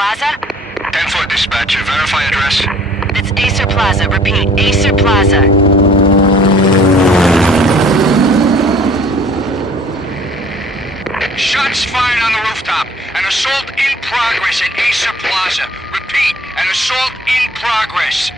Plaza? 10-4 dispatcher, verify address. It's Acer Plaza. Repeat, Acer Plaza. Shots fired on the rooftop. An assault in progress at Acer Plaza. Repeat, an assault in progress.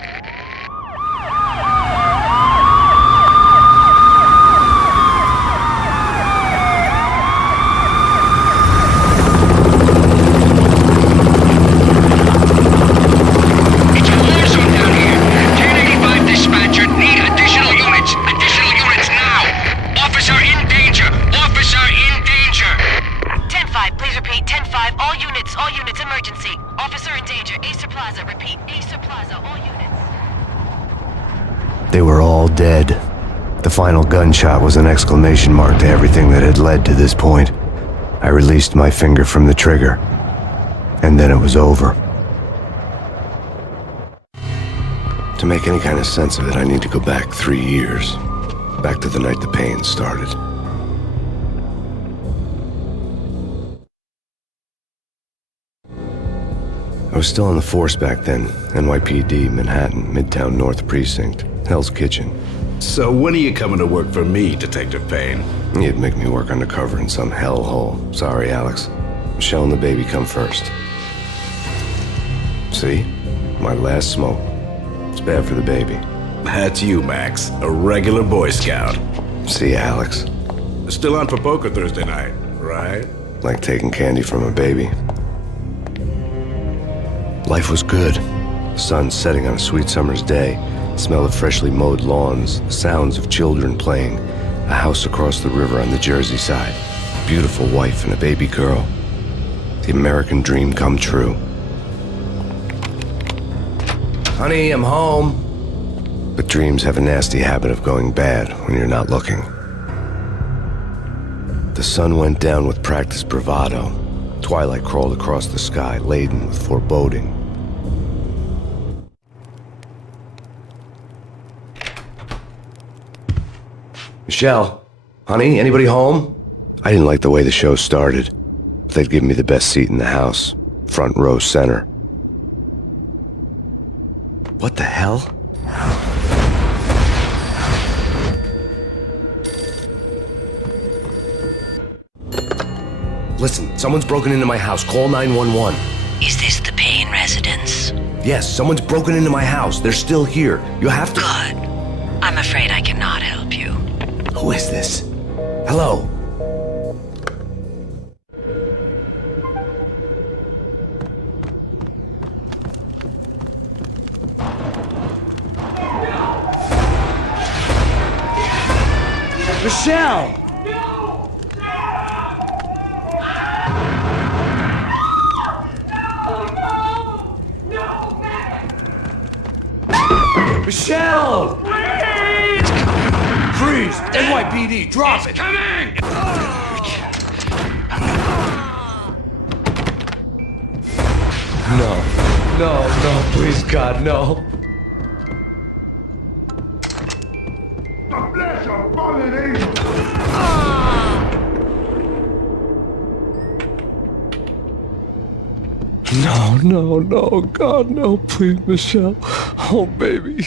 It's a war zone down here. 1085 dispatcher, need additional units. Additional units now. Officer in danger. Officer in danger. 10-5, please repeat. 10-5, all units, emergency. Officer in danger. Acer Plaza. Repeat, Acer Plaza, all units. They were all dead. The final gunshot was an exclamation mark to everything that had led to this point. I released my finger from the trigger, and then it was over. To make any kind of sense of it, I need to go back 3 years. Back to the night the Payne started. I was still on the force back then. NYPD, Manhattan, Midtown North Precinct, Hell's Kitchen. So when are you coming to work for me, Detective Payne? You'd make me work undercover in some hellhole. Sorry, Alex. Michelle and the baby come first. See? My last smoke. It's bad for the baby. That's you, Max. A regular Boy Scout. See, Alex? Still on for poker Thursday night, right? Like taking candy from a baby. Life was good. The sun setting on a sweet summer's day. The smell of freshly mowed lawns. The sounds of children playing. A house across the river on the Jersey side. Beautiful wife and a baby girl. The American dream come true. Honey, I'm home. But dreams have a nasty habit of going bad when you're not looking. The sun went down with practiced bravado. Twilight crawled across the sky, laden with foreboding. Michelle, honey, anybody home? I didn't like the way the show started. They'd give me the best seat in the house, front row center. What the hell? Listen, someone's broken into my house. Call 911. Is this the Payne residence? Yes, someone's broken into my house. They're still here. You have to... Good. I'm afraid I cannot help you. Who is this? Hello? Michelle! Michelle! Freeze! NYPD, drop it! Coming! No, please, God, no. No, God, no, please, Michelle. Oh, baby.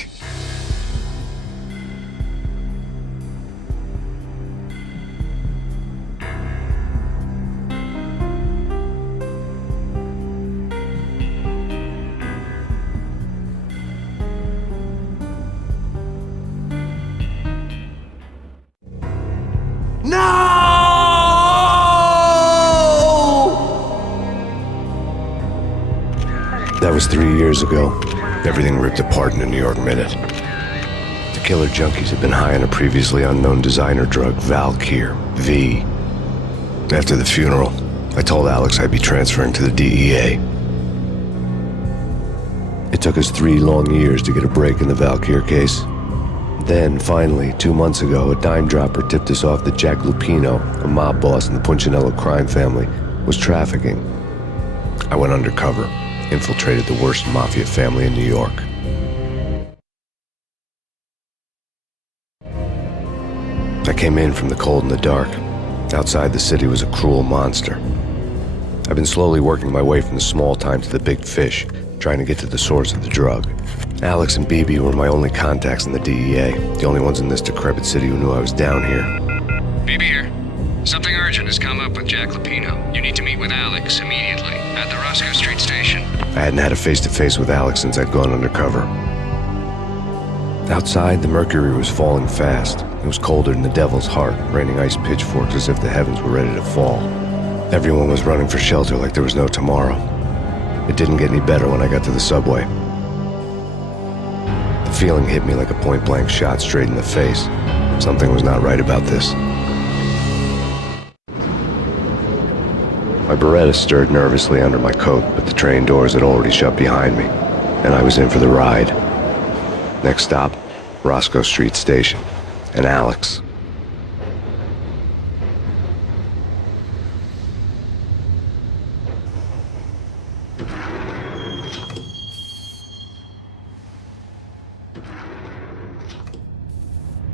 That was 3 years ago. Everything ripped apart in a New York minute. The killer junkies had been high on a previously unknown designer drug, Valkyr, V. After the funeral, I told Alex I'd be transferring to the DEA. It took us 3 long years to get a break in the Valkyr case. Then, finally, 2 months ago, a dime dropper tipped us off that Jack Lupino, a mob boss in the Punchinello crime family, was trafficking. I went undercover. Infiltrated the worst mafia family in New York. I came in from the cold and the dark. Outside the city was a cruel monster. I've been slowly working my way from the small time to the big fish, trying to get to the source of the drug. Alex and BB were my only contacts in the DEA, the only ones in this decrepit city who knew I was down here. BB here. Something urgent has come up with Jack Lupino. You need to meet with Alex immediately at the Roscoe Street station. I hadn't had a face-to-face with Alex since I'd gone undercover. Outside, the mercury was falling fast. It was colder than the devil's heart, raining ice pitchforks as if the heavens were ready to fall. Everyone was running for shelter like there was no tomorrow. It didn't get any better when I got to the subway. The feeling hit me like a point-blank shot straight in the face. Something was not right about this. My Beretta stirred nervously under my coat, but the train doors had already shut behind me, and I was in for the ride. Next stop, Roscoe Street Station, and Alex.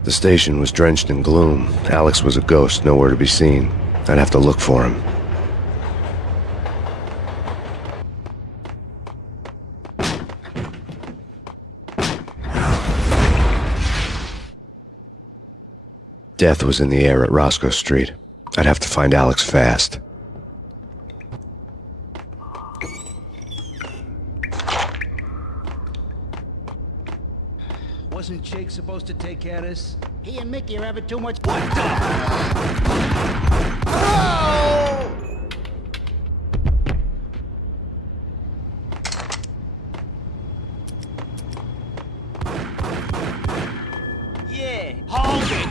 The station was drenched in gloom. Alex was a ghost, nowhere to be seen. I'd have to look for him. Death was in the air at Roscoe Street. I'd have to find Alex fast. Wasn't Jake supposed to take care of this? He and Mickey are having too much. What the? Oh! Yeah, hold it!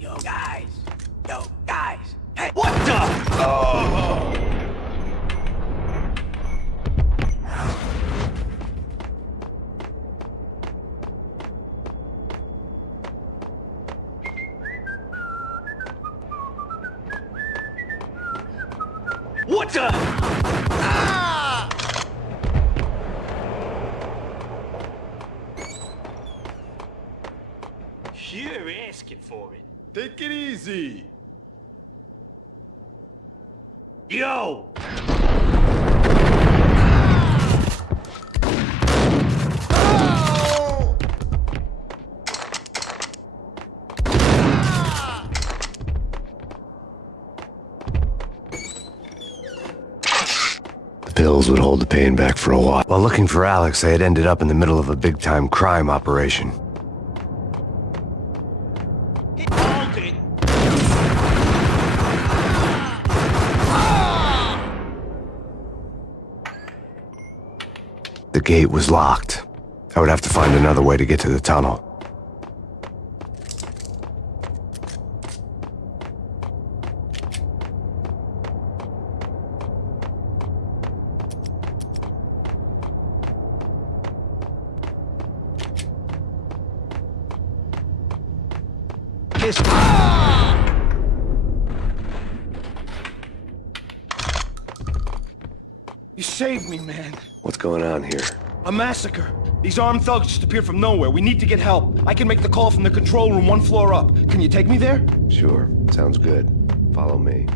Yo, guys! Hey, what the? Oh! What the? Ah! You're asking for it. Take it easy. Yo! The pills would hold the pain back for a while. While looking for Alex, I had ended up in the middle of a big-time crime operation. Hold it! The gate was locked. I would have to find another way to get to the tunnel. Kiss. You saved me, man. What's going on here? A massacre. These armed thugs just appeared from nowhere. We need to get help. I can make the call from the control room 1 floor up. Can you take me there? Sure, sounds good. Follow me.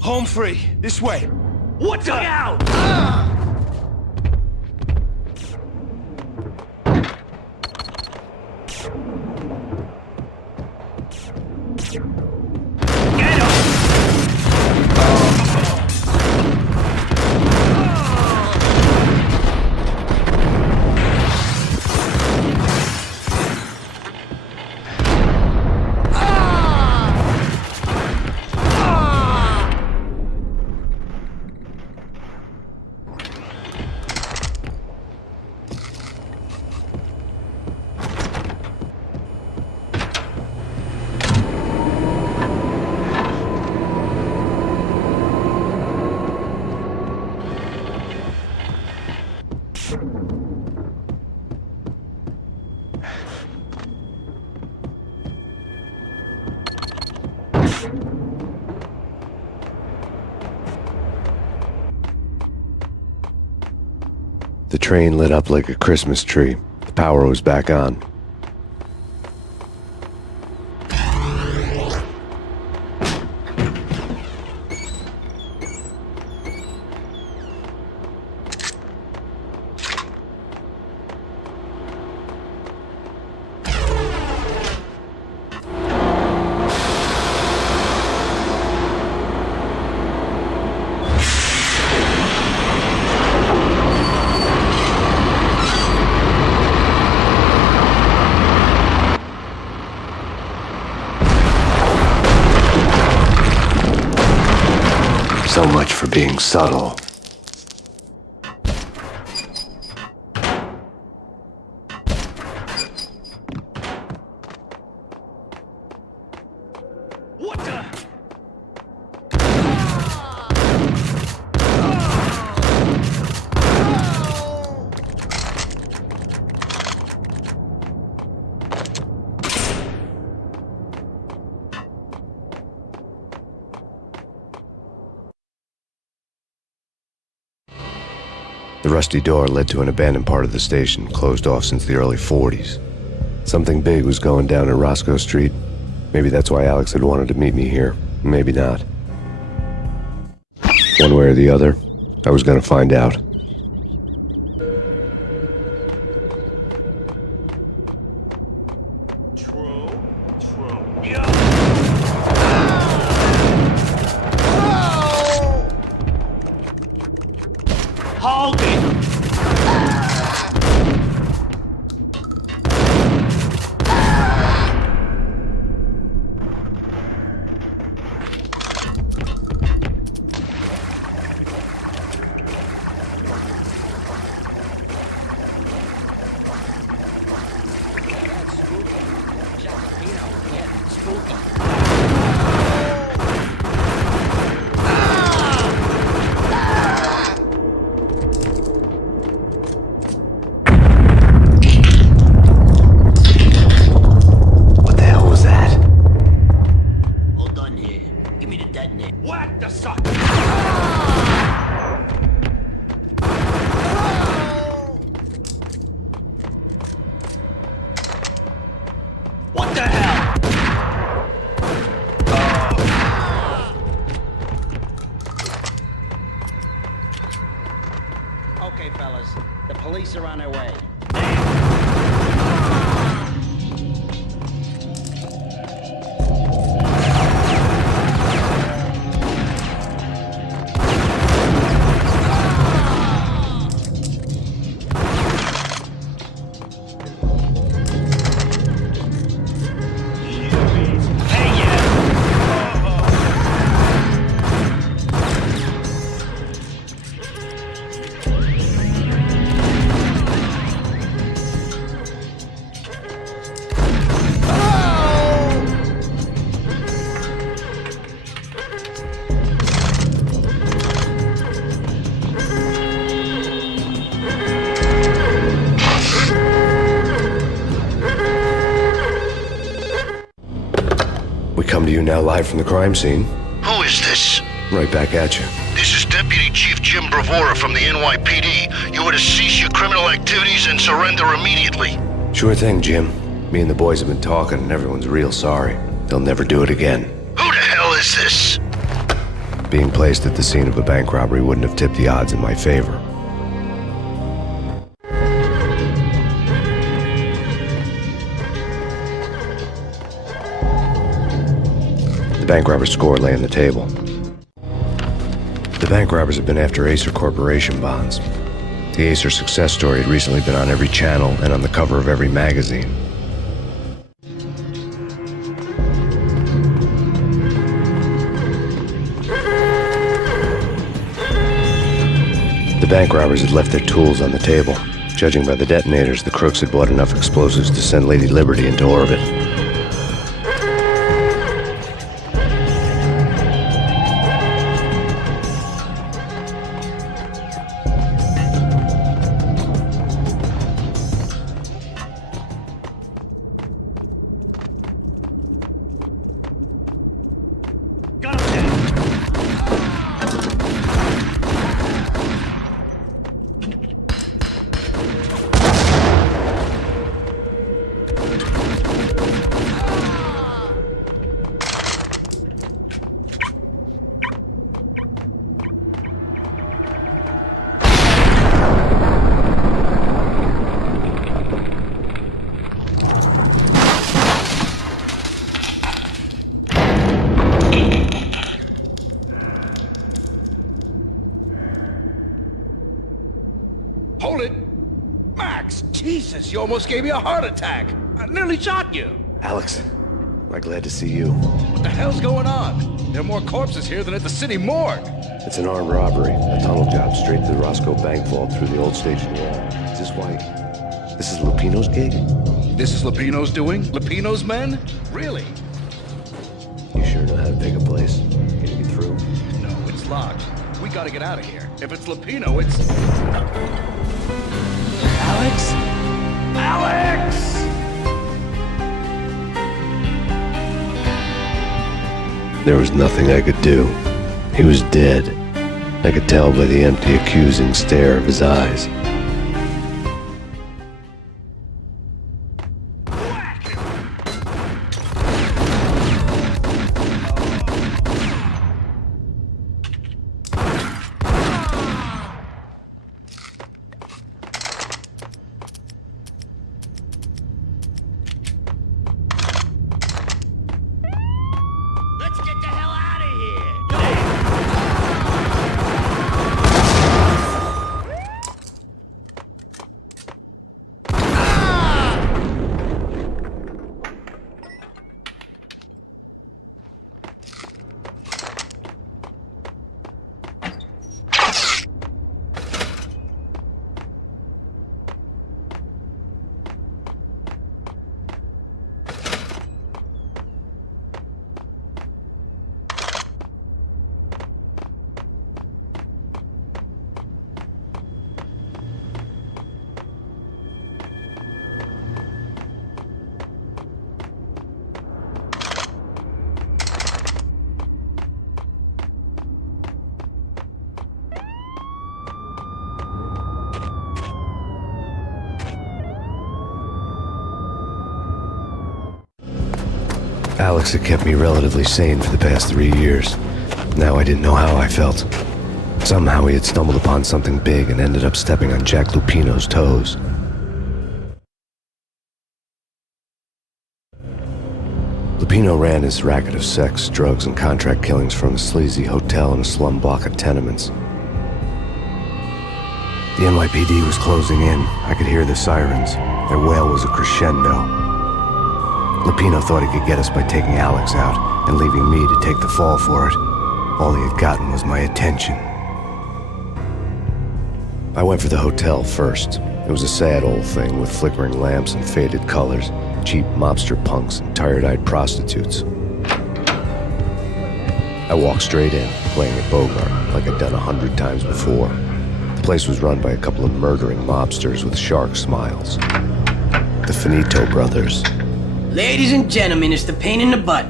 Home free. This way. What the? Out! Get him! The train lit up like a Christmas tree. The power was back on. So much for being subtle. What the? The rusty door led to an abandoned part of the station, closed off since the early 40s. Something big was going down at Roscoe Street. Maybe that's why Alex had wanted to meet me here. Maybe not. One way or the other, I was gonna find out. Hold it! What the hell was that? Hold on here. Give me the detonator. Whack the sucker! What the hell? Okay, fellas. The police are on their way. We come to you now live from the crime scene. Who is this? Right back at you. This is Deputy Chief Jim Bravura from the NYPD. You are to cease your criminal activities and surrender immediately. Sure thing, Jim. Me and the boys have been talking and everyone's real sorry. They'll never do it again. Who the hell is this? Being placed at the scene of a bank robbery wouldn't have tipped the odds in my favor. The bank robber's score lay on the table. The bank robbers had been after Acer Corporation bonds. The Acer success story had recently been on every channel and on the cover of every magazine. The bank robbers had left their tools on the table. Judging by the detonators, the crooks had bought enough explosives to send Lady Liberty into orbit. Jesus, you almost gave me a heart attack. I nearly shot you. Alex, am I glad to see you. What the hell's going on? There are more corpses here than at the city morgue. It's an armed robbery, a tunnel job straight to the Roscoe Bank vault through the old station wall. Is this why? This is Lupino's gig? This is Lupino's doing? Lupino's men? Really? You sure know how to pick a place? Can you get through? No, it's locked. We gotta get out of here. If it's Lupino, it's... Alex? Alex! There was nothing I could do. He was dead. I could tell by the empty, accusing stare of his eyes. Let's get the hell out of here! Alex had kept me relatively sane for the past 3 years. Now I didn't know how I felt. Somehow he had stumbled upon something big and ended up stepping on Jack Lupino's toes. Lupino ran his racket of sex, drugs, and contract killings from a sleazy hotel in a slum block of tenements. The NYPD was closing in. I could hear the sirens. Their wail was a crescendo. Lupino thought he could get us by taking Alex out and leaving me to take the fall for it. All he had gotten was my attention. I went for the hotel first. It was a sad old thing with flickering lamps and faded colors, cheap mobster punks and tired-eyed prostitutes. I walked straight in, playing at Bogart like I'd done 100 times before. The place was run by a couple of murdering mobsters with shark smiles. The Finito brothers. Ladies and gentlemen, it's the pain in the butt.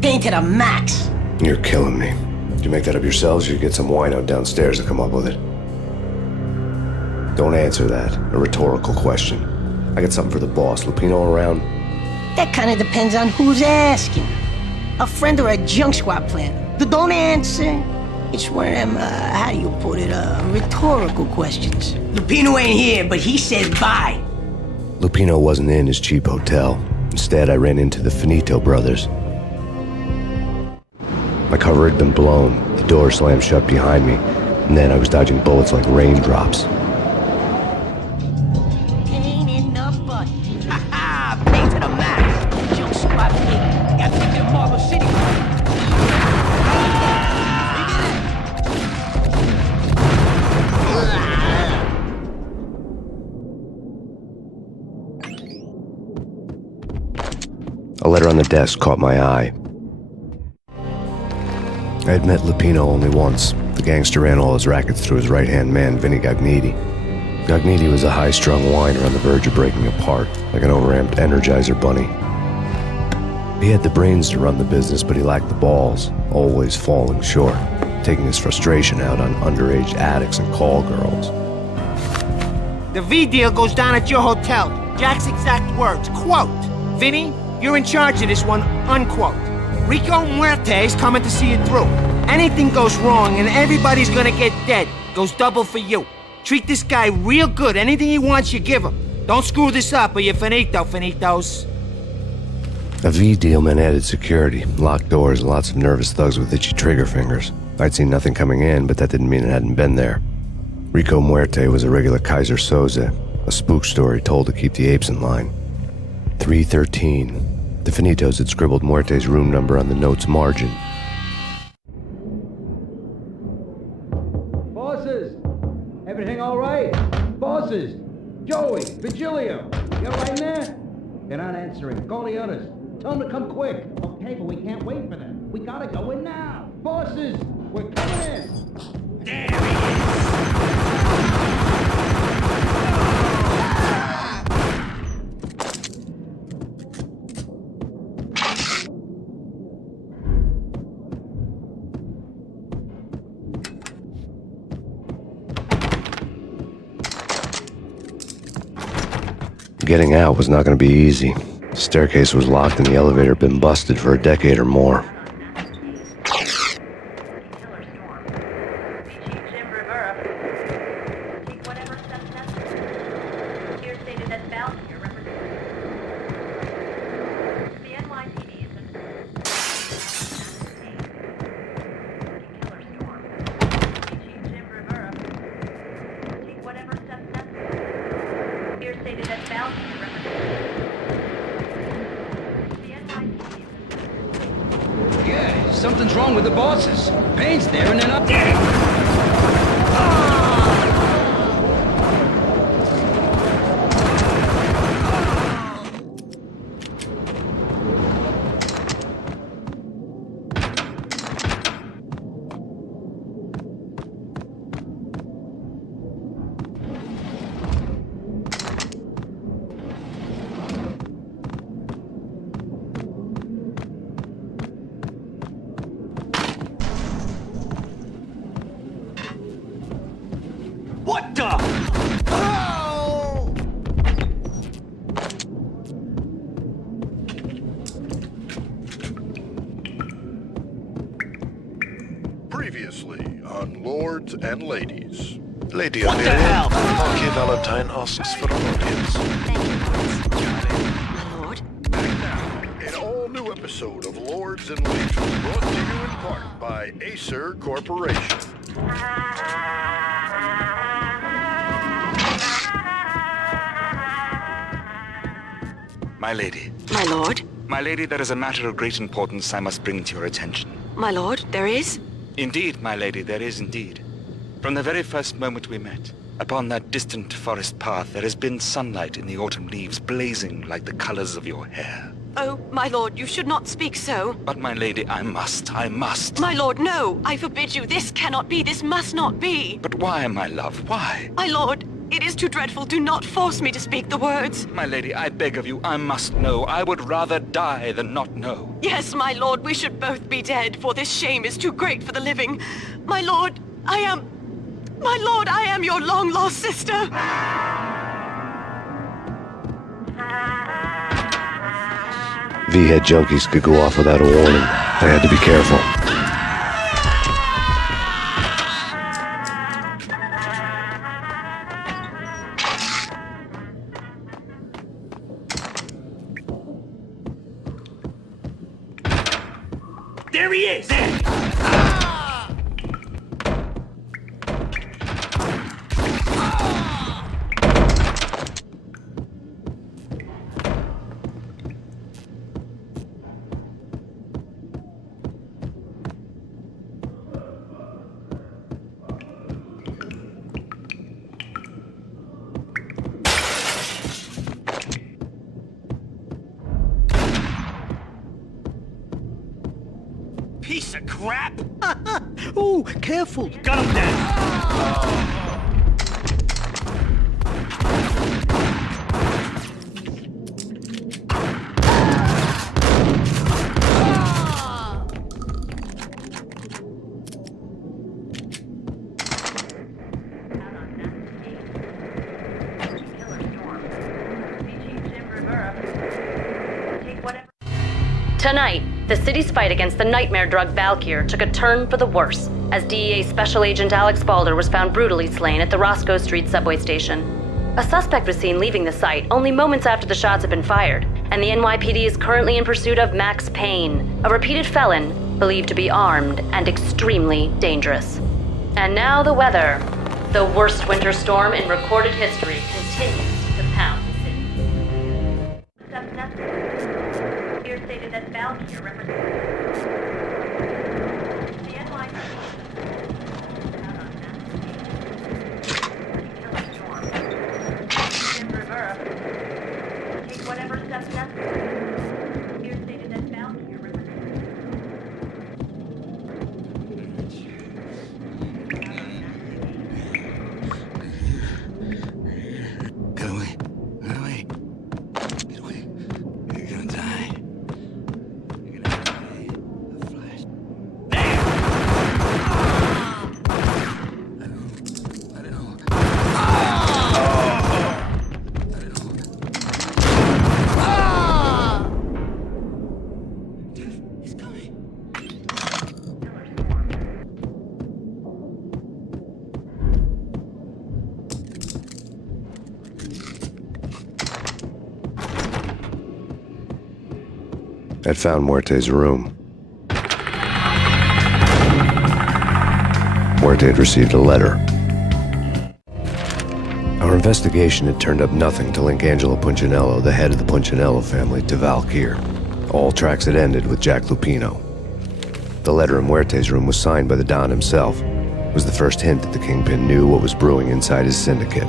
Pain to the max. You're killing me. Did you make that up yourselves, or you get some wino downstairs to come up with it? Don't answer that. A rhetorical question. I got something for the boss. Lupino around? That kind of depends on who's asking. A friend or a junk squad plan. Don't answer. It's one of them, how do you put it, rhetorical questions. Lupino ain't here, but he said bye. Lupino wasn't in his cheap hotel. Instead, I ran into the Finito brothers. My cover had been blown, the door slammed shut behind me, and then I was dodging bullets like raindrops. Pain in the butt. Ha ha! Pain to the max. Junk squad pig. Got to get to Marble City. A letter on the desk caught my eye. I had met Lupino only once. The gangster ran all his rackets through his right-hand man, Vinny Gagniti. Gagniti was a high-strung whiner on the verge of breaking apart, like an overamped Energizer bunny. He had the brains to run the business, but he lacked the balls, always falling short, taking his frustration out on underage addicts and call girls. The V deal goes down at your hotel. Jack's exact words, quote, "Vinny, you're in charge of this one," unquote. Rico Muerte's coming to see it through. Anything goes wrong and everybody's gonna get dead. Goes double for you. Treat this guy real good. Anything he wants, you give him. Don't screw this up or you're finito, finitos. A V deal meant added security, locked doors, and lots of nervous thugs with itchy trigger fingers. I'd seen nothing coming in, but that didn't mean it hadn't been there. Rico Muerte was a regular Kaiser Soze, A spook story told to keep the apes in line. 313. The Finitos had scribbled Muerte's room number on the note's margin. Bosses! Everything all right? Bosses! Joey! Vigilio! You all right in there? They're not answering. Call the others. Tell them to come quick. Okay, but we can't wait for them. We gotta go in now. Bosses! We're coming in! There he is! Getting out was not going to be easy. The staircase was locked and the elevator had been busted for a decade or more. Yeah, something's wrong with the bosses. Payne's there and they're not there. What the? Previously on Lords and Ladies. Lady What the hell? Marquis Valentine asks for an audience. My lord. An all-new episode of Lords and Ladies brought to you in part by Acer Corporation. My lady. My lord. My lady, there is a matter of great importance I must bring to your attention. My lord, there is? Indeed, my lady, there is indeed. From the very first moment we met, upon that distant forest path, there has been sunlight in the autumn leaves blazing like the colors of your hair. Oh, my lord, you should not speak so. But, my lady, I must. My lord, no! I forbid you. This cannot be. This must not be. But why, my love, why? My lord, it is too dreadful. Do not force me to speak the words. My lady, I beg of you, I must know. I would rather die than not know. Yes, my lord, we should both be dead, for this shame is too great for the living. My lord, I am your long-lost sister. V-head junkies could go off without a warning. I had to be careful. There he is! There! Piece of crap! Ooh, careful. Gun him down! Tonight, the city's fight against the nightmare drug Valkyr took a turn for the worse, as DEA Special Agent Alex Balder was found brutally slain at the Roscoe Street subway station. A suspect was seen leaving the site only moments after the shots had been fired, and the NYPD is currently in pursuit of Max Payne, a repeated felon believed to be armed and extremely dangerous. And now the weather. The worst winter storm in recorded history continues I'd found Muerte's room. Muerte had received a letter. Our investigation had turned up nothing to link Angelo Punchinello, the head of the Punchinello family, to Valkyr. All tracks had ended with Jack Lupino. The letter in Muerte's room was signed by the Don himself. It was the first hint that the Kingpin knew what was brewing inside his syndicate.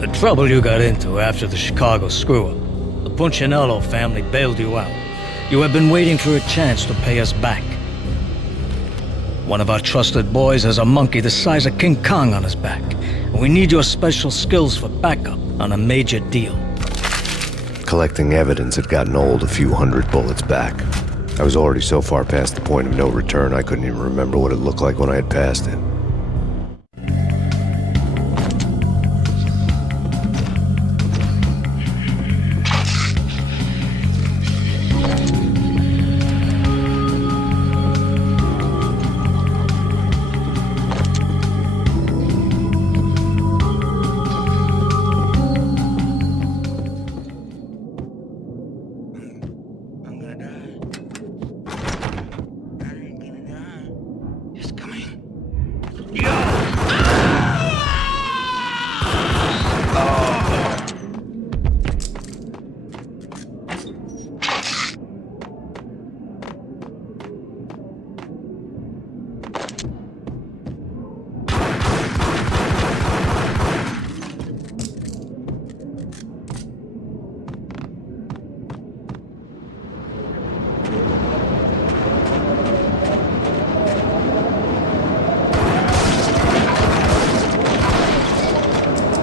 The trouble you got into after the Chicago screw-up. The Punchinello family bailed you out. You have been waiting for a chance to pay us back. One of our trusted boys has a monkey the size of King Kong on his back. And we need your special skills for backup on a major deal. Collecting evidence had gotten old a few hundred bullets back. I was already so far past the point of no return I couldn't even remember what it looked like when I had passed it.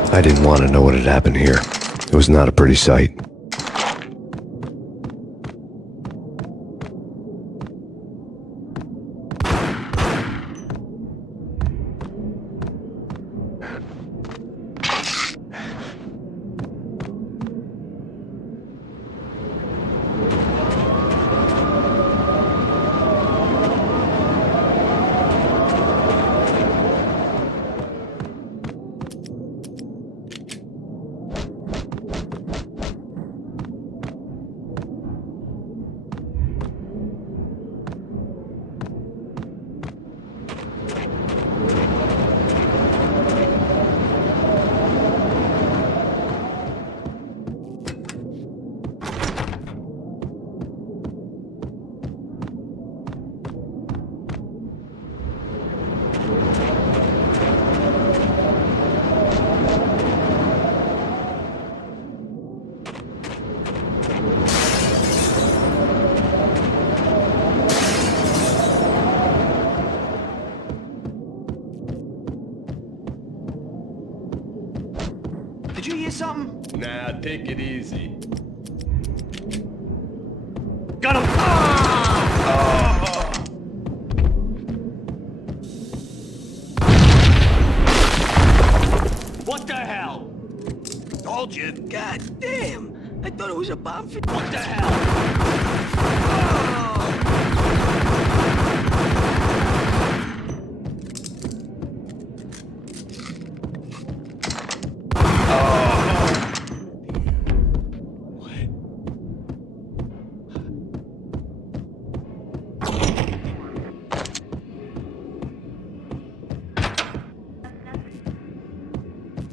I didn't want to know what had happened here. It was not a pretty sight. Did you hear something? Nah, take it easy. Got him! What the hell? Told you. God damn! I thought it was a bomb. What the hell?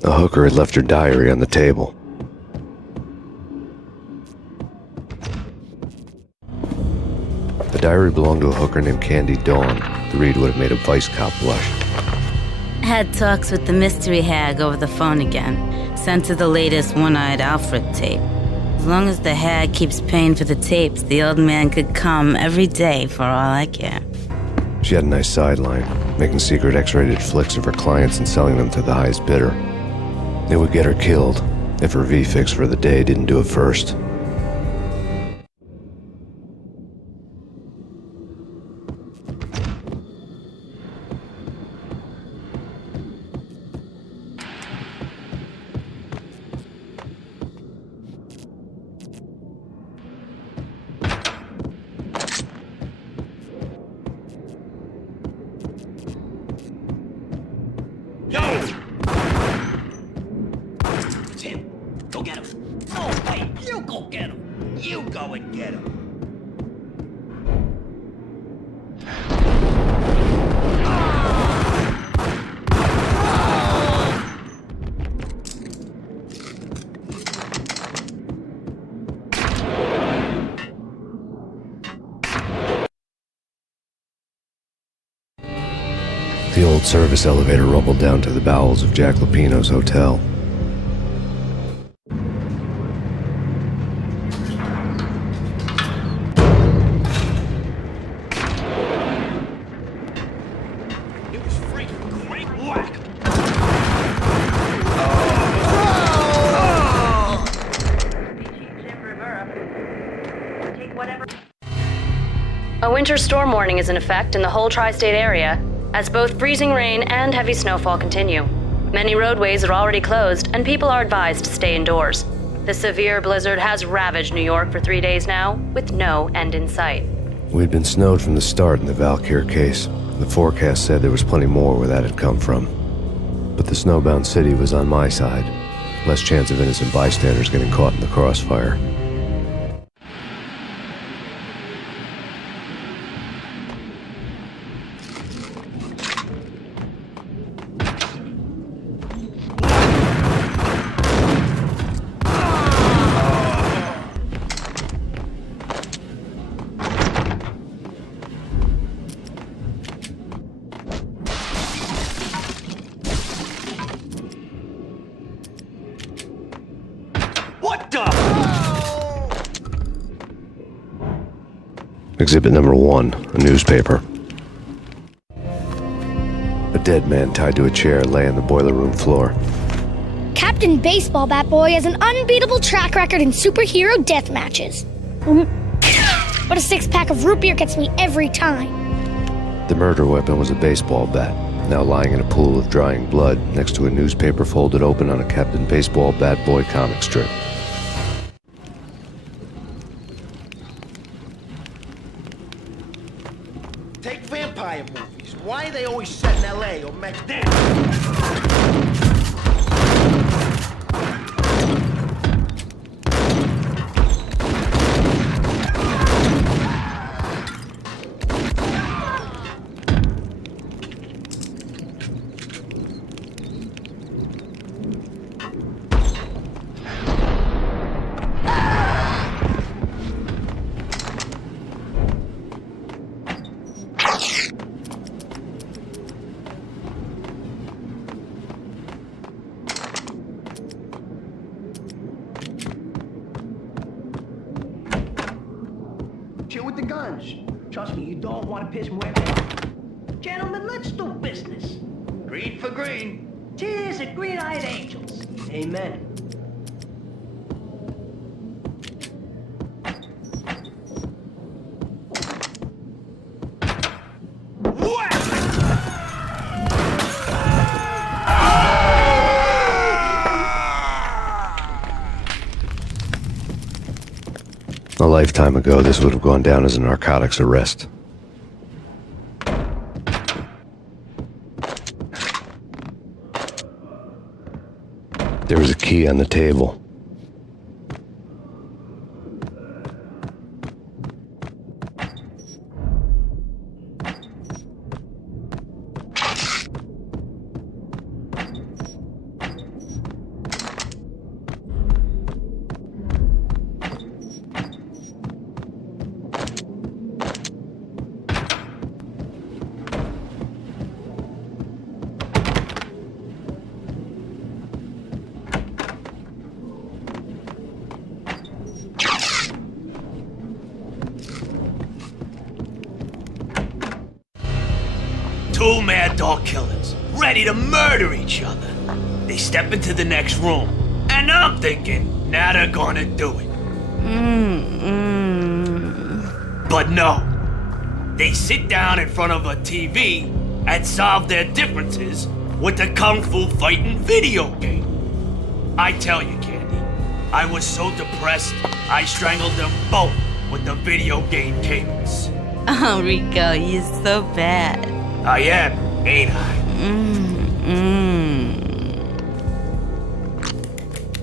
The hooker had left her diary on the table. The diary belonged to a hooker named Candy Dawn. The read would have made a vice cop blush. Had talks with the mystery hag over the phone again. Sent her the latest One-Eyed Alfred tape. As long as the hag keeps paying for the tapes, the old man could come every day for all I care. She had a nice sideline, making secret X-rated flicks of her clients and selling them to the highest bidder. It would get her killed if her V-fix for the day didn't do it first. Go get him. No, wait, you go get him. You go and get him. The old service elevator rumbled down to the bowels of Jack Lupino's hotel. A winter storm warning is in effect in the whole tri-state area, as both freezing rain and heavy snowfall continue. Many roadways are already closed, and people are advised to stay indoors. The severe blizzard has ravaged New York for 3 days now, with no end in sight. We'd been snowed from the start in the Valkyr case. The forecast said there was plenty more where that had come from. But the snowbound city was on my side. Less chance of innocent bystanders getting caught in the crossfire. Exhibit number 1, a newspaper. A dead man tied to a chair lay on the boiler room floor. Captain Baseball Bat Boy has an unbeatable track record in superhero death matches. But a 6-pack of root beer gets me every time. The murder weapon was a baseball bat, now lying in a pool of drying blood next to a newspaper folded open on a Captain Baseball Bat Boy comic strip. Take vampire movies. Why are they always set in L.A. or Mexico? Chill with the guns. Trust me, you don't want to piss Muerte. Gentlemen, let's do business. Green for green. Tears of green-eyed angels. Amen. A lifetime ago, this would have gone down as a narcotics arrest. There was a key on the table. Two mad dog killers, ready to murder each other. They step into the next room, and I'm thinking, now they're gonna do it. But no. They sit down in front of a TV and solve their differences with the Kung Fu fighting video game. I tell you, Candy, I was so depressed, I strangled them both with the video game cables. Oh, Rico, you're so bad. I am, ain't I?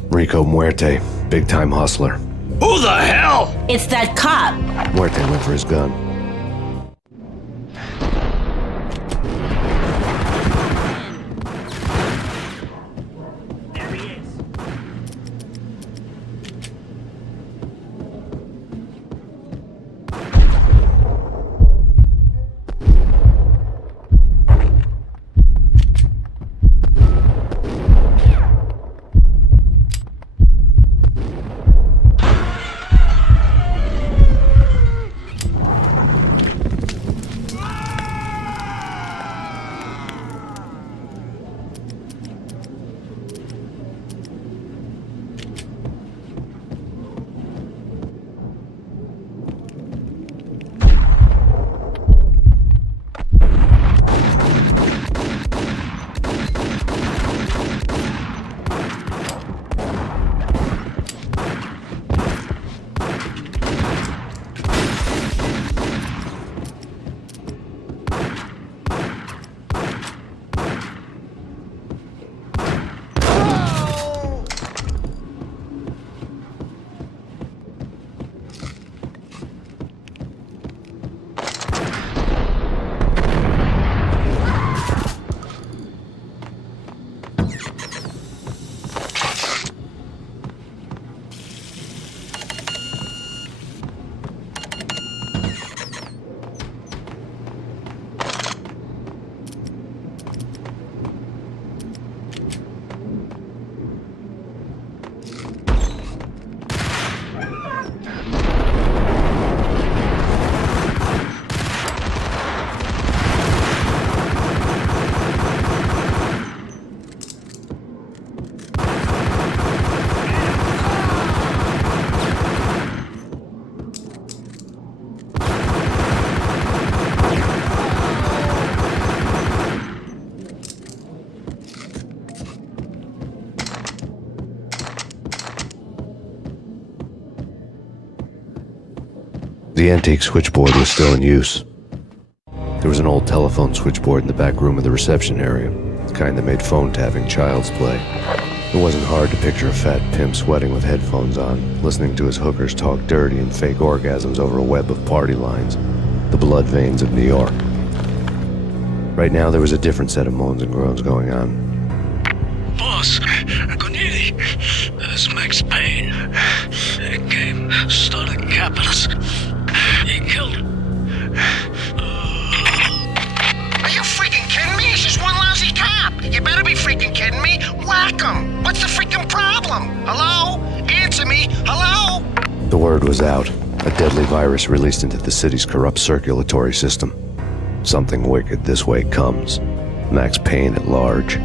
Rico Muerte, big-time hustler. Who the hell? It's that cop. Muerte went for his gun. There he is. The antique switchboard was still in use. There was an old telephone switchboard in the back room of the reception area, the kind that made phone tapping child's play. It wasn't hard to picture a fat pimp sweating with headphones on, listening to his hookers talk dirty and fake orgasms over a web of party lines, the blood veins of New York. Right now, there was a different set of moans and groans going on. Boss, Gunidi, it's Max Payne. He came, started capping us. He killed him. Are you freaking kidding me? It's just one lousy cop. You better be freaking kidding me. Whack him. What's the freaking problem? Hello? Answer me. Hello? The word was out. A deadly virus released into the city's corrupt circulatory system. Something wicked this way comes. Max Payne at large.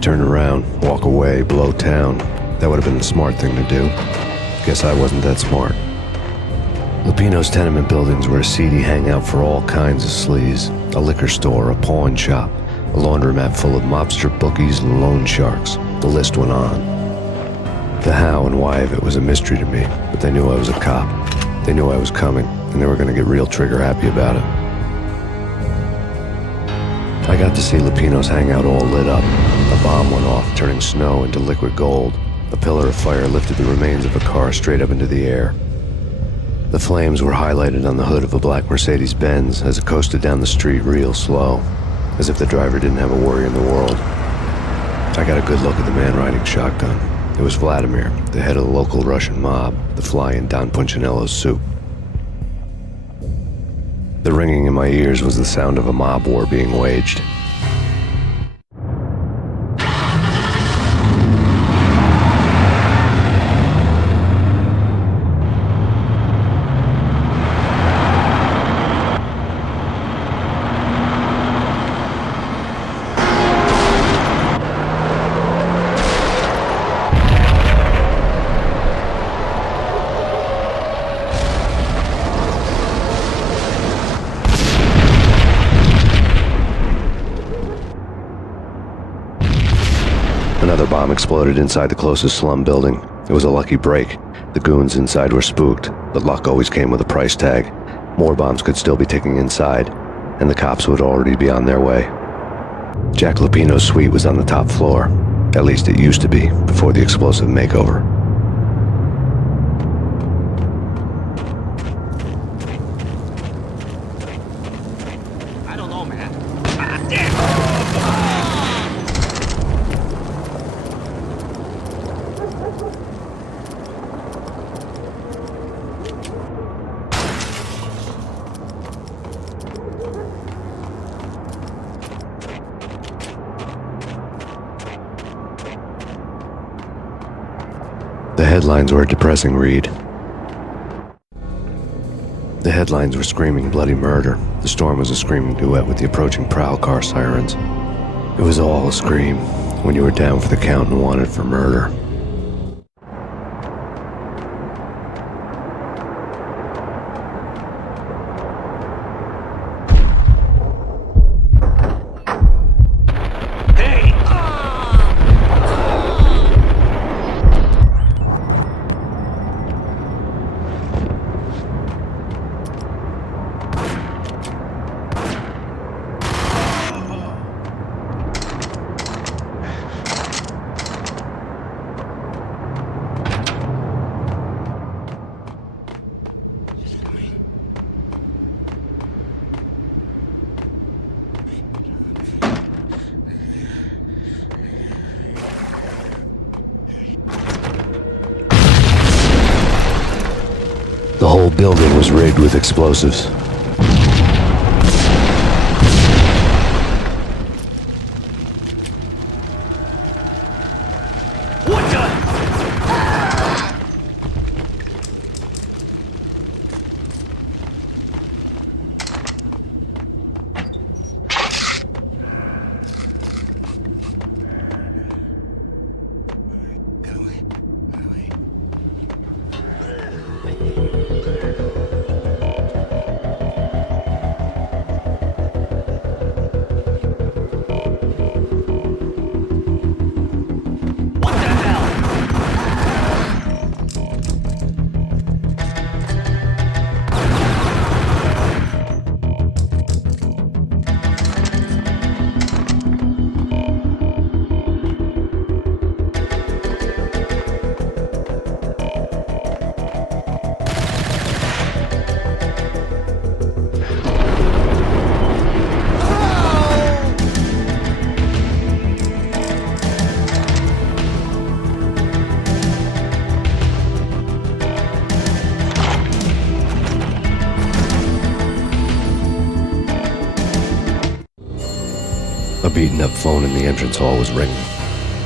Turn around, walk away, blow town. That would have been the smart thing to do. Guess I wasn't that smart. Lupino's tenement buildings were a seedy hangout for all kinds of sleaze. A liquor store, a pawn shop, a laundromat full of mobster bookies and loan sharks. The list went on. The how and why of it was a mystery to me, but they knew I was a cop. They knew I was coming, and they were going to get real trigger happy about it. I got to see Lupino's hangout all lit up. A bomb went off, turning snow into liquid gold. A pillar of fire lifted the remains of a car straight up into the air. The flames were highlighted on the hood of a black Mercedes-Benz as it coasted down the street real slow, as if the driver didn't have a worry in the world. I got a good look at the man riding shotgun. It was Vladimir, the head of the local Russian mob, the fly in Don Punchinello's soup. The ringing in my ears was the sound of a mob war being waged. Another bomb exploded inside the closest slum building. It was a lucky break. The goons inside were spooked, but luck always came with a price tag. More bombs could still be ticking inside, and the cops would already be on their way. Jack Lupino's suite was on the top floor. At least it used to be, before the explosive makeover. I don't know, man. The headlines were a depressing read. The headlines were screaming bloody murder. The storm was a screaming duet with the approaching prowl car sirens. It was all a scream when you were down for the count and wanted for murder. The whole building was rigged with explosives. What the? A beaten-up phone in the entrance hall was ringing.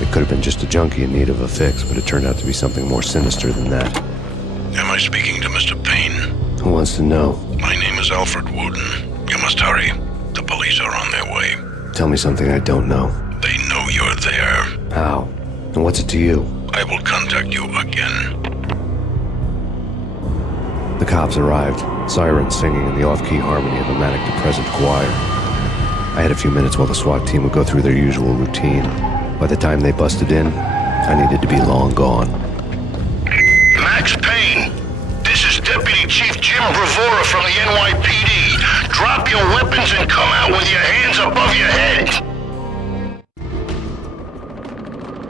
It could have been just a junkie in need of a fix, but it turned out to be something more sinister than that. Am I speaking to Mr. Payne? Who wants to know? My name is Alfred Wooden. You must hurry. The police are on their way. Tell me something I don't know. They know you're there. How? And what's it to you? I will contact you again. The cops arrived, sirens singing in the off-key harmony of a manic-depressive choir. I had a few minutes while the SWAT team would go through their usual routine. By the time they busted in, I needed to be long gone. Max Payne, this is Deputy Chief Jim Bravura from the NYPD. Drop your weapons and come out with your hands above your head.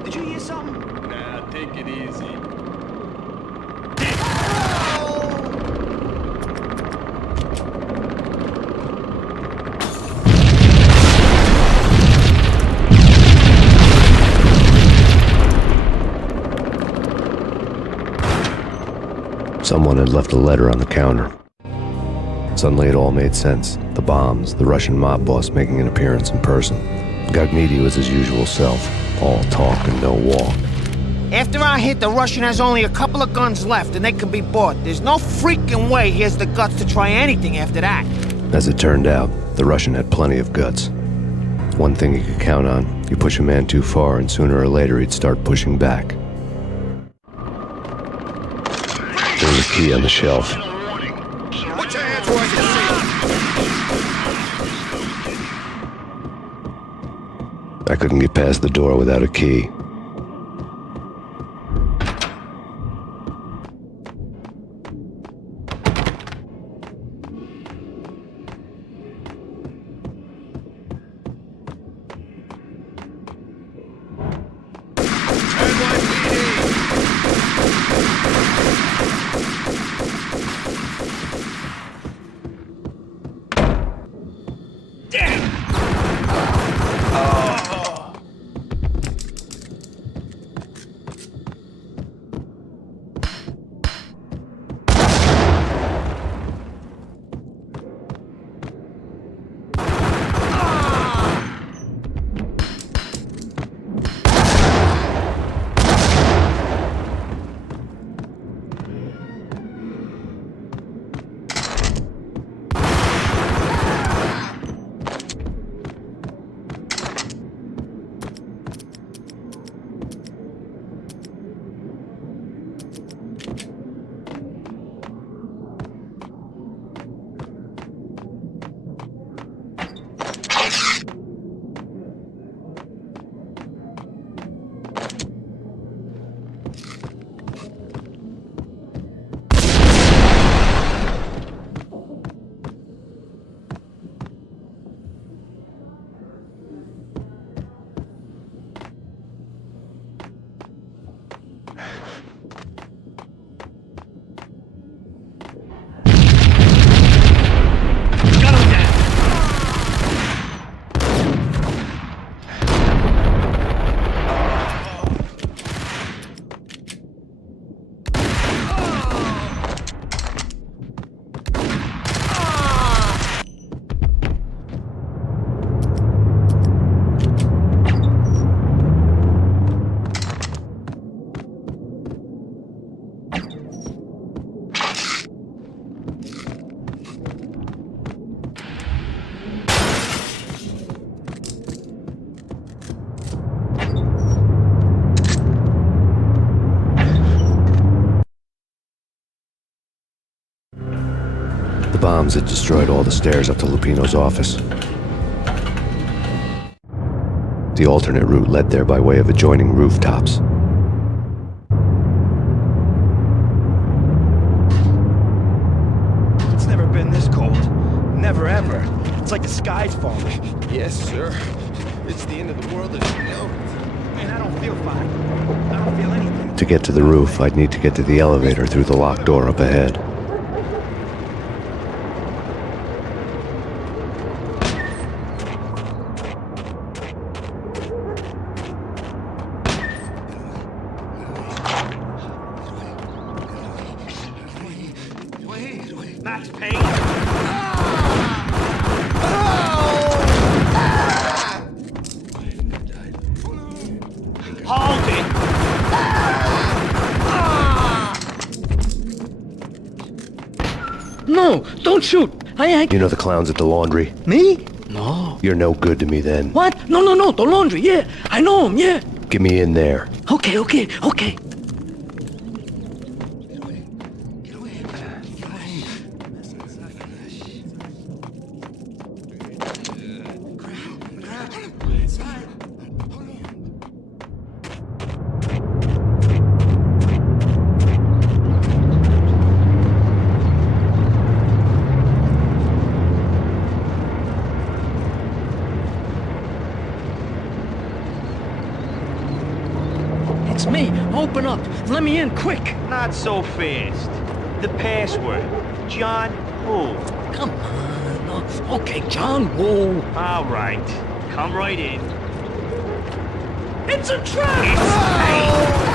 Did you hear something? Nah, take it easy. Someone had left a letter on the counter. Suddenly it all made sense. The bombs, the Russian mob boss making an appearance in person. Gogmiti was his usual self, all talk and no walk. After our hit, the Russian has only a couple of guns left, and they can be bought. There's no freaking way he has the guts to try anything after that. As it turned out, the Russian had plenty of guts. One thing you could count on, you push a man too far and sooner or later he'd start pushing back. There was a key on the shelf. Put your hands where I can see. I couldn't get past the door without a key. bombs that destroyed all the stairs up to Lupino's office. The alternate route led there by way of adjoining rooftops. It's never been this cold. Never ever. It's like the sky's falling. Yes, sir. It's the end of the world as you know it. Man, I don't feel fine. I don't feel anything. To get to the roof, I'd need to get to the elevator through the locked door up ahead. Max Payne. Hold it. No, don't shoot. You know the clowns at the laundry? Me? No. You're no good to me then. What? No, the laundry, yeah. I know him, yeah. Get me in there. Okay. It's me. Open up. Let me in, quick. Not so fast. The password. John Woo. Come on. Okay, John Woo. All right. Come right in. It's a trap!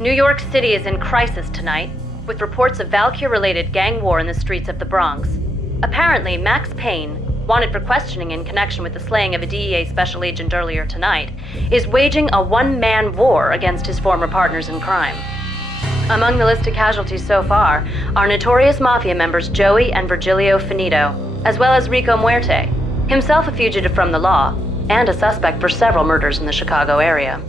New York City is in crisis tonight, with reports of Valkyr-related gang war in the streets of the Bronx. Apparently, Max Payne, wanted for questioning in connection with the slaying of a DEA special agent earlier tonight, is waging a one-man war against his former partners in crime. Among the listed casualties so far are notorious mafia members Joey and Virgilio Finito, as well as Rico Muerte, himself a fugitive from the law, and a suspect for several murders in the Chicago area.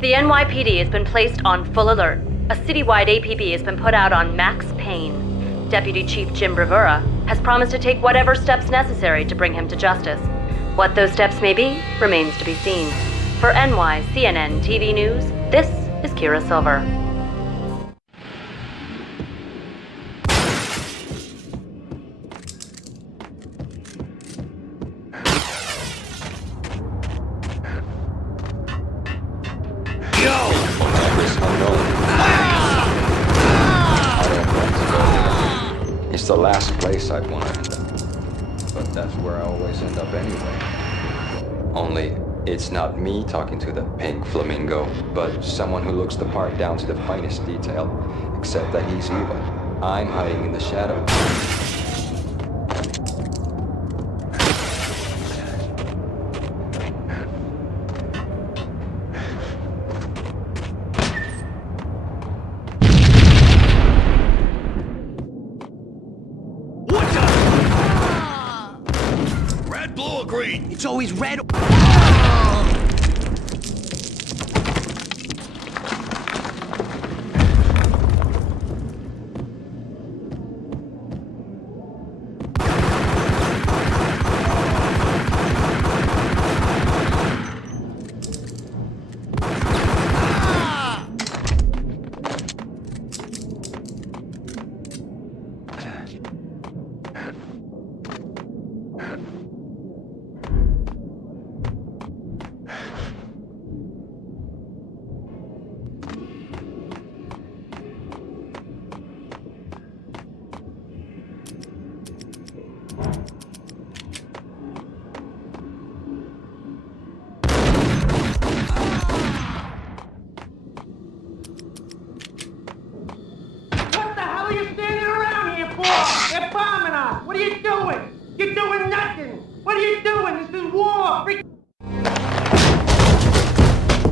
The NYPD has been placed on full alert. A citywide APB has been put out on Max Payne. Deputy Chief Jim Bravura has promised to take whatever steps necessary to bring him to justice. What those steps may be remains to be seen. For NYCNN TV News, this is Kira Silver. It's the last place I'd want to end up. But that's where I always end up anyway. Only, it's not me talking to the pink flamingo, but someone who looks the part down to the finest detail. Except that he's evil. I'm hiding in the shadows. It's always red.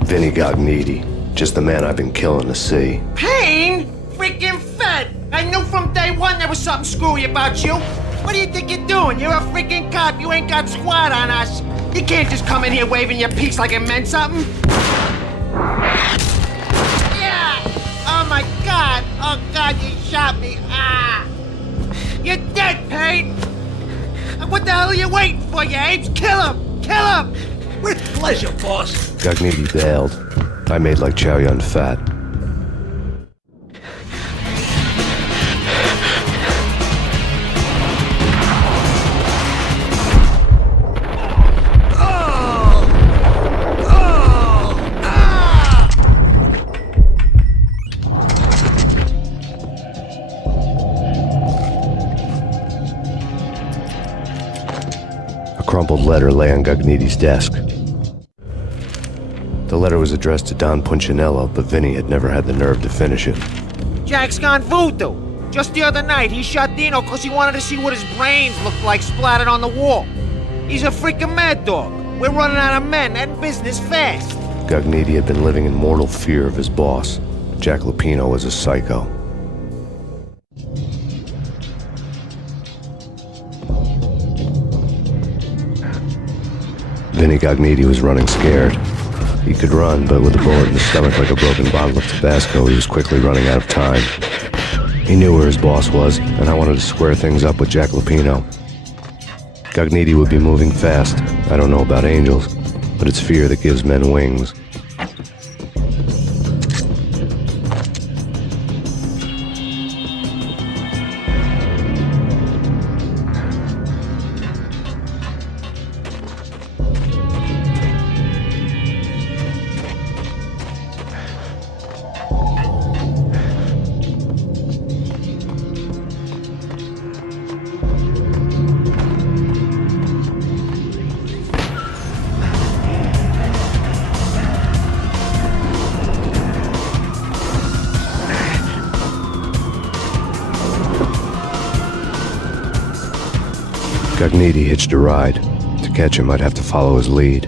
Vinny Gognitti, just the man I've been killing to see. Payne? Freaking fed! I knew from day one there was something screwy about you. What do you think you're doing? You're a freaking cop. You ain't got squad on us. You can't just come in here waving your piece like it meant something. Yeah! Oh my God! Oh God, you shot me! Ah! You're dead, Payne! What the hell are you waiting for, you apes? Kill him! Kill him! With pleasure, boss. Gognitti bailed. I made like Chow Yun Fat. A crumpled letter lay on Gognitti's desk. The letter was addressed to Don Punchinello, but Vinny had never had the nerve to finish it. Jack's gone voodoo. Just the other night, he shot Dino because he wanted to see what his brains looked like splattered on the wall. He's a freaking mad dog. We're running out of men and business fast. Gognitti had been living in mortal fear of his boss. Jack Lupino was a psycho. Vinny Gognitti was running scared. He could run, but with a bullet in his stomach like a broken bottle of Tabasco, he was quickly running out of time. He knew where his boss was, and I wanted to square things up with Jack Lupino. Gognitti would be moving fast. I don't know about angels, but it's fear that gives men wings. Gognitti hitched a ride. To catch him, I'd have to follow his lead.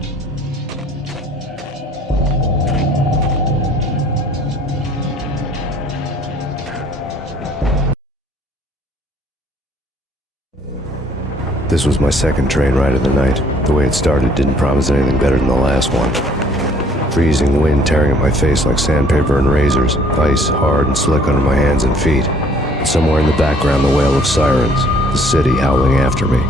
This was my second train ride of the night. The way it started didn't promise anything better than the last one. Freezing wind tearing at my face like sandpaper and razors, ice hard and slick under my hands and feet. Somewhere in the background, the wail of sirens, the city howling after me.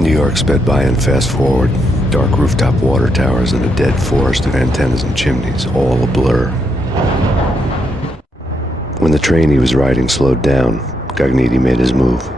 New York sped by in fast forward. Dark rooftop water towers and a dead forest of antennas and chimneys, all a blur. When the train he was riding slowed down, Gognitti made his move.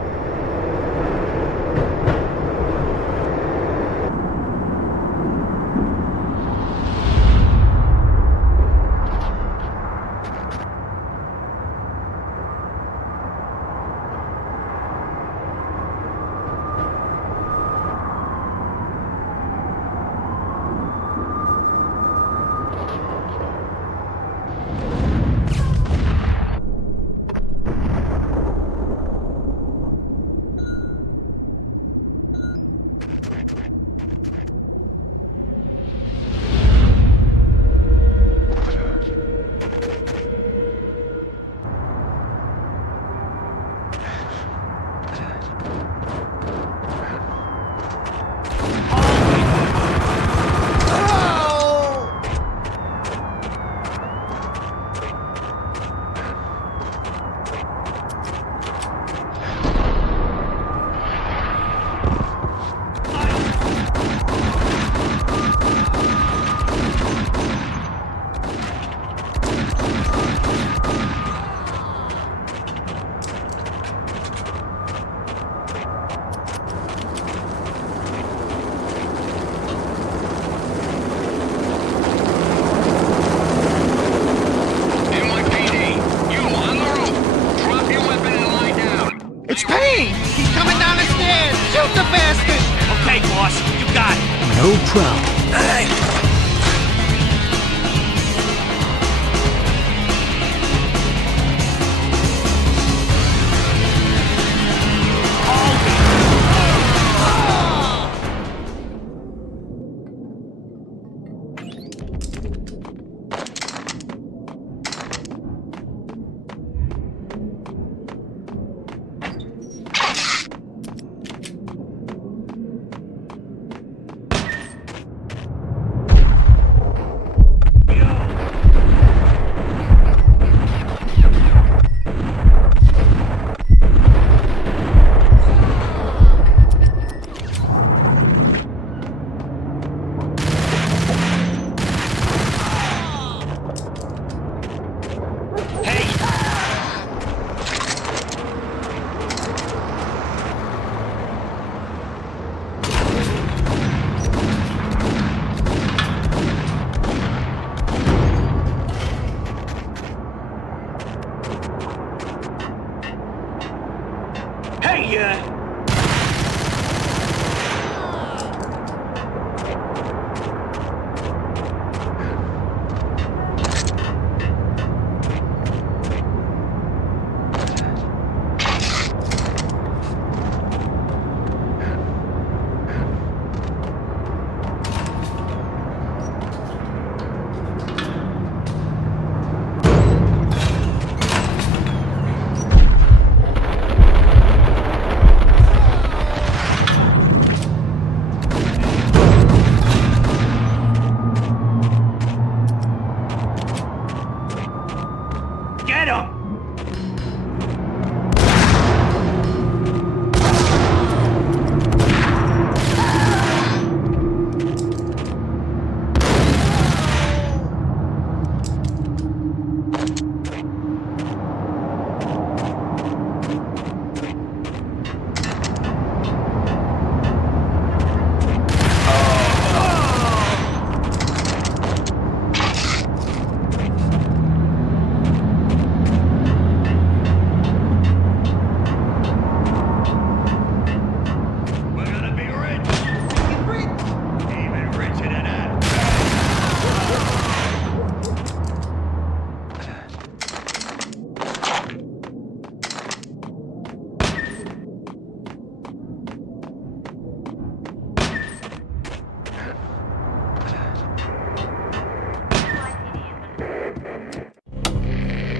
It's Payne! He's coming down the stairs! Shoot the bastard! Okay, boss, you got it. No problem. Hey!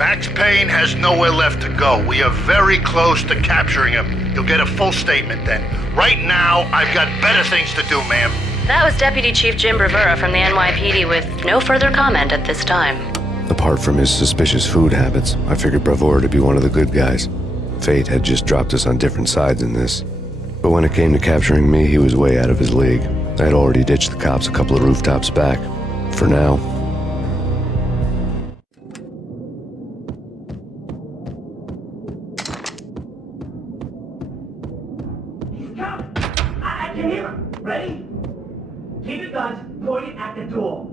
Max Payne has nowhere left to go. We are very close to capturing him. You'll get a full statement then. Right now, I've got better things to do, ma'am. That was Deputy Chief Jim Rivera from the NYPD with no further comment at this time. Apart from his suspicious food habits, I figured Bravura to be one of the good guys. Fate had just dropped us on different sides in this. But when it came to capturing me, he was way out of his league. I had already ditched the cops a couple of rooftops back. For now. I can hear him. Ready? Keep your guns pointed at the door.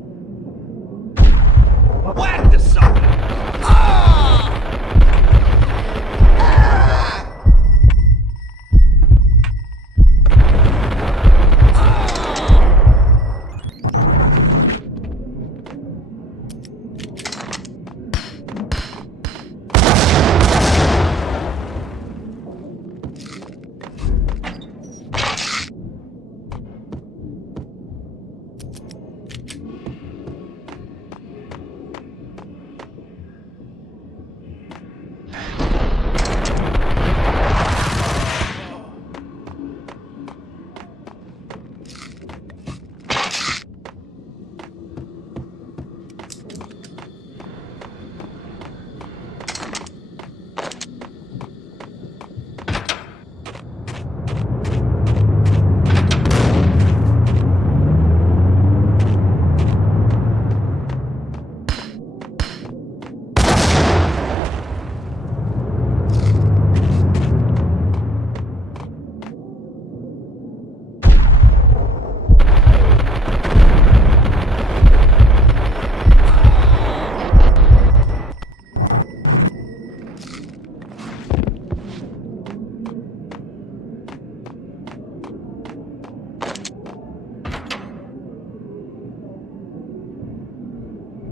Whack the sucker!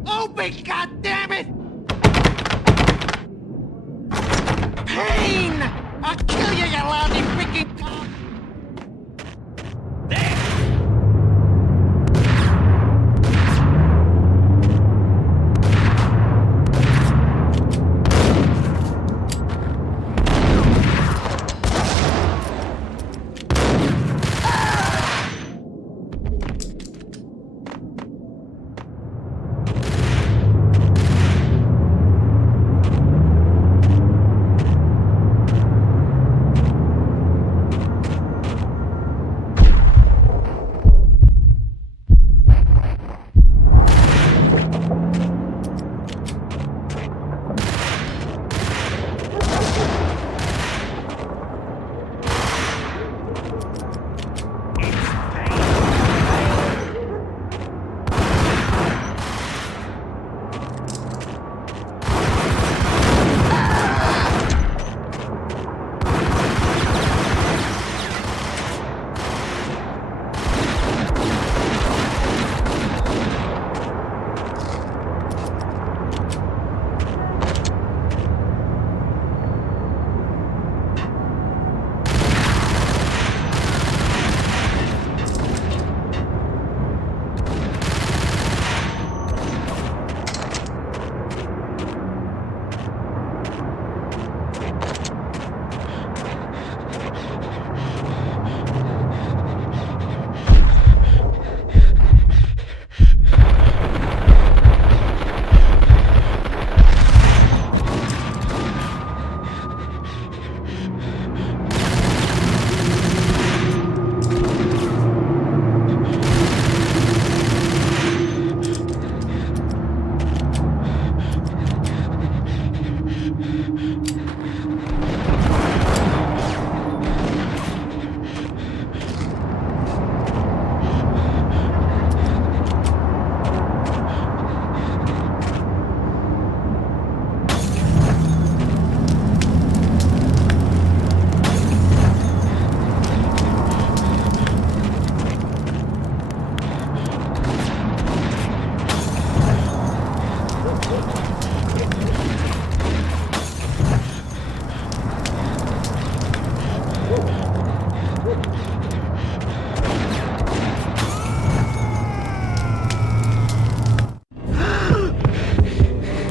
Open, goddammit! Payne! I'll kill you, you lousy freaking cop!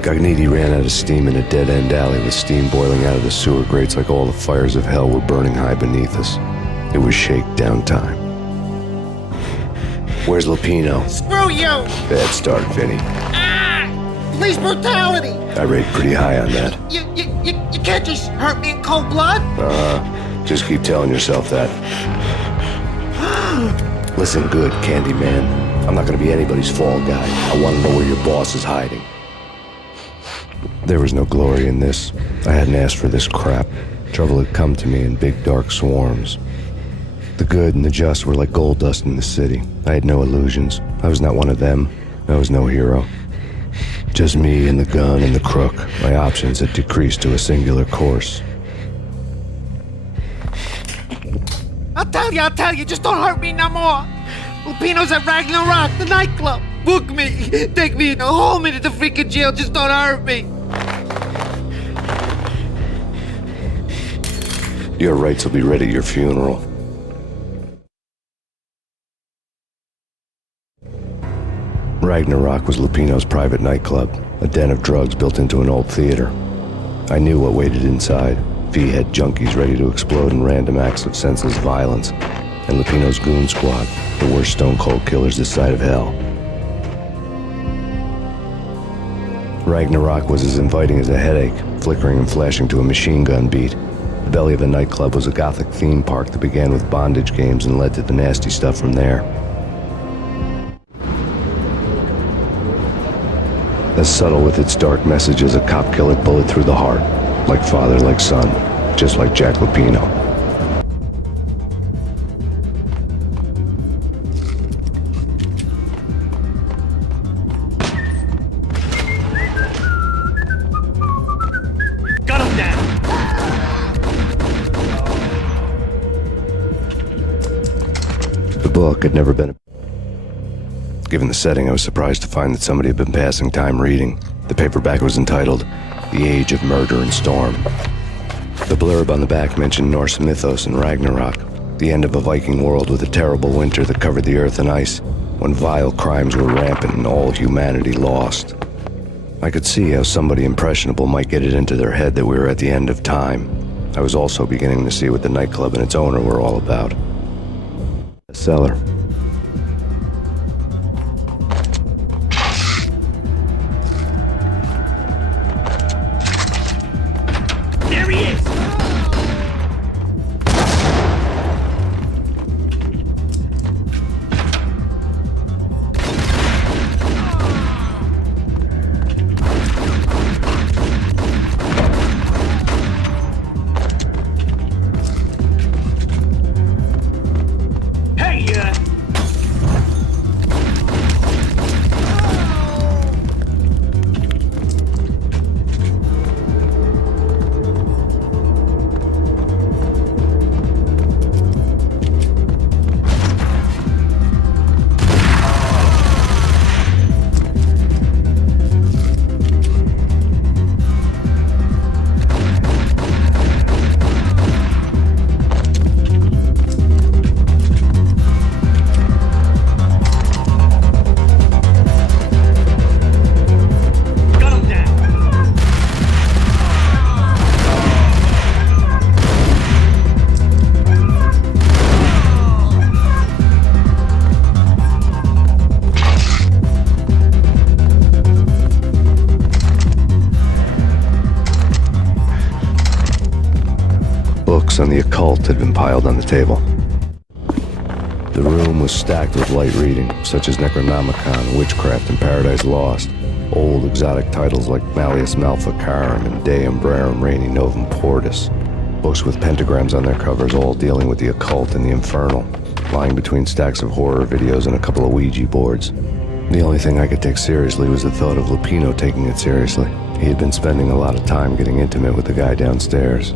Gagniti ran out of steam in a dead-end alley with steam boiling out of the sewer grates like all the fires of hell were burning high beneath us. It was shakedown time. Where's Lupino? Screw you! Bad start, Vinny. Police brutality! I rate pretty high on that. You can't just hurt me in cold blood? Just keep telling yourself that. Listen good, Candyman. I'm not gonna be anybody's fall guy. I want to know where your boss is hiding. There was no glory in this. I hadn't asked for this crap. Trouble had come to me in big dark swarms. The good and the just were like gold dust in the city. I had no illusions. I was not one of them. I was no hero. Just me and the gun and the crook. My options had decreased to a singular course. I'll tell you, just don't hurt me no more. Lupino's at Ragnarok, the nightclub. Book me, take me in a whole minute to freaking jail, just don't hurt me. Your rights will be ready at your funeral. Ragnarok was Lupino's private nightclub, a den of drugs built into an old theater. I knew what waited inside. V-head junkies ready to explode in random acts of senseless violence, and Lupino's goon squad, the worst stone-cold killers this side of hell. Ragnarok was as inviting as a headache, flickering and flashing to a machine gun beat. The belly of the nightclub was a gothic theme park that began with bondage games and led to the nasty stuff from there. As subtle with its dark message as a cop-killer bullet through the heart. Like father, like son, just like Jack Lupino. Gun him down! The book had never been... Given the setting, I was surprised to find that somebody had been passing time reading. The paperback was entitled The Age of Murder and Storm. The blurb on the back mentioned Norse mythos and Ragnarok, the end of a Viking world with a terrible winter that covered the earth in ice, when vile crimes were rampant and all humanity lost. I could see how somebody impressionable might get it into their head that we were at the end of time. I was also beginning to see what the nightclub and its owner were all about. A cellar. There he is! Hey, Books on the occult had been piled on the table. The room was stacked with light reading, such as Necronomicon, Witchcraft, and Paradise Lost. Old exotic titles like Malleus Maleficarum and De Umbrarum Reini Novum Portus. Books with pentagrams on their covers, all dealing with the occult and the infernal, lying between stacks of horror videos and a couple of Ouija boards. The only thing I could take seriously was the thought of Lupino taking it seriously. He had been spending a lot of time getting intimate with the guy downstairs.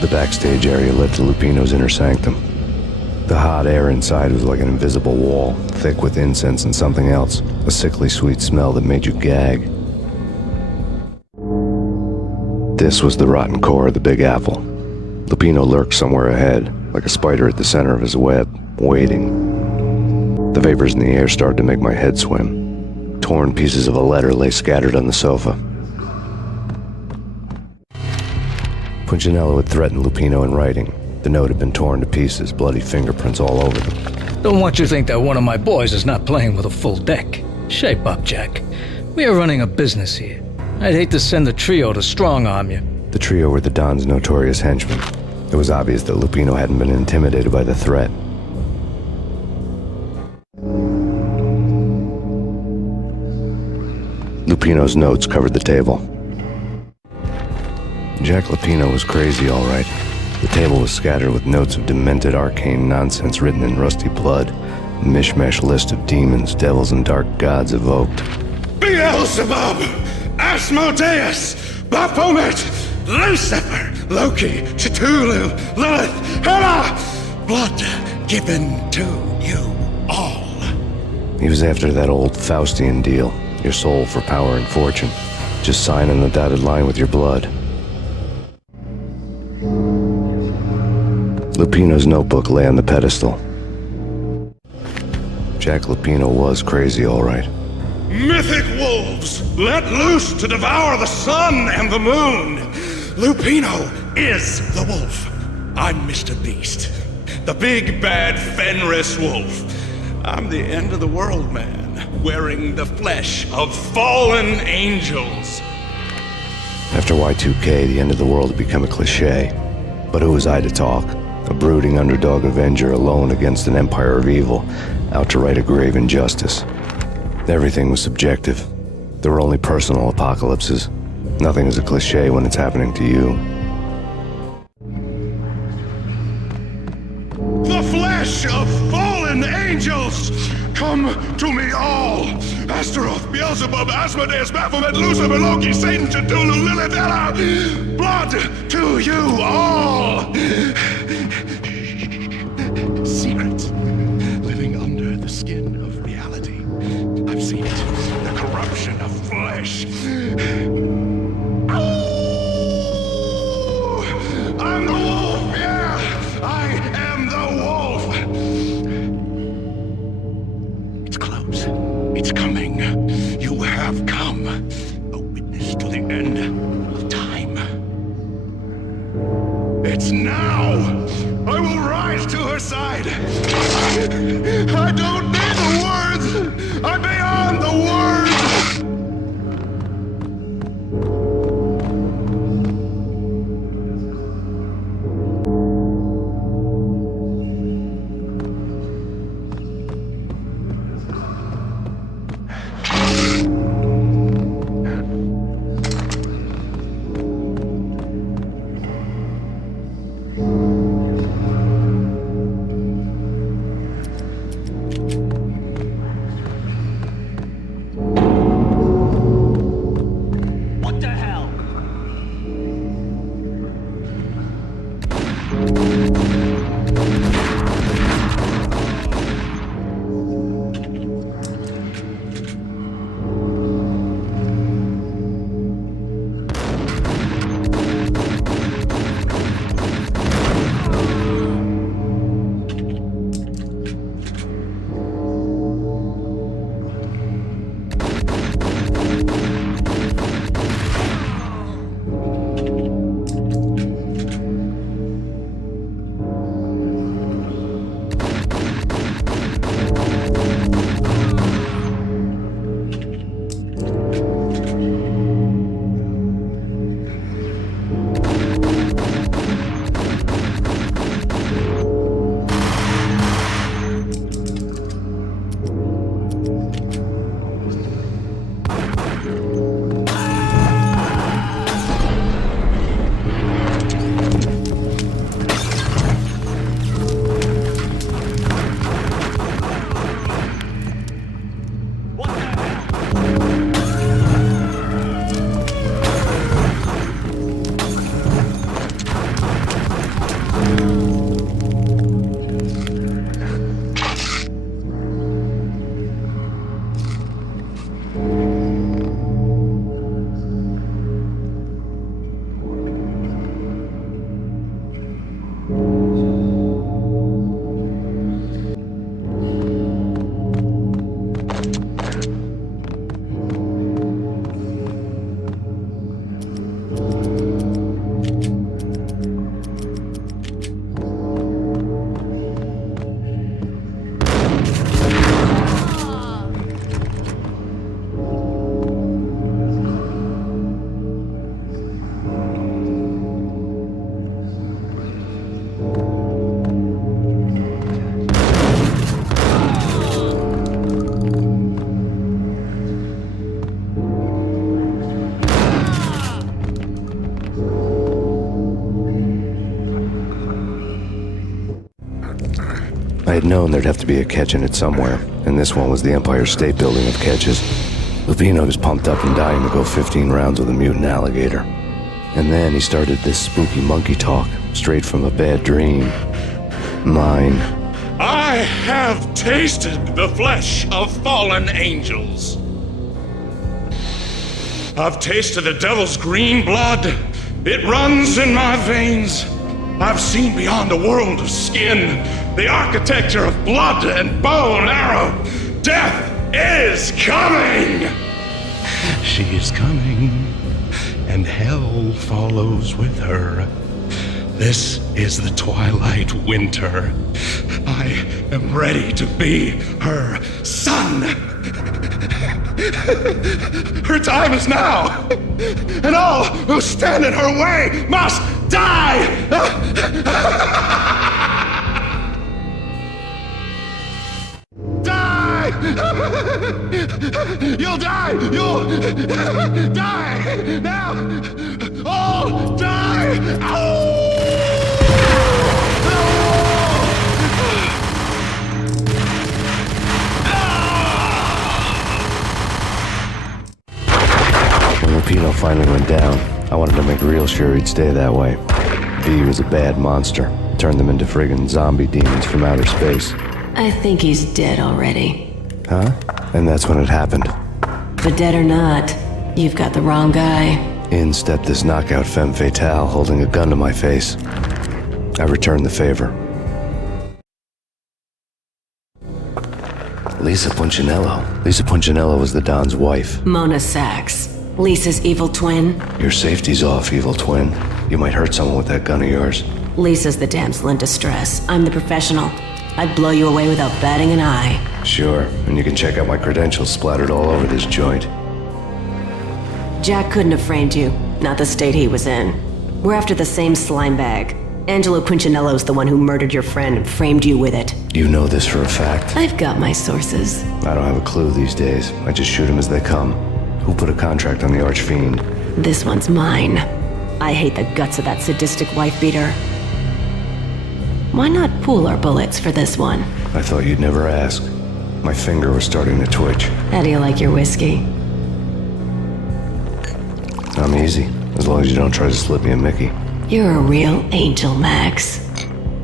The backstage area led to Lupino's inner sanctum. The hot air inside was like an invisible wall, thick with incense and something else, a sickly sweet smell that made you gag. This was the rotten core of the Big Apple. Lupino lurked somewhere ahead, like a spider at the center of his web, waiting. The vapors in the air started to make my head swim. Torn pieces of a letter lay scattered on the sofa. Punchinello had threatened Lupino in writing. The note had been torn to pieces, bloody fingerprints all over them. Don't want you to think that one of my boys is not playing with a full deck. Shape up, Jack. We are running a business here. I'd hate to send the trio to strong-arm you. The trio were the Don's notorious henchmen. It was obvious that Lupino hadn't been intimidated by the threat. Lupino's notes covered the table. Jack Lupino was crazy, all right. The table was scattered with notes of demented arcane nonsense written in rusty blood, a mishmash list of demons, devils, and dark gods evoked. Beelzebub, Asmodeus, Baphomet, Lucifer, Loki, Cthulhu, Lilith, Hela, blood given to you all. He was after that old Faustian deal, your soul for power and fortune. Just sign on the dotted line with your blood. Lupino's notebook lay on the pedestal. Jack Lupino was crazy, all right. Mythic wolves, let loose to devour the sun and the moon. Lupino is the wolf. I'm Mr. Beast, the big bad Fenris wolf. I'm the end of the world man, wearing the flesh of fallen angels. After Y2K, the end of the world had become a cliche. But who was I to talk? A brooding underdog avenger alone against an empire of evil, out to right a grave injustice. Everything was subjective. There were only personal apocalypses. Nothing is a cliche when it's happening to you. The flesh of fallen angels! Come to me all! Astaroth, Beelzebub, Asmodeus, Baphomet, Lucifer, Loki, Satan, Cthulhu, Lilith, Hela! Blood to you all! Secrets living under the skin of reality. I've seen it. The corruption of flesh. I'm the wolf, yeah! I am the wolf! It's close. It's coming. You have come. A witness to the end of time. It's now! I will rise to her side! I don't need the words! I'm beyond the words! had known there'd have to be a catch in it somewhere, and this one was the Empire State Building of catches. Lupino was pumped up and dying to go 15 rounds with a mutant alligator. And then he started this spooky monkey talk, straight from a bad dream. Mine. I have tasted the flesh of fallen angels. I've tasted the devil's green blood. It runs in my veins. I've seen beyond a world of skin, the architecture of blood and bow and arrow. Death is coming! She is coming, and hell follows with her. This is the twilight winter. I am ready to be her son. Her time is now, and all who stand in her way must die! Die! You'll die! You'll die! Now! All die! Ow! When Lupino finally went down, I wanted to make real sure he'd stay that way. V was a bad monster. Turned them into friggin' zombie demons from outer space. I think he's dead already. Huh? And that's when it happened. But dead or not, you've got the wrong guy. In stepped this knockout femme fatale holding a gun to my face. I returned the favor. Lisa Punchinello. Lisa Punchinello was the Don's wife. Mona Sachs. Lisa's evil twin. Your safety's off, evil twin. You might hurt someone with that gun of yours. Lisa's the damsel in distress. I'm the professional. I'd blow you away without batting an eye. Sure, and you can check out my credentials splattered all over this joint. Jack couldn't have framed you. Not the state he was in. We're after the same slime bag. Angelo Punchinello's the one who murdered your friend and framed you with it. You know this for a fact? I've got my sources. I don't have a clue these days. I just shoot them as they come. Who put a contract on the Archfiend? This one's mine. I hate the guts of that sadistic wife-beater. Why not pool our bullets for this one? I thought you'd never ask. My finger was starting to twitch. How do you like your whiskey? I'm easy, as long as you don't try to slip me a Mickey. You're a real angel, Max.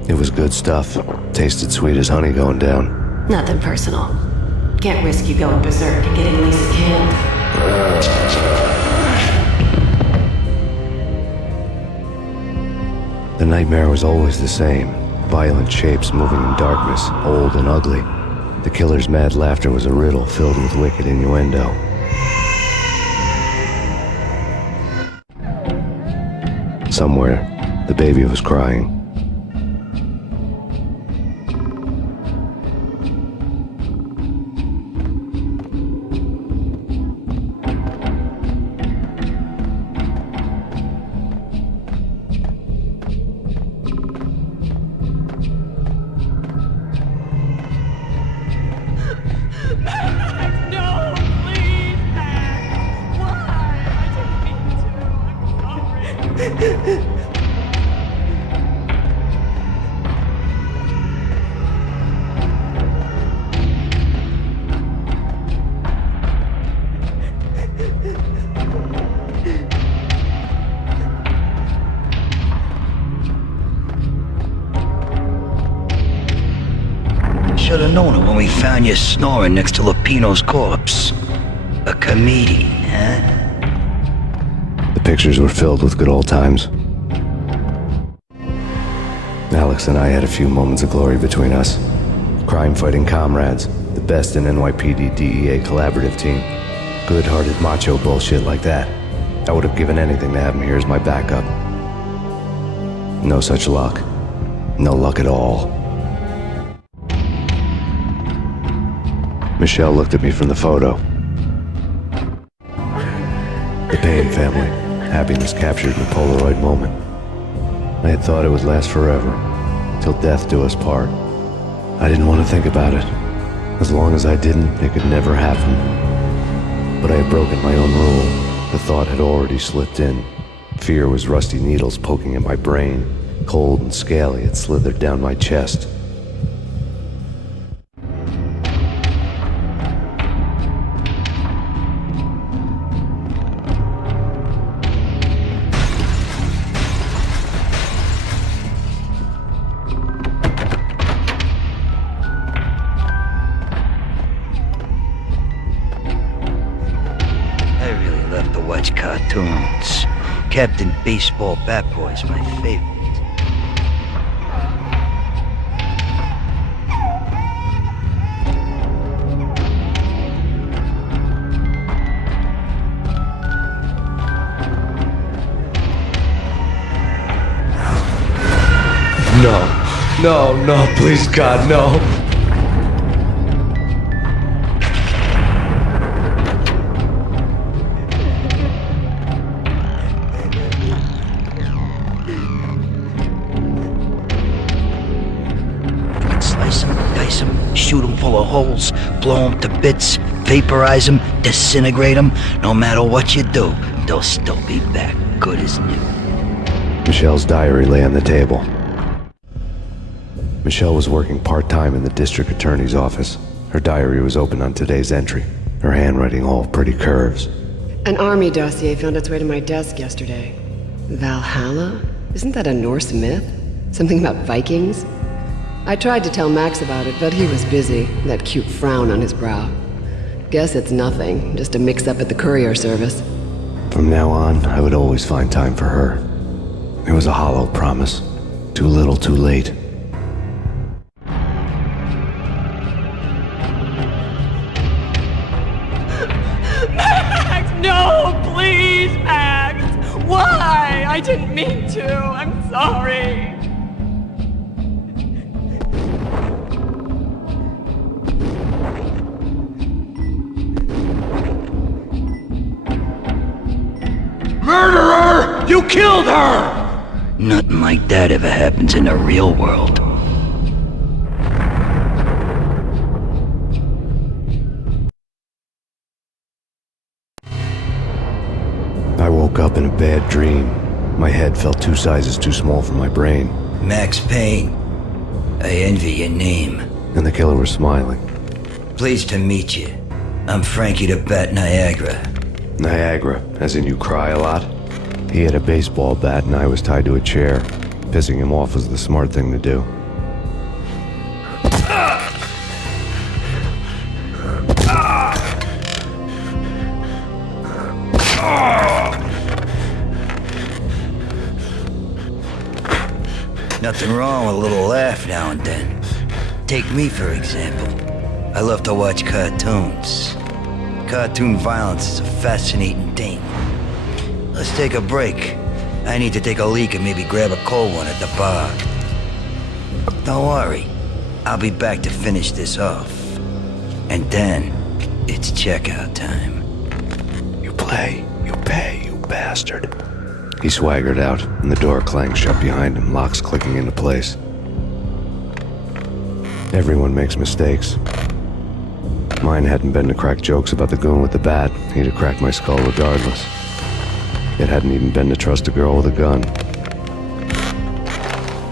It was good stuff. Tasted sweet as honey going down. Nothing personal. Can't risk you going berserk and getting Lisa killed. The nightmare was always the same. Violent shapes moving in darkness, old and ugly. The killer's mad laughter was a riddle filled with wicked innuendo. Somewhere, the baby was crying. Should have known it when we found you snoring next to Lupino's corpse. A comedian, huh? The pictures were filled with good old times. Alex and I had a few moments of glory between us. Crime-fighting comrades, the best in NYPD DEA collaborative team. Good-hearted macho bullshit like that. I would have given anything to have him here as my backup. No such luck. No luck at all. Michelle looked at me from the photo. The Payne family. Happiness captured in a Polaroid moment. I had thought it would last forever, till death do us part. I didn't want to think about it. As long as I didn't, it could never happen. But I had broken my own rule. The thought had already slipped in. Fear was rusty needles poking at my brain. Cold and scaly, it slithered down my chest. watch cartoons. Captain Baseball Bat Boy's my favorite. No, please God, no. Slice them, dice them, shoot them full of holes, blow them to bits, vaporize them, disintegrate them. No matter what you do, they'll still be back good as new. Michelle's diary lay on the table. Michelle was working part-time in the district attorney's office. Her diary was open on today's entry, her handwriting all pretty curves. An army dossier found its way to my desk yesterday. Valhalla? Isn't that a Norse myth? Something about Vikings? I tried to tell Max about it, but he was busy, that cute frown on his brow. Guess it's nothing, just a mix-up at the courier service. From now on, I would always find time for her. It was a hollow promise. Too little, too late. No, please, Max! Why? I didn't mean to. I'm sorry. Murderer! You killed her! Nothing like that ever happens in the real world. I woke up in a bad dream. My head felt 2 sizes too small for my brain. Max Payne. I envy your name. And the killer was smiling. Pleased to meet you. I'm Frankie the Bat Niagara. Niagara, as in you cry a lot? He had a baseball bat and I was tied to a chair. Pissing him off was the smart thing to do. Nothing wrong with a little laugh now and then. Take me, for example. I love to watch cartoons. Cartoon violence is a fascinating thing. Let's take a break. I need to take a leak and maybe grab a cold one at the bar. Don't worry. I'll be back to finish this off. And then, it's checkout time. You play, you pay, you bastard. He swaggered out, and the door clanged shut behind him, locks clicking into place. Everyone makes mistakes. Mine hadn't been to crack jokes about the goon with the bat. He'd have cracked my skull regardless. It hadn't even been to trust a girl with a gun.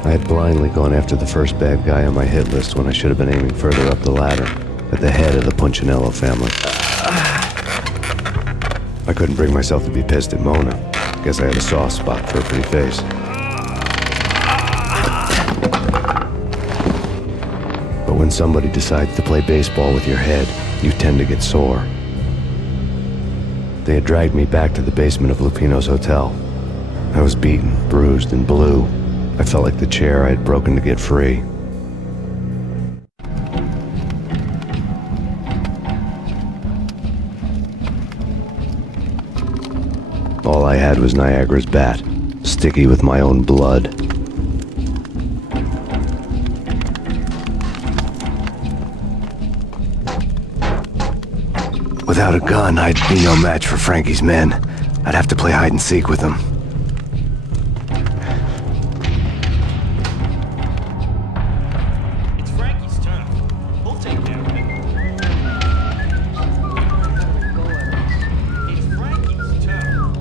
I had blindly gone after the first bad guy on my hit list when I should have been aiming further up the ladder, at the head of the Punchinello family. I couldn't bring myself to be pissed at Mona. Guess I had a soft spot for her pretty face. But when somebody decides to play baseball with your head, you tend to get sore. They had dragged me back to the basement of Lupino's hotel. I was beaten, bruised, and blue. I felt like the chair I had broken to get free. All I had was Niagara's bat, sticky with my own blood. Without a gun, I'd be no match for Frankie's men. I'd have to play hide and seek with them. It's Frankie's turn. We'll take care of it. It's Frankie's turn.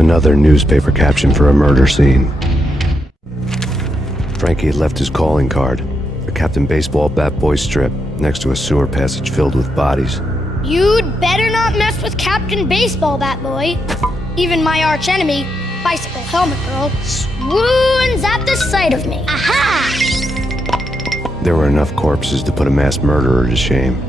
Another newspaper caption for a murder scene. Frankie had left his calling card, a Captain Baseball bat boy strip, next to a sewer passage filled with bodies. You'd better not mess with Captain Baseball Bat Boy. Even my archenemy, Bicycle Helmet Girl, swoons at the sight of me. Aha! There were enough corpses to put a mass murderer to shame.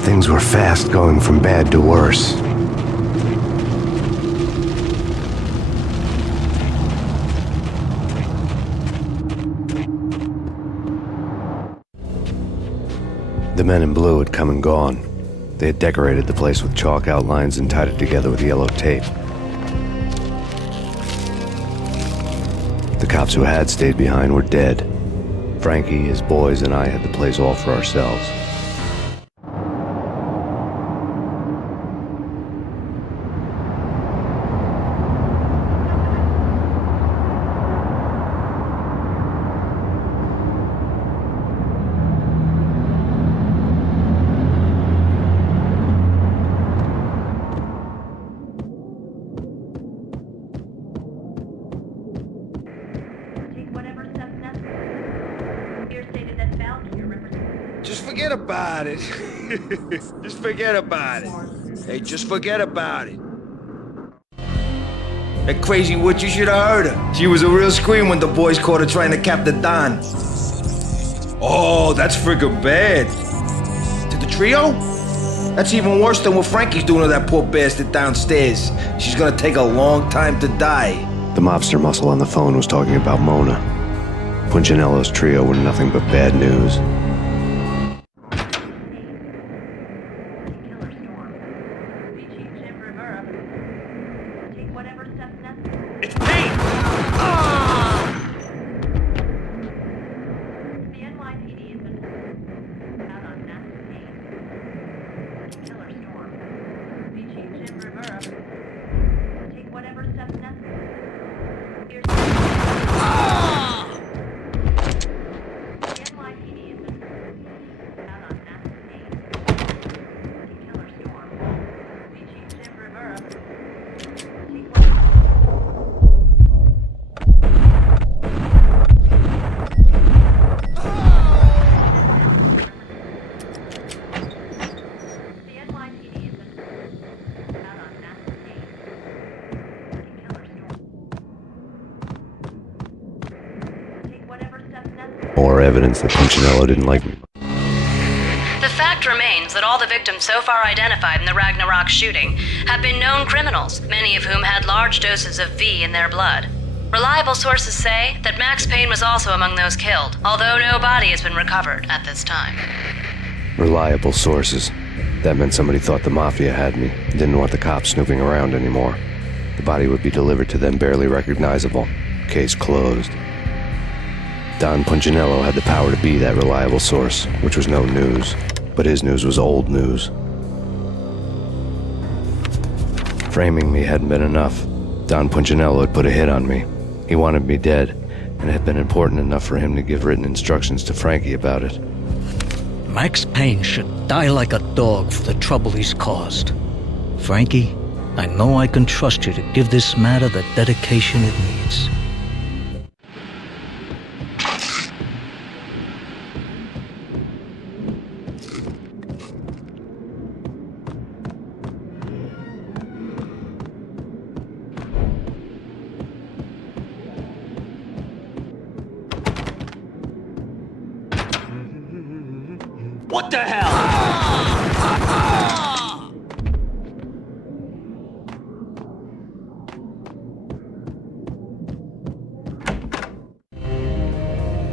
Things were fast going from bad to worse. The men in blue had come and gone. They had decorated the place with chalk outlines and tied it together with yellow tape. The cops who had stayed behind were dead. Frankie, his boys, and I had the place all for ourselves. Just forget about it. Just forget about it. Hey, just forget about it. That crazy witch, you should have heard her. She was a real scream when the boys caught her trying to cap the Don. Oh, that's friggin' bad. To the trio? That's even worse than what Frankie's doing to that poor bastard downstairs. She's gonna take a long time to die. The mobster muscle on the phone was talking about Mona. Punchinello's trio were nothing but bad news. It's Payne! The NYPD has been out on massive Payne. Killer storm. Beach Jim Rivera. Take whatever steps necessary. Here's the NYPD has been out on massive Payne. Killer storm. Beach Jim Rivera. Take whatever. More evidence that Punchinello didn't like me. The fact remains that all the victims so far identified in the Ragnarok shooting have been known criminals, many of whom had large doses of V in their blood. Reliable sources say that Max Payne was also among those killed, although no body has been recovered at this time. Reliable sources. That meant somebody thought the Mafia had me, didn't want the cops snooping around anymore. The body would be delivered to them barely recognizable. Case closed. Don Punchinello had the power to be that reliable source, which was no news. But his news was old news. Framing me hadn't been enough. Don Punchinello had put a hit on me. He wanted me dead, and it had been important enough for him to give written instructions to Frankie about it. Max Payne should die like a dog for the trouble he's caused. Frankie, I know I can trust you to give this matter the dedication it needs. What the hell?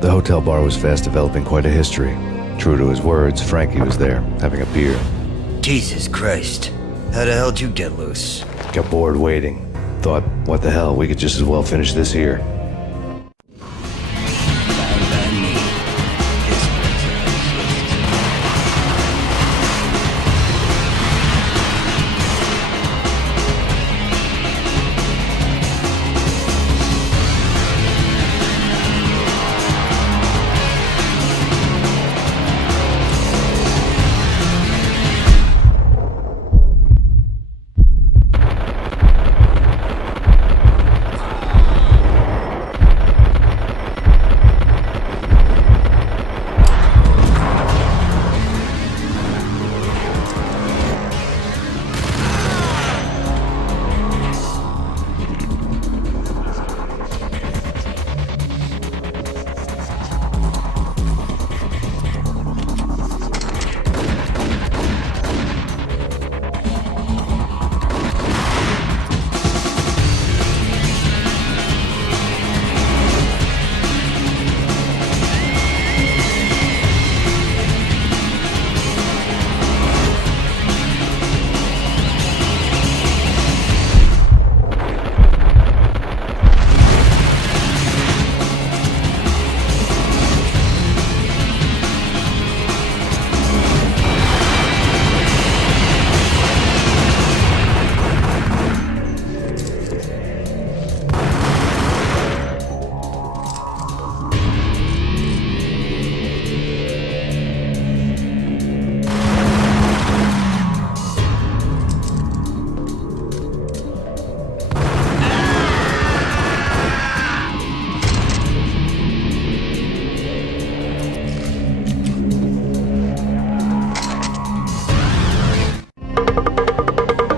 The hotel bar was fast developing quite a history. True to his words, Frankie was there, having a beer. Jesus Christ. How the hell did you get loose? Got bored waiting. Thought, what the hell, we could just as well finish this here.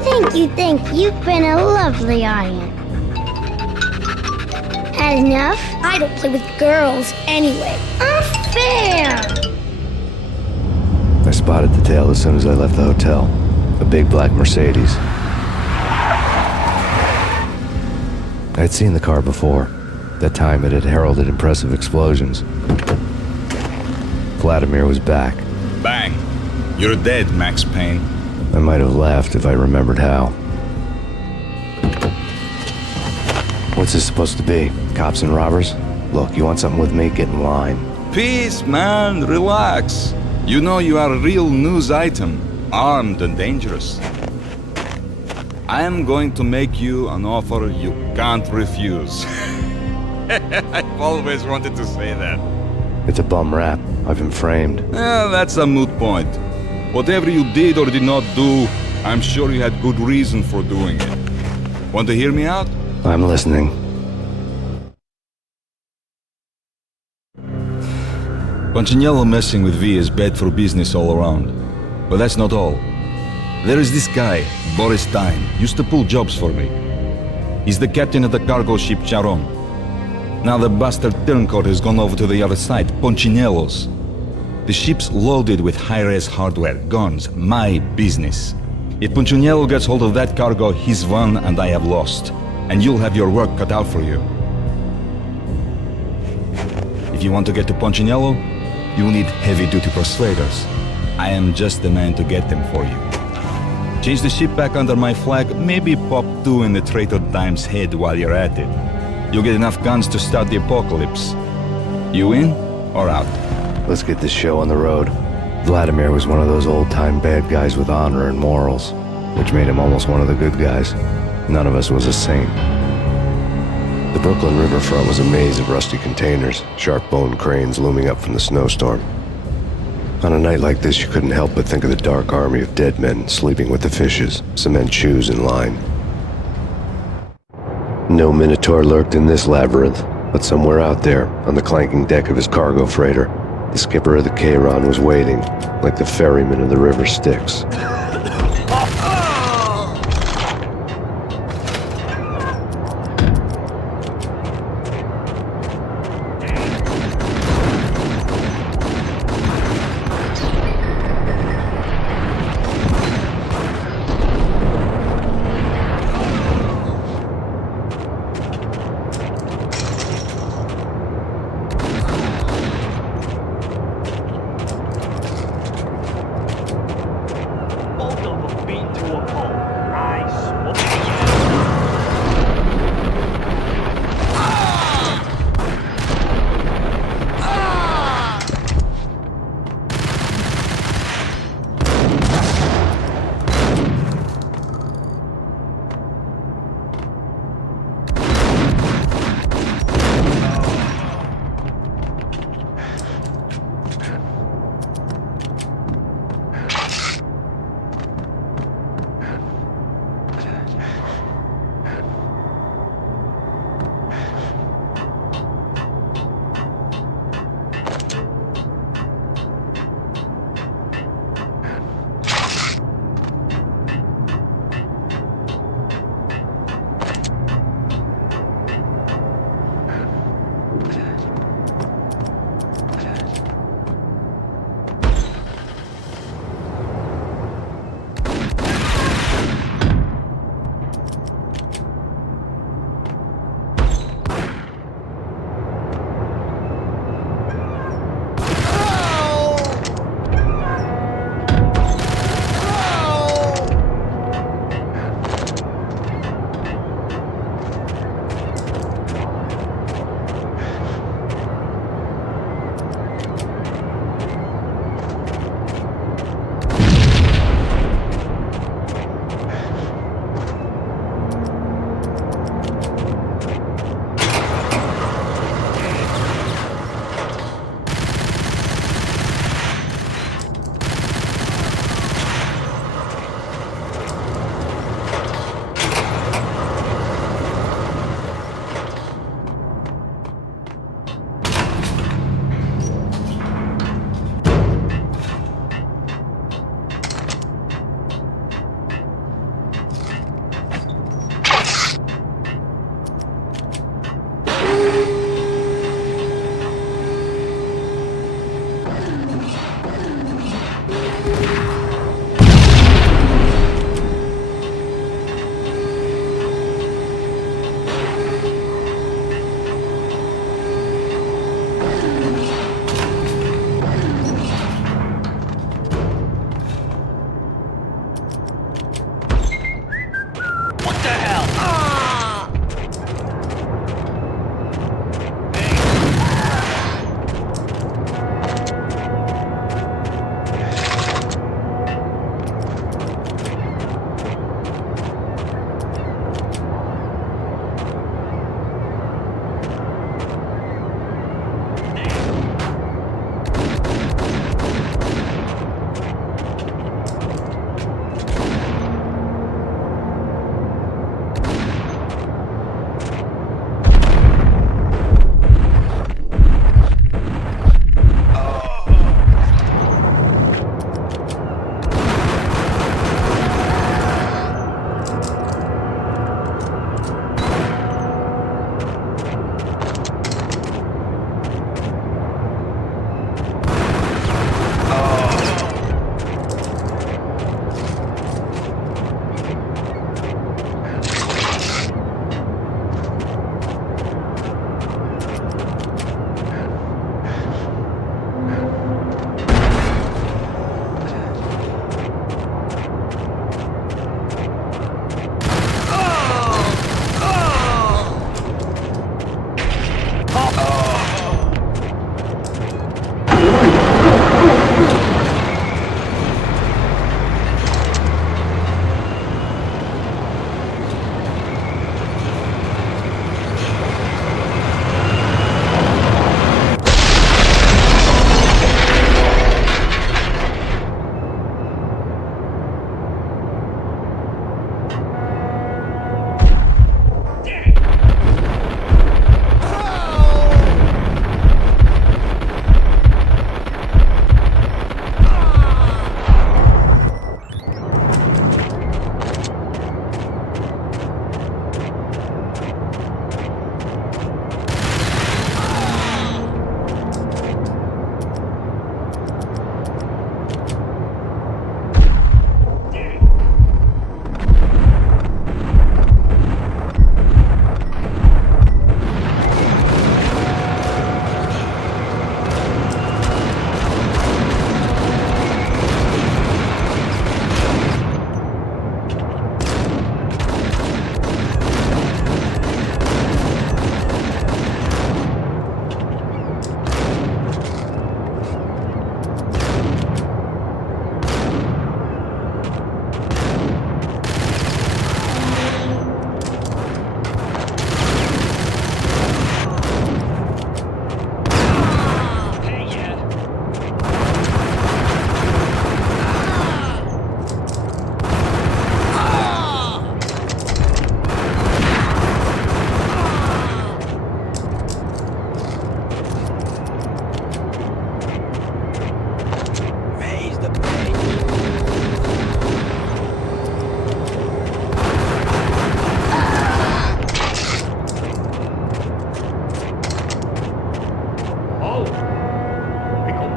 Thank you. You've been a lovely audience. Had enough? I don't play with girls anyway. Unfair! I spotted the tail as soon as I left the hotel. A big black Mercedes. I'd seen the car before. That time it had heralded impressive explosions. Vladimir was back. Bang! You're dead, Max Payne. I might have laughed if I remembered how. What's this supposed to be? Cops and robbers? Look, you want something with me? Get in line. Peace, man. Relax. You know you are a real news item. Armed and dangerous. I am going to make you an offer you can't refuse. I've always wanted to say that. It's a bum rap. I've been framed. That's a moot point. Whatever you did or did not do, I'm sure you had good reason for doing it. Want to hear me out? I'm listening. Punchinello messing with V is bad for business all around. But that's not all. There is this guy, Boris Stein, used to pull jobs for me. He's the captain of the cargo ship Charon. Now the bastard turncoat has gone over to the other side, Punchinello's. The ship's loaded with high-res hardware, guns, my business. If Punchinello gets hold of that cargo, he's won and I have lost. And you'll have your work cut out for you. If you want to get to Punchinello, you'll need heavy-duty persuaders. I am just the man to get them for you. Change the ship back under my flag, maybe pop 2 in the traitor Dime's head while you're at it. You'll get enough guns to start the apocalypse. You in or out? Let's get this show on the road. Vladimir was one of those old-time bad guys with honor and morals, which made him almost one of the good guys. None of us was a saint. The Brooklyn riverfront was a maze of rusty containers, sharp-boned cranes looming up from the snowstorm. On a night like this, you couldn't help but think of the dark army of dead men sleeping with the fishes, cement shoes in line. No Minotaur lurked in this labyrinth, but somewhere out there, on the clanking deck of his cargo freighter, the skipper of the Chiron was waiting, like the ferryman of the river Styx.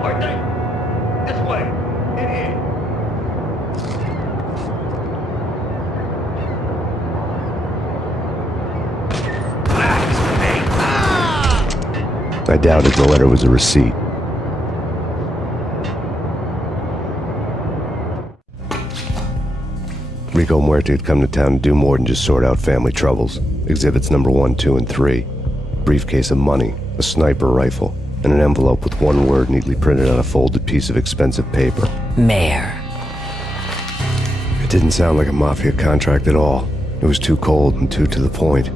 Muerte! This way! In here! I doubted the letter was a receipt. Rico Muerte had come to town to do more than just sort out family troubles. Exhibits number 1, 2, and 3. Briefcase of money, a sniper rifle, and an envelope with one word neatly printed on a folded piece of expensive paper. Mayor. It didn't sound like a mafia contract at all. It was too cold and too to the point.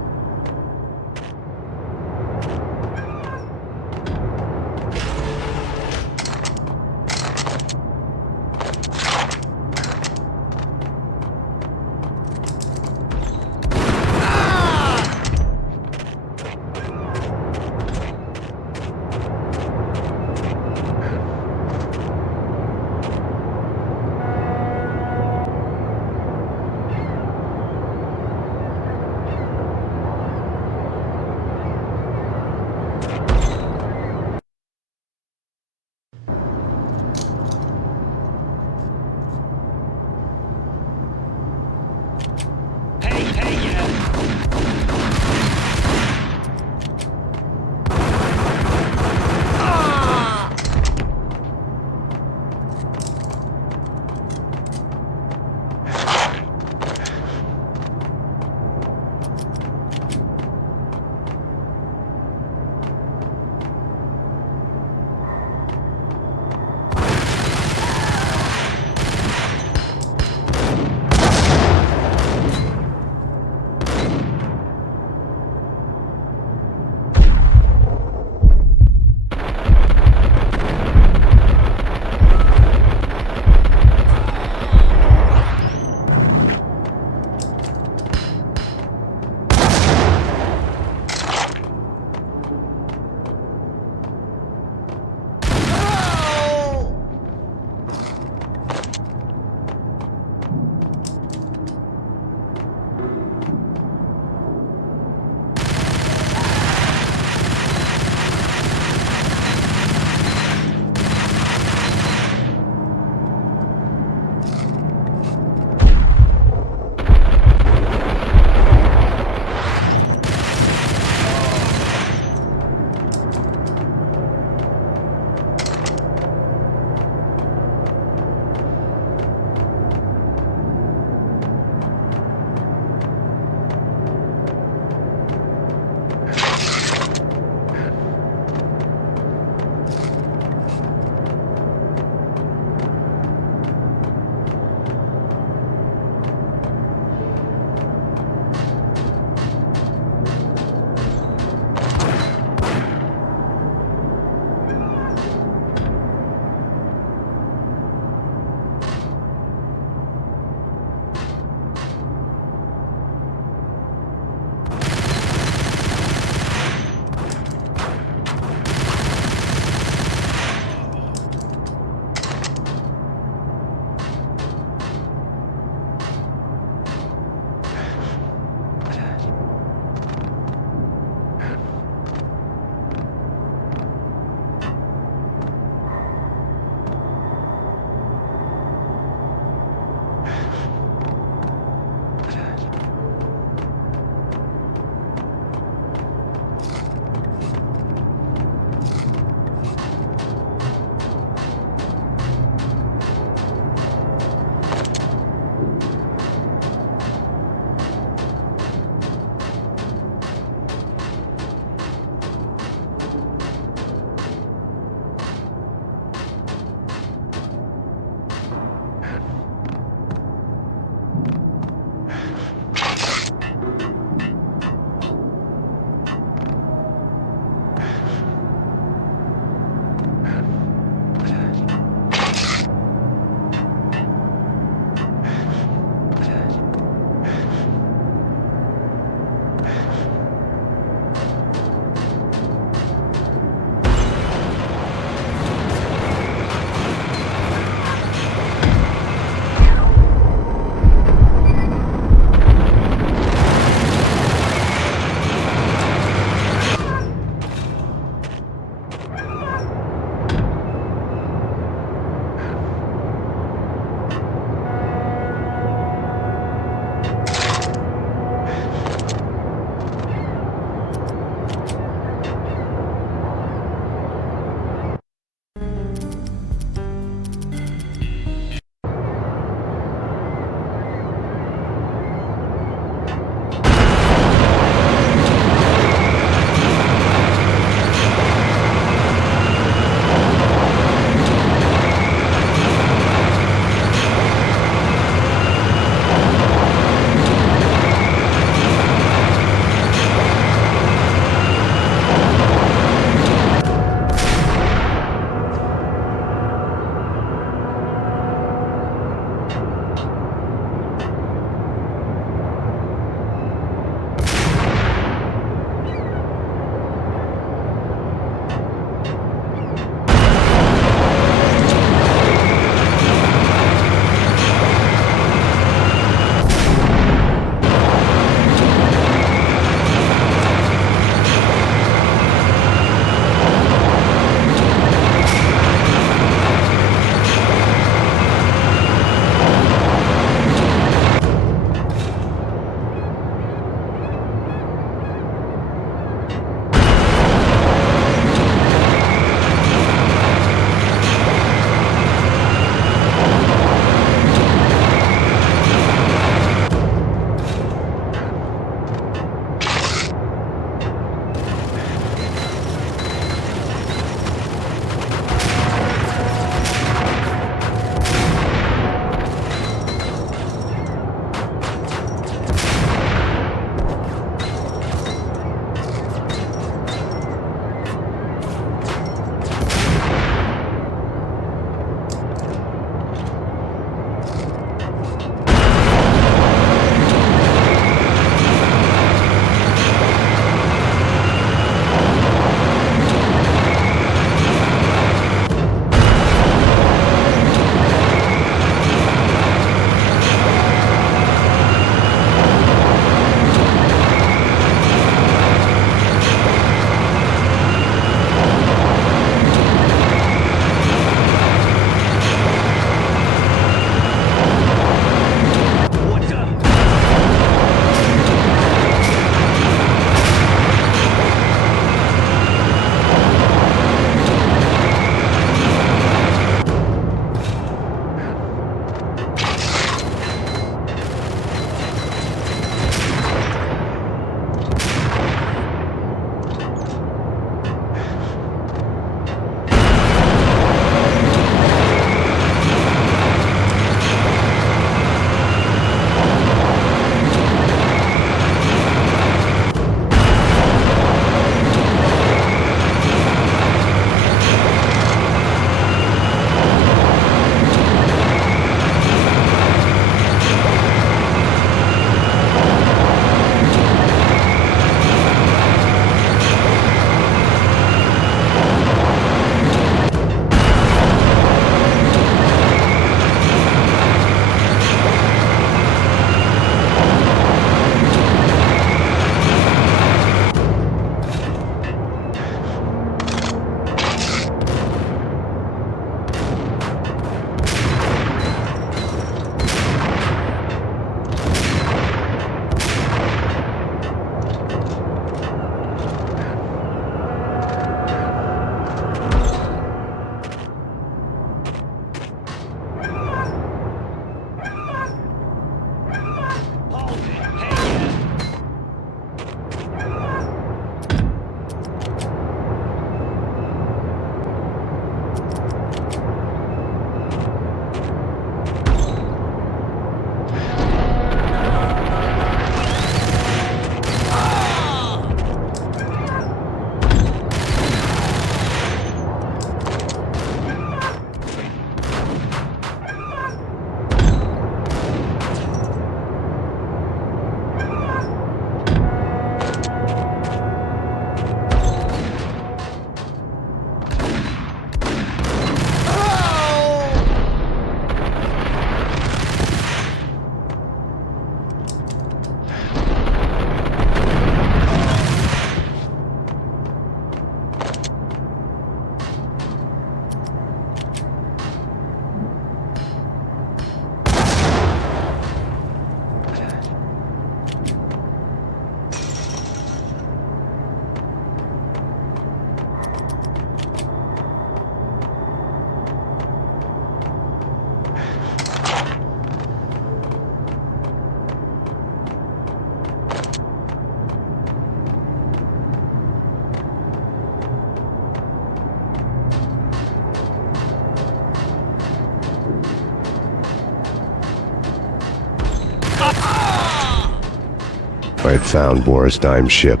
I had found Boris Dime's ship.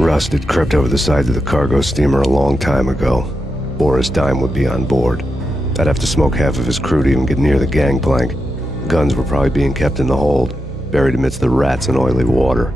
Rust had crept over the sides of the cargo steamer a long time ago. Boris Dime would be on board. I'd have to smoke half of his crew to even get near the gangplank. Guns were probably being kept in the hold, buried amidst the rats and oily water.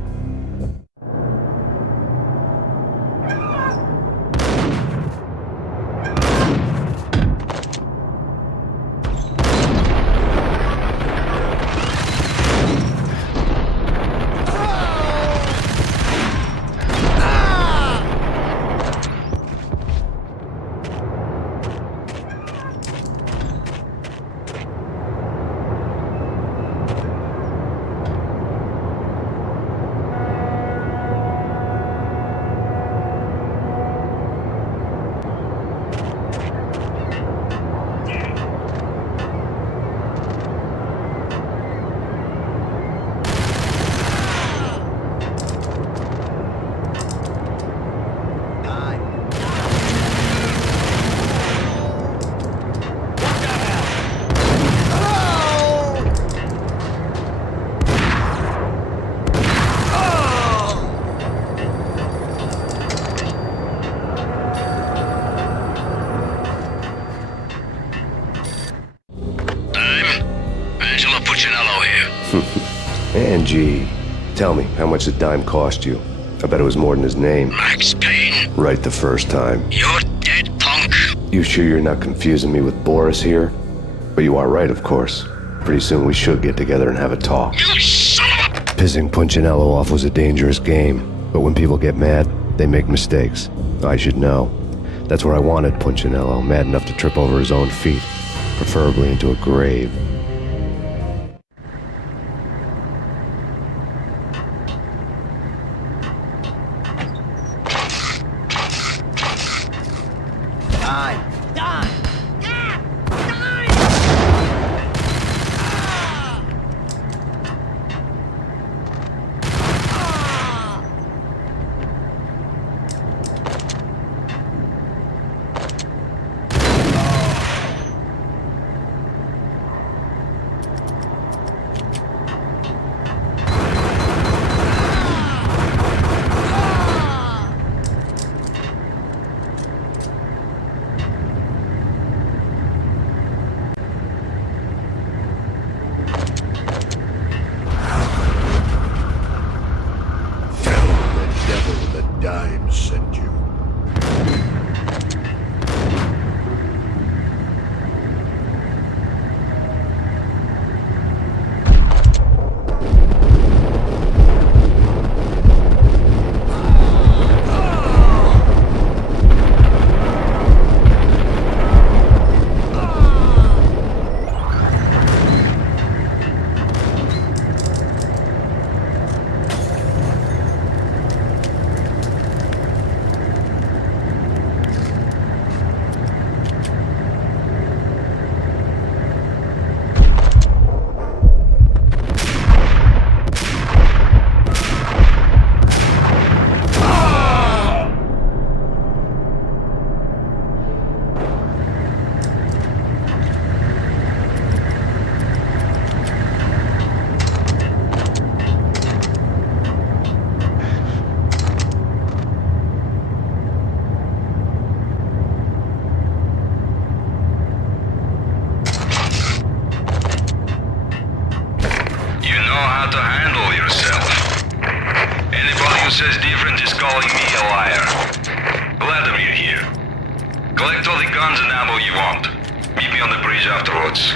Angie, tell me, how much did Dime cost you? I bet it was more than his name. Max Payne. Right the first time. You're dead, punk. You sure you're not confusing me with Boris here? But you are right, of course. Pretty soon we should get together and have a talk. You son of a... Pissing Punchinello off was a dangerous game, but when people get mad, they make mistakes. I should know. That's where I wanted Punchinello, mad enough to trip over his own feet, preferably into a grave. Dime sent you. Collect all the guns and ammo you want. Meet me on the bridge afterwards.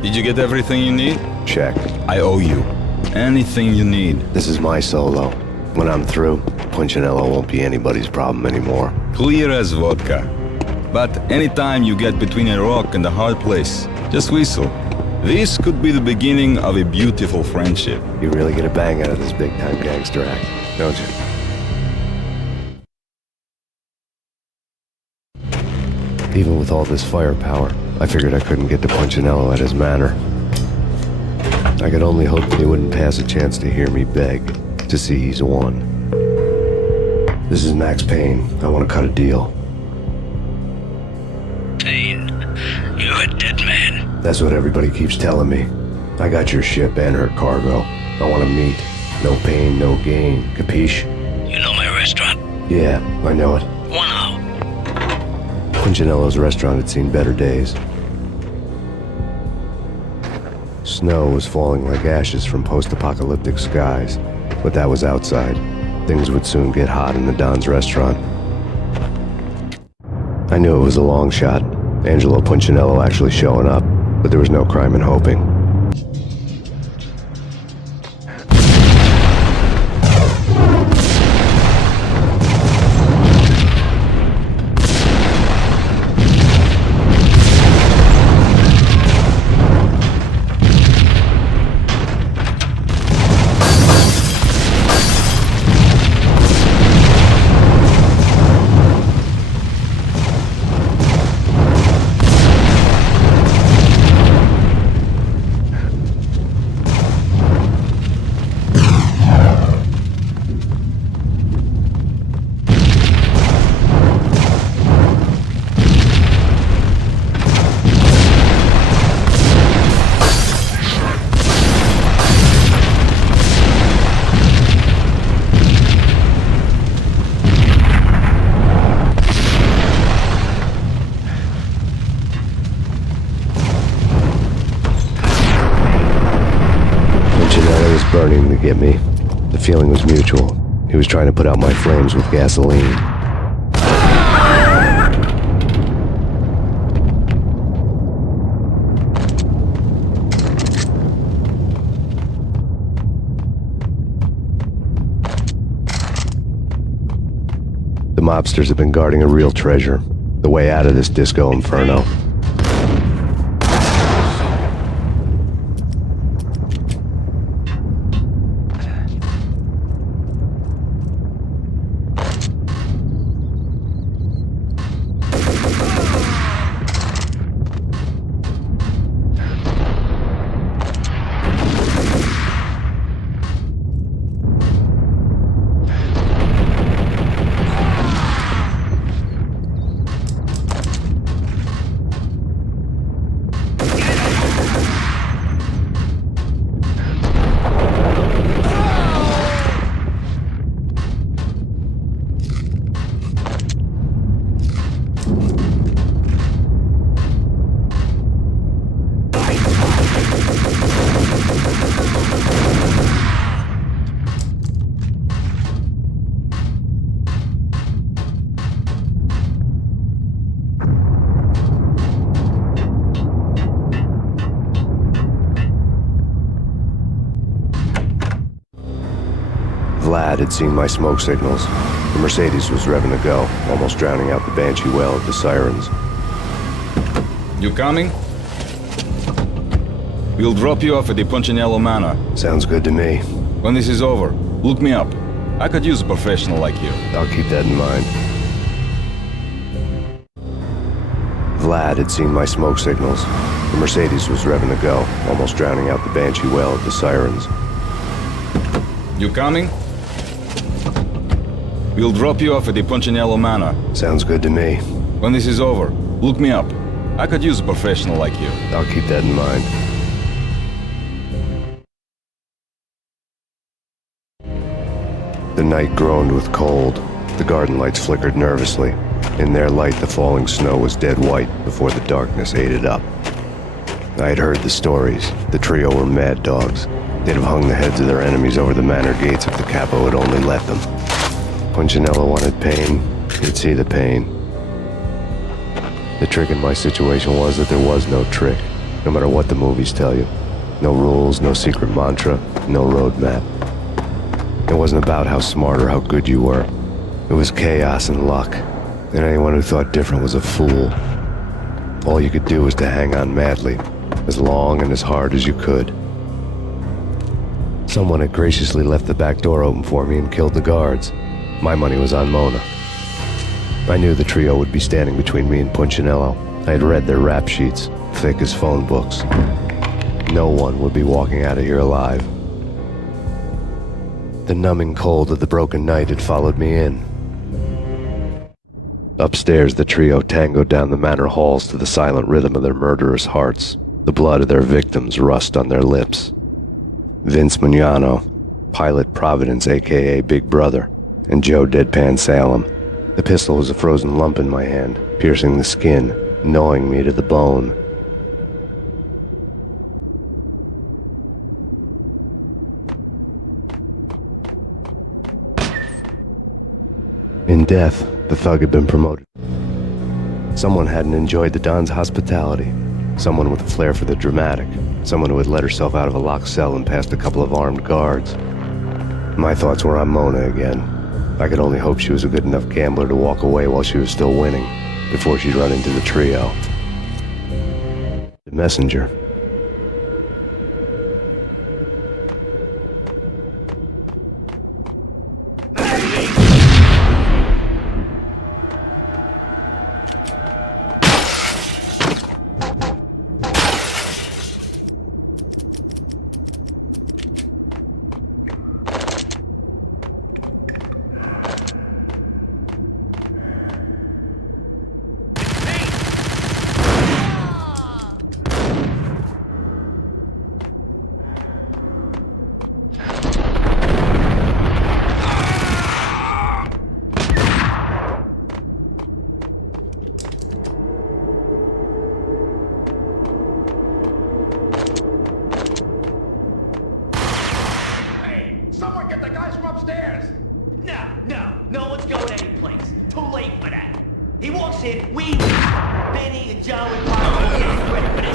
Did you get everything you need? Check. I owe you. Anything you need. This is my solo. When I'm through, Punchinello won't be anybody's problem anymore. Clear as vodka. But anytime you get between a rock and a hard place, just whistle. This could be the beginning of a beautiful friendship. You really get a bang out of this big-time gangster act, don't you? Even with all this firepower, I figured I couldn't get to Punchinello at his manor. I could only hope that he wouldn't pass a chance to hear me beg to see he's won. This is Max Payne. I want to cut a deal. Payne, you're a dead man. That's what everybody keeps telling me. I got your ship and her cargo. I want to meet. No pain, no gain. Capiche? You know my restaurant? Yeah, I know it. 1 hour. Punchinello's restaurant had seen better days. Snow was falling like ashes from post-apocalyptic skies, but that was outside. Things would soon get hot in the Don's restaurant. I knew it was a long shot, Angelo Punchinello actually showing up, but there was no crime in hoping. Burning to get me. The feeling was mutual. He was trying to put out my flames with gasoline. The mobsters have been guarding a real treasure. The way out of this disco inferno. Vlad had seen my smoke signals. The Mercedes was revving to go, almost drowning out the banshee wail of the sirens. You coming? We'll drop you off at the Punchinello Manor. Sounds good to me. When this is over, look me up. I could use a professional like you. I'll keep that in mind. Vlad had seen my smoke signals. The Mercedes was revving to go, almost drowning out the banshee wail of the sirens. You coming? We'll drop you off at the Punchinello Manor. Sounds good to me. When this is over, look me up. I could use a professional like you. I'll keep that in mind. The night groaned with cold. The garden lights flickered nervously. In their light, the falling snow was dead white before the darkness ate it up. I had heard the stories. The trio were mad dogs. They'd have hung the heads of their enemies over the manor gates if the capo had only let them. Punchinello wanted Payne. He'd see the pain. The trick in my situation was that there was no trick, no matter what the movies tell you. No rules, no secret mantra, no roadmap. It wasn't about how smart or how good you were. It was chaos and luck, and anyone who thought different was a fool. All you could do was to hang on madly, as long and as hard as you could. Someone had graciously left the back door open for me and killed the guards. My money was on Mona. I knew the trio would be standing between me and Punchinello. I had read their rap sheets, thick as phone books. No one would be walking out of here alive. The numbing cold of the broken night had followed me in. Upstairs, the trio tangoed down the manor halls to the silent rhythm of their murderous hearts. The blood of their victims rust on their lips. Vince Mignano, Pilot Providence, a.k.a. Big Brother, and Joe Deadpan Salem. The pistol was a frozen lump in my hand, piercing the skin, gnawing me to the bone. In death, the thug had been promoted. Someone hadn't enjoyed the Don's hospitality. Someone with a flair for the dramatic. Someone who had let herself out of a locked cell and past a couple of armed guards. My thoughts were on Mona again. I could only hope she was a good enough gambler to walk away while she was still winning, before she'd run into the trio. The messenger. No one's going anyplace. Too late for that. He walks in, we leave. Benny and Joe and Pop getting ready for this.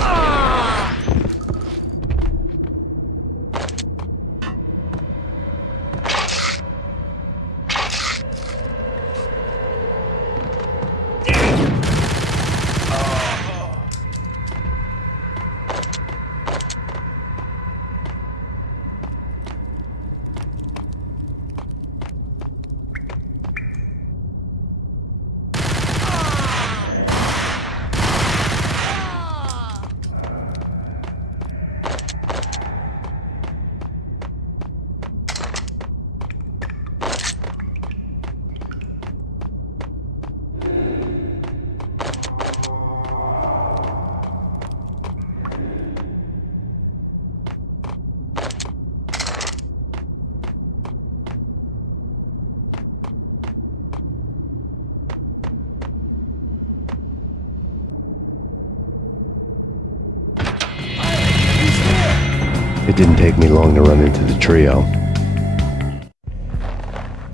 It didn't take me long to run into the trio.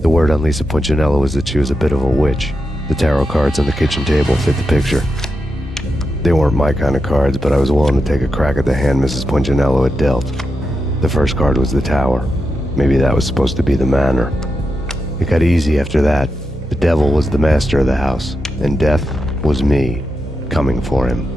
The word on Lisa Punchinello was that she was a bit of a witch. The tarot cards on the kitchen table fit the picture. They weren't my kind of cards, but I was willing to take a crack at the hand Mrs. Punchinello had dealt. The first card was the tower. Maybe that was supposed to be the manor. It got easy after that. The devil was the master of the house, and death was me, coming for him.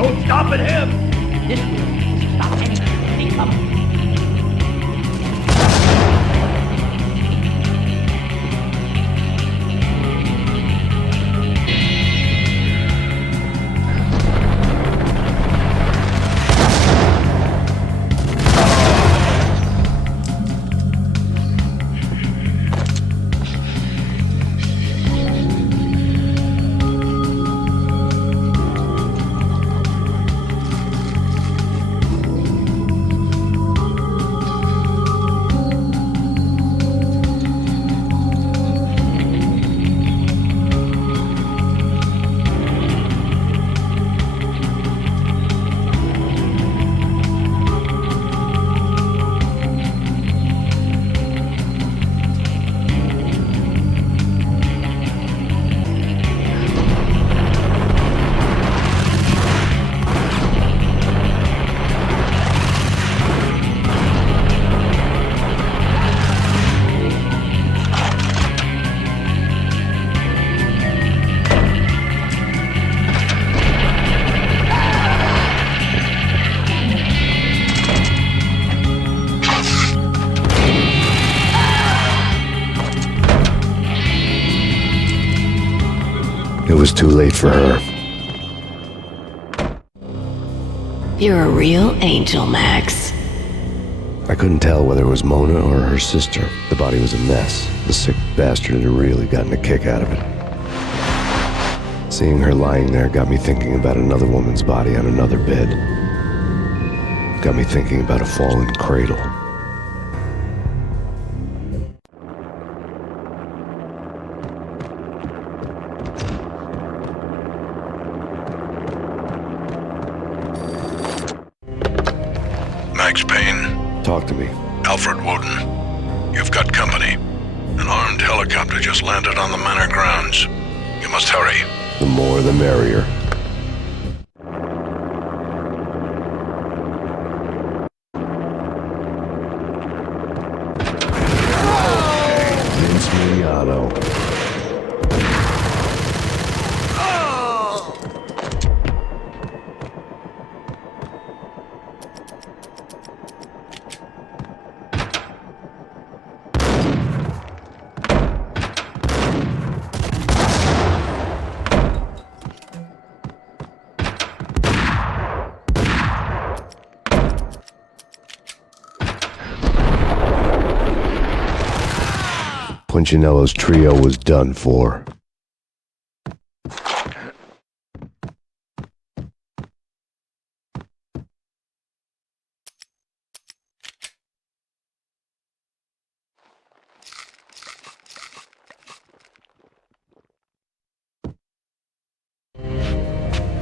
No stopping him! This will stop anything. He comes. It was too late for her. You're a real angel, Max. I couldn't tell whether it was Mona or her sister. The body was a mess. The sick bastard had really gotten a kick out of it. Seeing her lying there got me thinking about another woman's body on another bed. Got me thinking about a fallen cradle. Max Payne. Talk to me. Alfred Woden. You've got company. An armed helicopter just landed on the manor grounds. You must hurry. The more the merrier. Vince Miliano. Punchinello's trio was done for.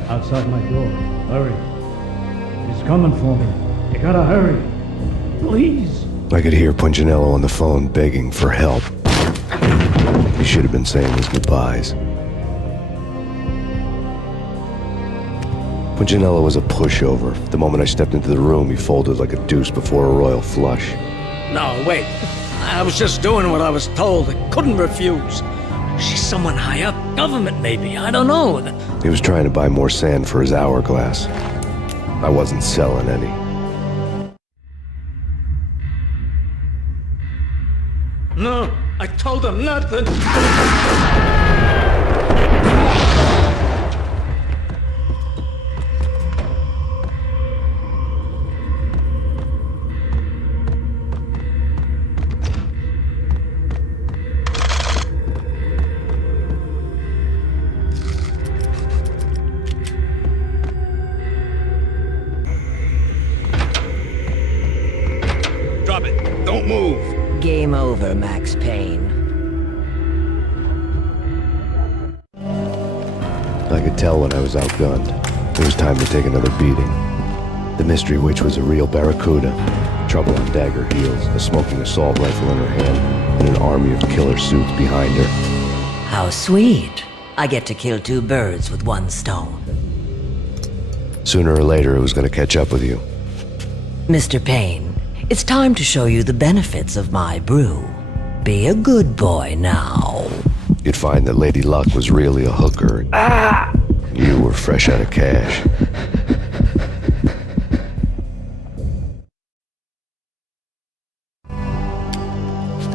Outside my door. Hurry. He's coming for me. You gotta hurry. Please. I could hear Punchinello on the phone begging for help. He should have been saying his goodbyes. Punchinello was a pushover. The moment I stepped into the room, he folded like a deuce before a royal flush. No, wait. I was just doing what I was told. I couldn't refuse. She's someone high up. Government, maybe. I don't know. He was trying to buy more sand for his hourglass. I wasn't selling any. No, I told him nothing. Drop it. Don't move. Game over, Max Payne. I could tell when I was outgunned. It was time to take another beating. The mystery witch was a real barracuda. Trouble on dagger heels, a smoking assault rifle in her hand, and an army of killer suits behind her. How sweet. I get to kill two birds with one stone. Sooner or later, it was going to catch up with you. Mr. Payne, it's time to show you the benefits of my brew. Be a good boy now. You'd find that Lady Luck was really a hooker. You were fresh out of cash.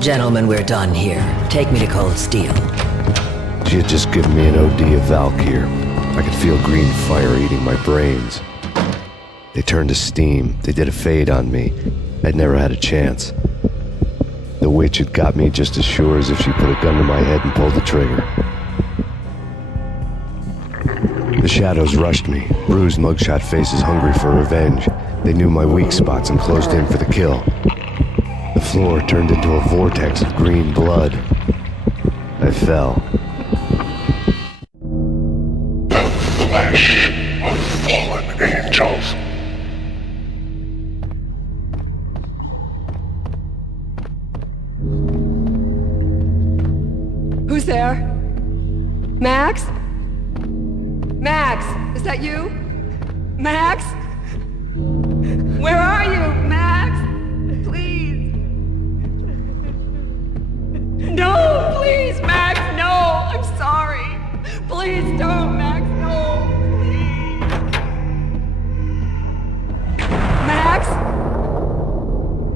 Gentlemen, we're done here. Take me to Cold Steel. She had just given me an OD of Valkyr. I could feel green fire eating my brains. They turned to steam. They did a fade on me. I'd never had a chance. The witch had got me just as sure as if she put a gun to my head and pulled the trigger. The shadows rushed me, bruised mugshot faces hungry for revenge. They knew my weak spots and closed in for the kill. The floor turned into a vortex of green blood. I fell. The flesh of fallen angels. Who's there? Max? Max, is that you? Max? Where are you, Max? Please. No, please, Max, no. I'm sorry. Please don't, Max, no. Please. Max?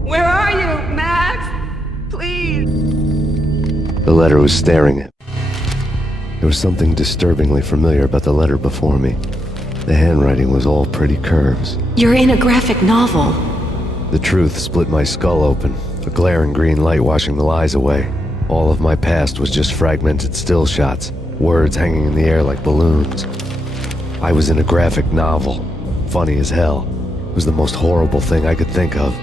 Where are you, Max? Please. The letter was staring at me. There was something disturbingly familiar about the letter before me. The handwriting was all pretty curves. You're in a graphic novel. The truth split my skull open, a glaring green light washing the lies away. All of my past was just fragmented still shots, words hanging in the air like balloons. I was in a graphic novel. Funny as hell. It was the most horrible thing I could think of.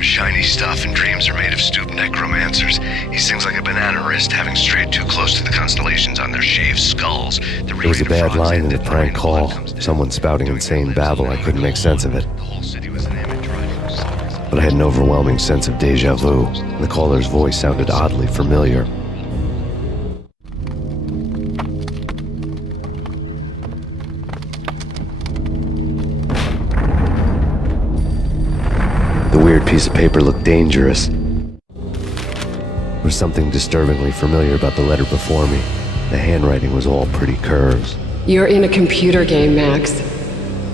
Shiny stuff and dreams are made of stooped necromancers. He sings like a banana wrist, having strayed too close to the constellations on their shaved skulls. There was a bad line in the prank call. Someone spouting insane babble. I couldn't make sense of it. But I had an overwhelming sense of deja vu. The caller's voice sounded oddly familiar. The weird piece of paper looked dangerous. There was something disturbingly familiar about the letter before me. The handwriting was all pretty curves. You're in a computer game, Max.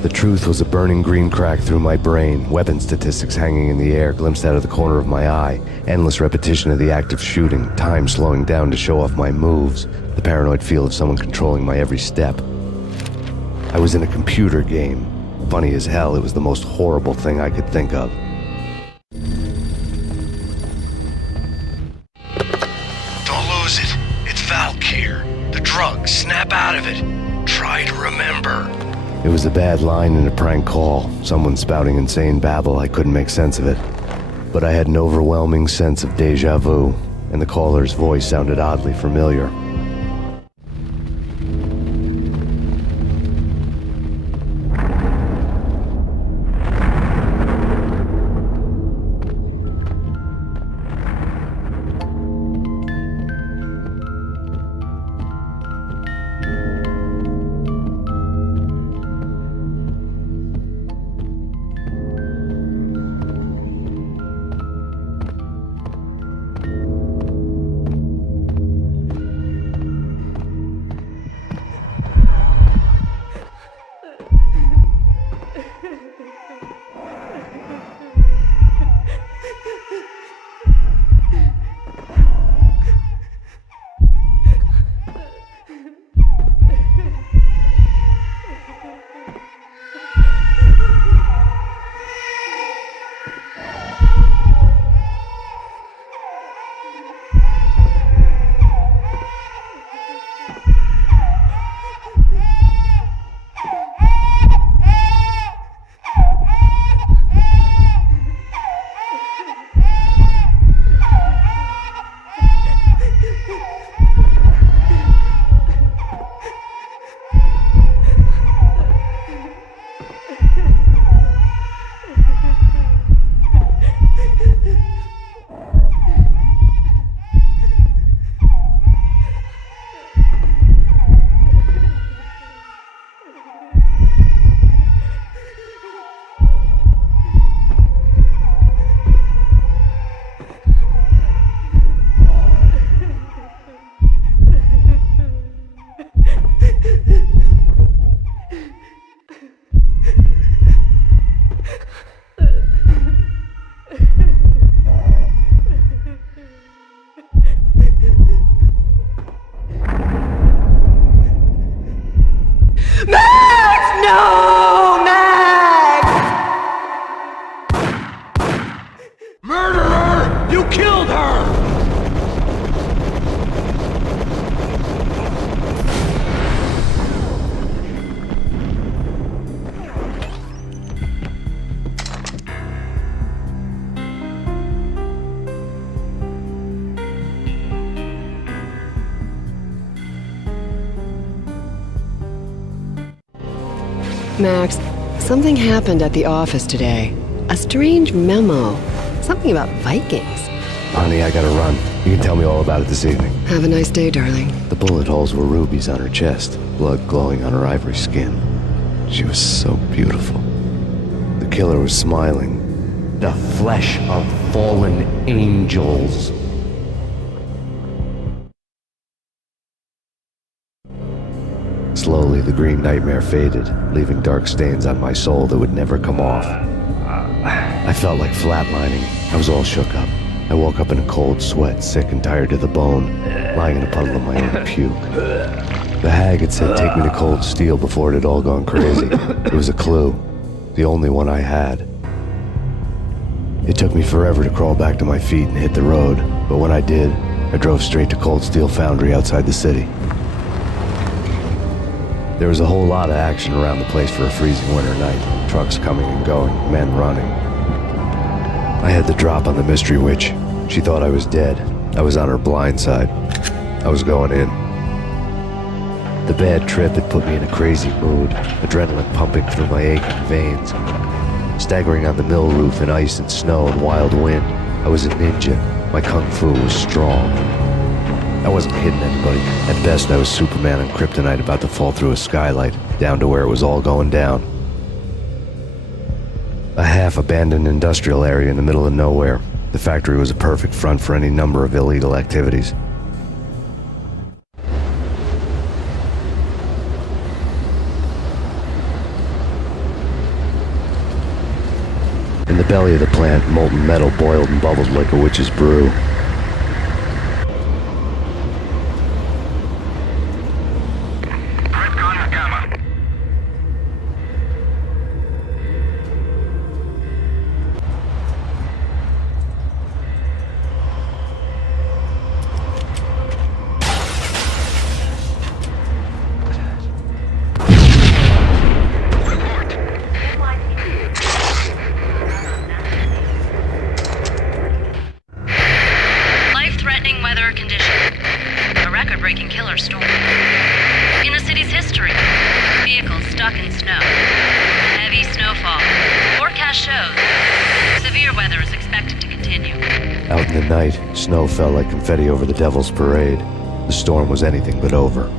The truth was a burning green crack through my brain, weapon statistics hanging in the air, glimpsed out of the corner of my eye, endless repetition of the act of shooting, time slowing down to show off my moves, the paranoid feel of someone controlling my every step. I was in a computer game. Funny as hell, it was the most horrible thing I could think of. Valkyr. The drug. Snap out of it. Try to remember. It was a bad line in a prank call. Someone spouting insane babble. I couldn't make sense of it. But I had an overwhelming sense of deja vu, and the caller's voice sounded oddly familiar. Max, something happened at the office today. A strange memo. Something about Vikings. Honey, I gotta run. You can tell me all about it this evening. Have a nice day, darling. The bullet holes were rubies on her chest, blood glowing on her ivory skin. She was so beautiful. The killer was smiling. The flesh of fallen angels. Slowly, the green nightmare faded, leaving dark stains on my soul that would never come off. I felt like flatlining. I was all shook up. I woke up in a cold sweat, sick and tired to the bone, lying in a puddle of my own puke. The hag had said take me to Cold Steel before it had all gone crazy. It was a clue, the only one I had. It took me forever to crawl back to my feet and hit the road, but when I did, I drove straight to Cold Steel Foundry outside the city. There was a whole lot of action around the place for a freezing winter night. Trucks coming and going, men running. I had the drop on the mystery witch. She thought I was dead. I was on her blind side. I was going in. The bad trip had put me in a crazy mood, adrenaline pumping through my aching veins. Staggering on the mill roof in ice and snow and wild wind, I was a ninja. My kung fu was strong. I wasn't hitting anybody. At best, I was Superman on kryptonite about to fall through a skylight, down to where it was all going down. A half-abandoned industrial area in the middle of nowhere. The factory was a perfect front for any number of illegal activities. In the belly of the plant, molten metal boiled and bubbled like a witch's brew. Life-threatening weather conditions. A record-breaking killer storm. In the city's history, vehicles stuck in snow. Heavy snowfall. Forecast shows severe weather is expected to continue. Out in the night, snow fell like confetti over the Devil's Parade. The storm was anything but over.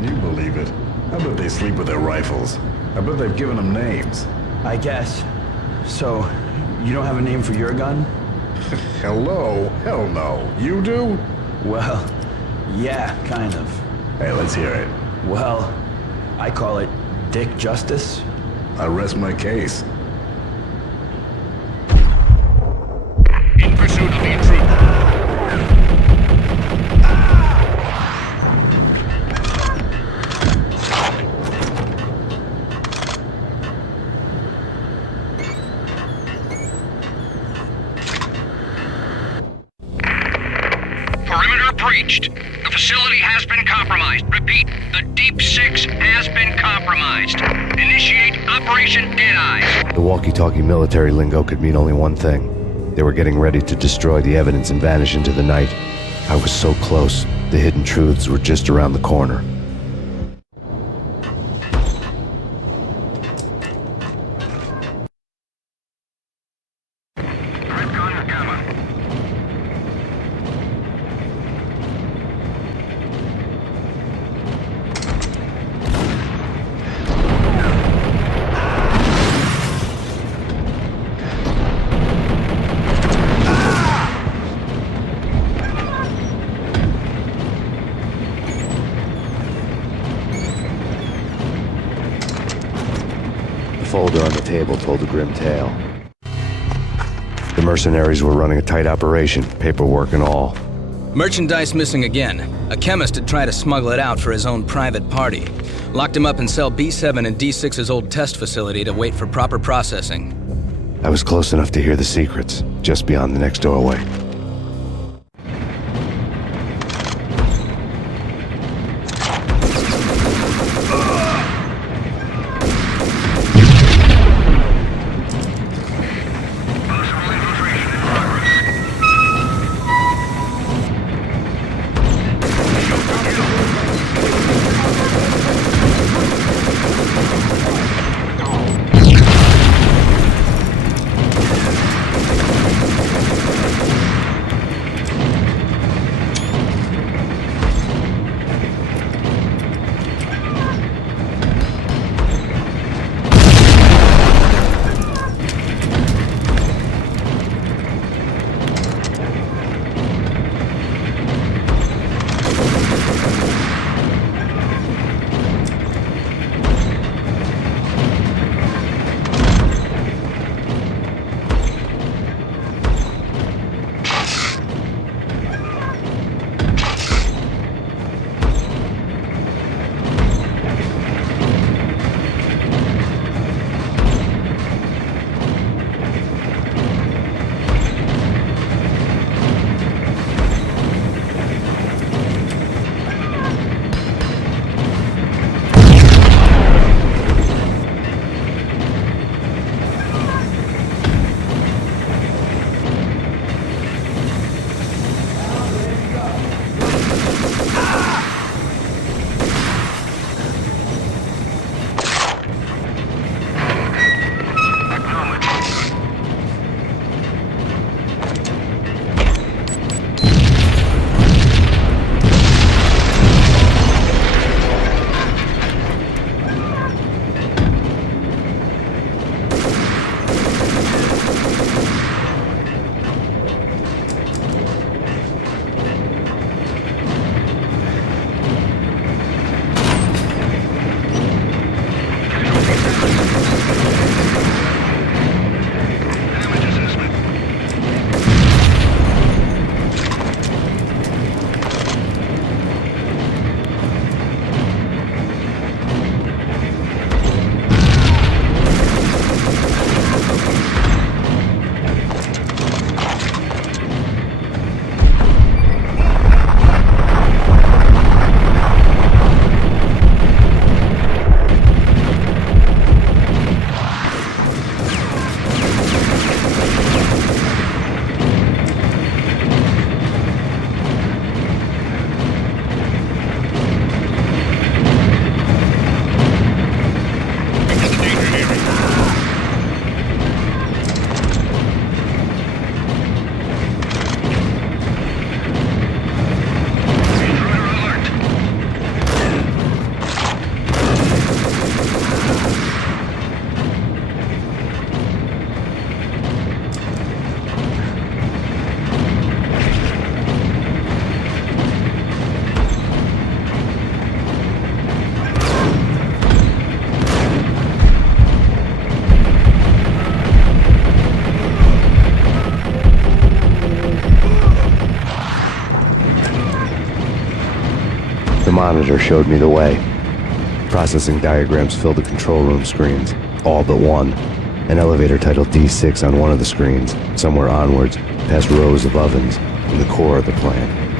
Can you believe it? I bet they sleep with their rifles. I bet they've given them names. I guess. So, you don't have a name for your gun? Hello? Hell no. You do? Well, yeah, kind of. Hey, let's hear it. Well, I call it Dick Justice. I rest my case. In pursuit of the intruder. Perimeter breached. The facility has been compromised. Repeat, the Deep Six has been compromised. Initiate Operation Deadeye. The walkie-talkie military lingo could mean only one thing. They were getting ready to destroy the evidence and vanish into the night. I was so close. The hidden truths were just around the corner. The folder on the table told a grim tale. The mercenaries were running a tight operation, paperwork and all. Merchandise missing again. A chemist had tried to smuggle it out for his own private party. Locked him up in cell B7 in D6's old test facility to wait for proper processing. I was close enough to hear the secrets, just beyond the next doorway. monitor showed me the way. Processing diagrams filled the control room screens, all but one. An elevator titled D6 on one of the screens, somewhere onwards, past rows of ovens in the core of the plant.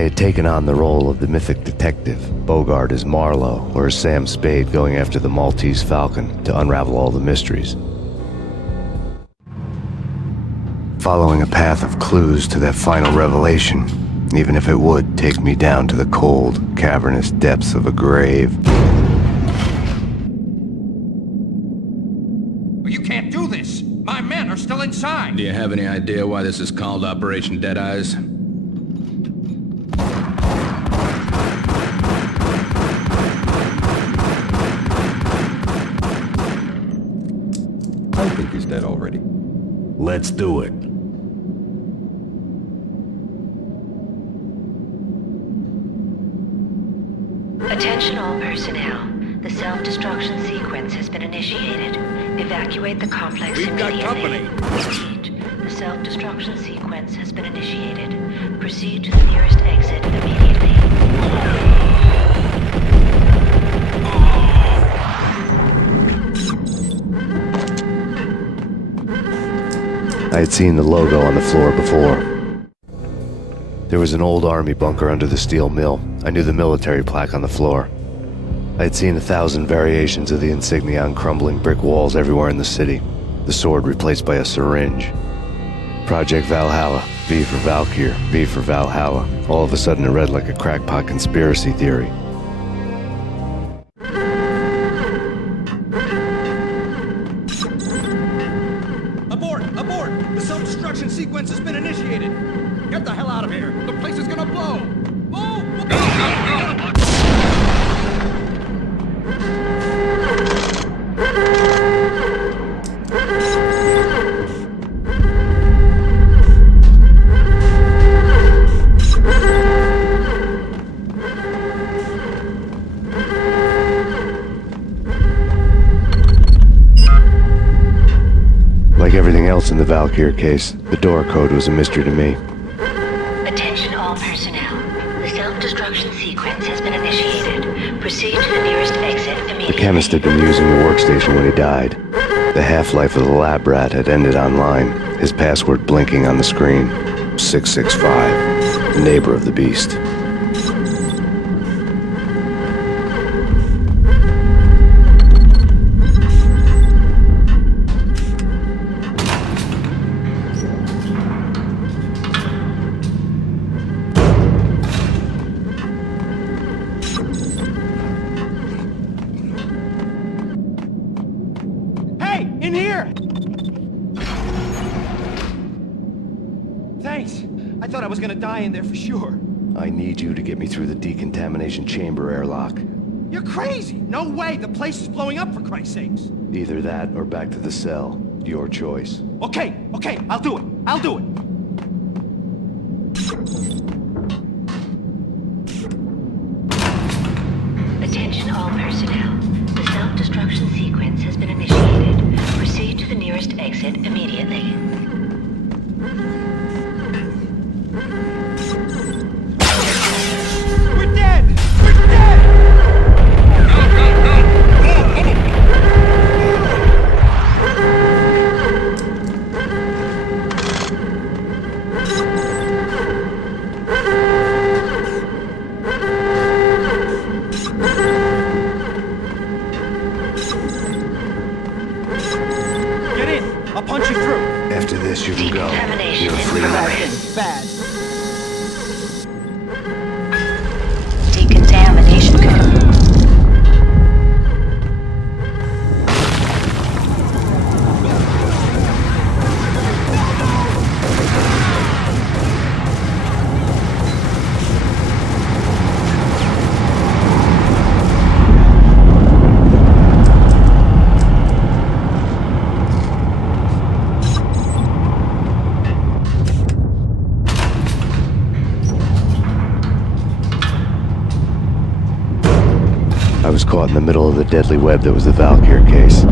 I had taken on the role of the mythic detective, Bogart as Marlowe, or as Sam Spade going after the Maltese Falcon to unravel all the mysteries. Following a path of clues to that final revelation, even if it would take me down to the cold, cavernous depths of a grave. You can't do sign. Do you have any idea why this is called Operation Deadeyes? I think he's dead already. Let's do it. Attention all personnel. The self-destruction sequence has been initiated. Evacuate the complex immediately. We've got company. Repeat. The self-destruction sequence has been initiated. Proceed to the nearest exit immediately. I had seen the logo on the floor before. There was an old army bunker under the steel mill. I knew the military plaque on the floor. I had seen 1,000 variations of the insignia on crumbling brick walls everywhere in the city. The sword replaced by a syringe. Project Valhalla, V for Valkyr, V for Valhalla. All of a sudden it read like a crackpot conspiracy theory. Abort! Abort! The self-destruction sequence has been initiated! Get the hell out of here! The place is gonna blow! Blow! Like everything else in the Valkyr case, the door code was a mystery to me. Attention all personnel. The self-destruction sequence has been initiated. Proceed to the nearest exit immediately. The chemist had been using the workstation when he died. The half-life of the lab rat had ended online, his password blinking on the screen. 665, neighbor of the beast. Hey! In here! Thanks. I thought I was gonna die in there for sure. I need you to get me through the decontamination chamber airlock. You're crazy! No way! The place is blowing up, for Christ's sakes! Either that or back to the cell. Your choice. Okay, I'll do it. I'll do it. Attention all personnel. The self-destruction sequence has been initiated. Proceed to the nearest exit immediately. We're dead! We're dead! Get in! I'll punch you through! After this, you can go. You're a free man. Bad. Decontamination code. I was caught in the middle of the deadly web that was the Valkyr case.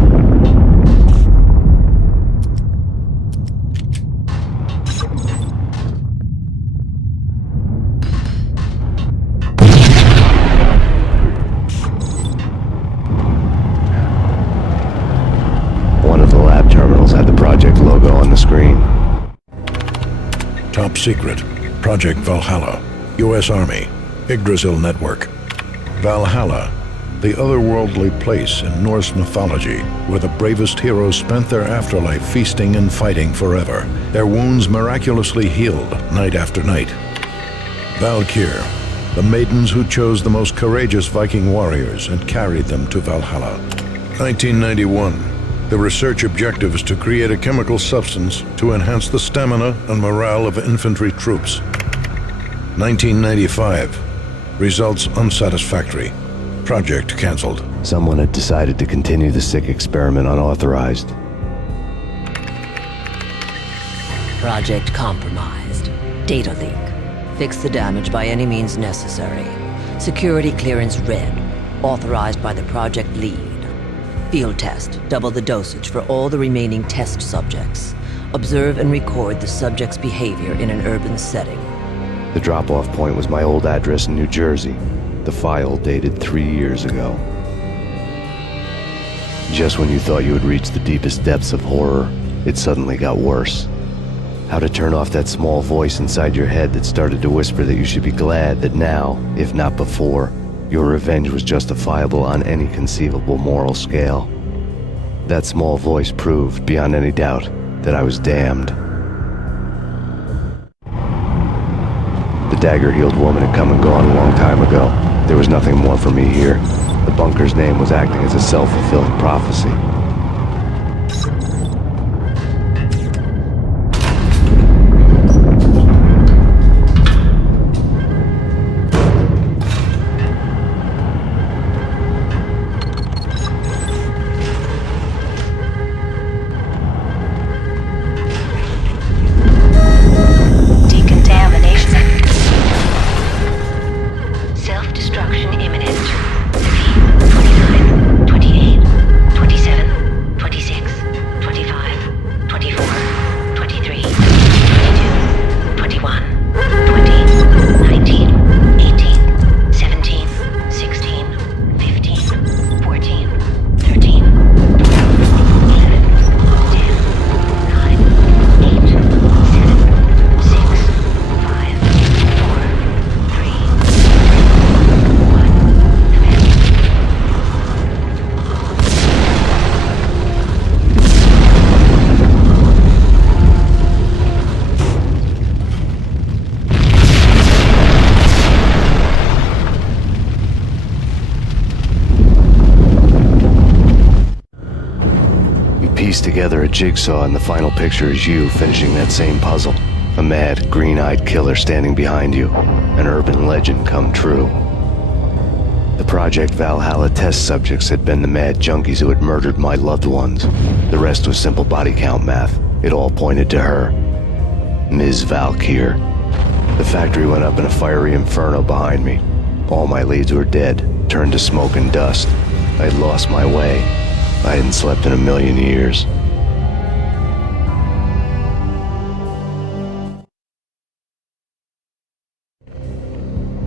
One of the lab terminals had the project logo on the screen. Top secret. Project Valhalla. U.S. Army. Yggdrasil Network. Valhalla, the otherworldly place in Norse mythology where the bravest heroes spent their afterlife feasting and fighting forever, their wounds miraculously healed night after night. Valkyr, the maidens who chose the most courageous Viking warriors and carried them to Valhalla. 1991, The research objective is to create a chemical substance to enhance the stamina and morale of infantry troops. 1995. Results unsatisfactory. Project cancelled. Someone had decided to continue the sick experiment unauthorized. Project compromised. Data leak. Fix the damage by any means necessary. Security clearance red. Authorized by the project lead. Field test. Double the dosage for all the remaining test subjects. Observe and record the subject's behavior in an urban setting. The drop-off point was my old address in New Jersey. The file dated 3 years ago. Just when you thought you had reached the deepest depths of horror, it suddenly got worse. How to turn off that small voice inside your head that started to whisper that you should be glad that now, if not before, your revenge was justifiable on any conceivable moral scale. That small voice proved, beyond any doubt, that I was damned. The dagger-heeled woman had come and gone a long time ago. There was nothing more for me here. The bunker's name was acting as a self-fulfilling prophecy. Together a jigsaw, and the final picture is you finishing that same puzzle. A mad, green-eyed killer standing behind you. An urban legend come true. The Project Valhalla test subjects had been the mad junkies who had murdered my loved ones. The rest was simple body count math. It all pointed to her. Ms. Valkyr. The factory went up in a fiery inferno behind me. All my leads were dead, turned to smoke and dust. I had lost my way. I hadn't slept in a million years.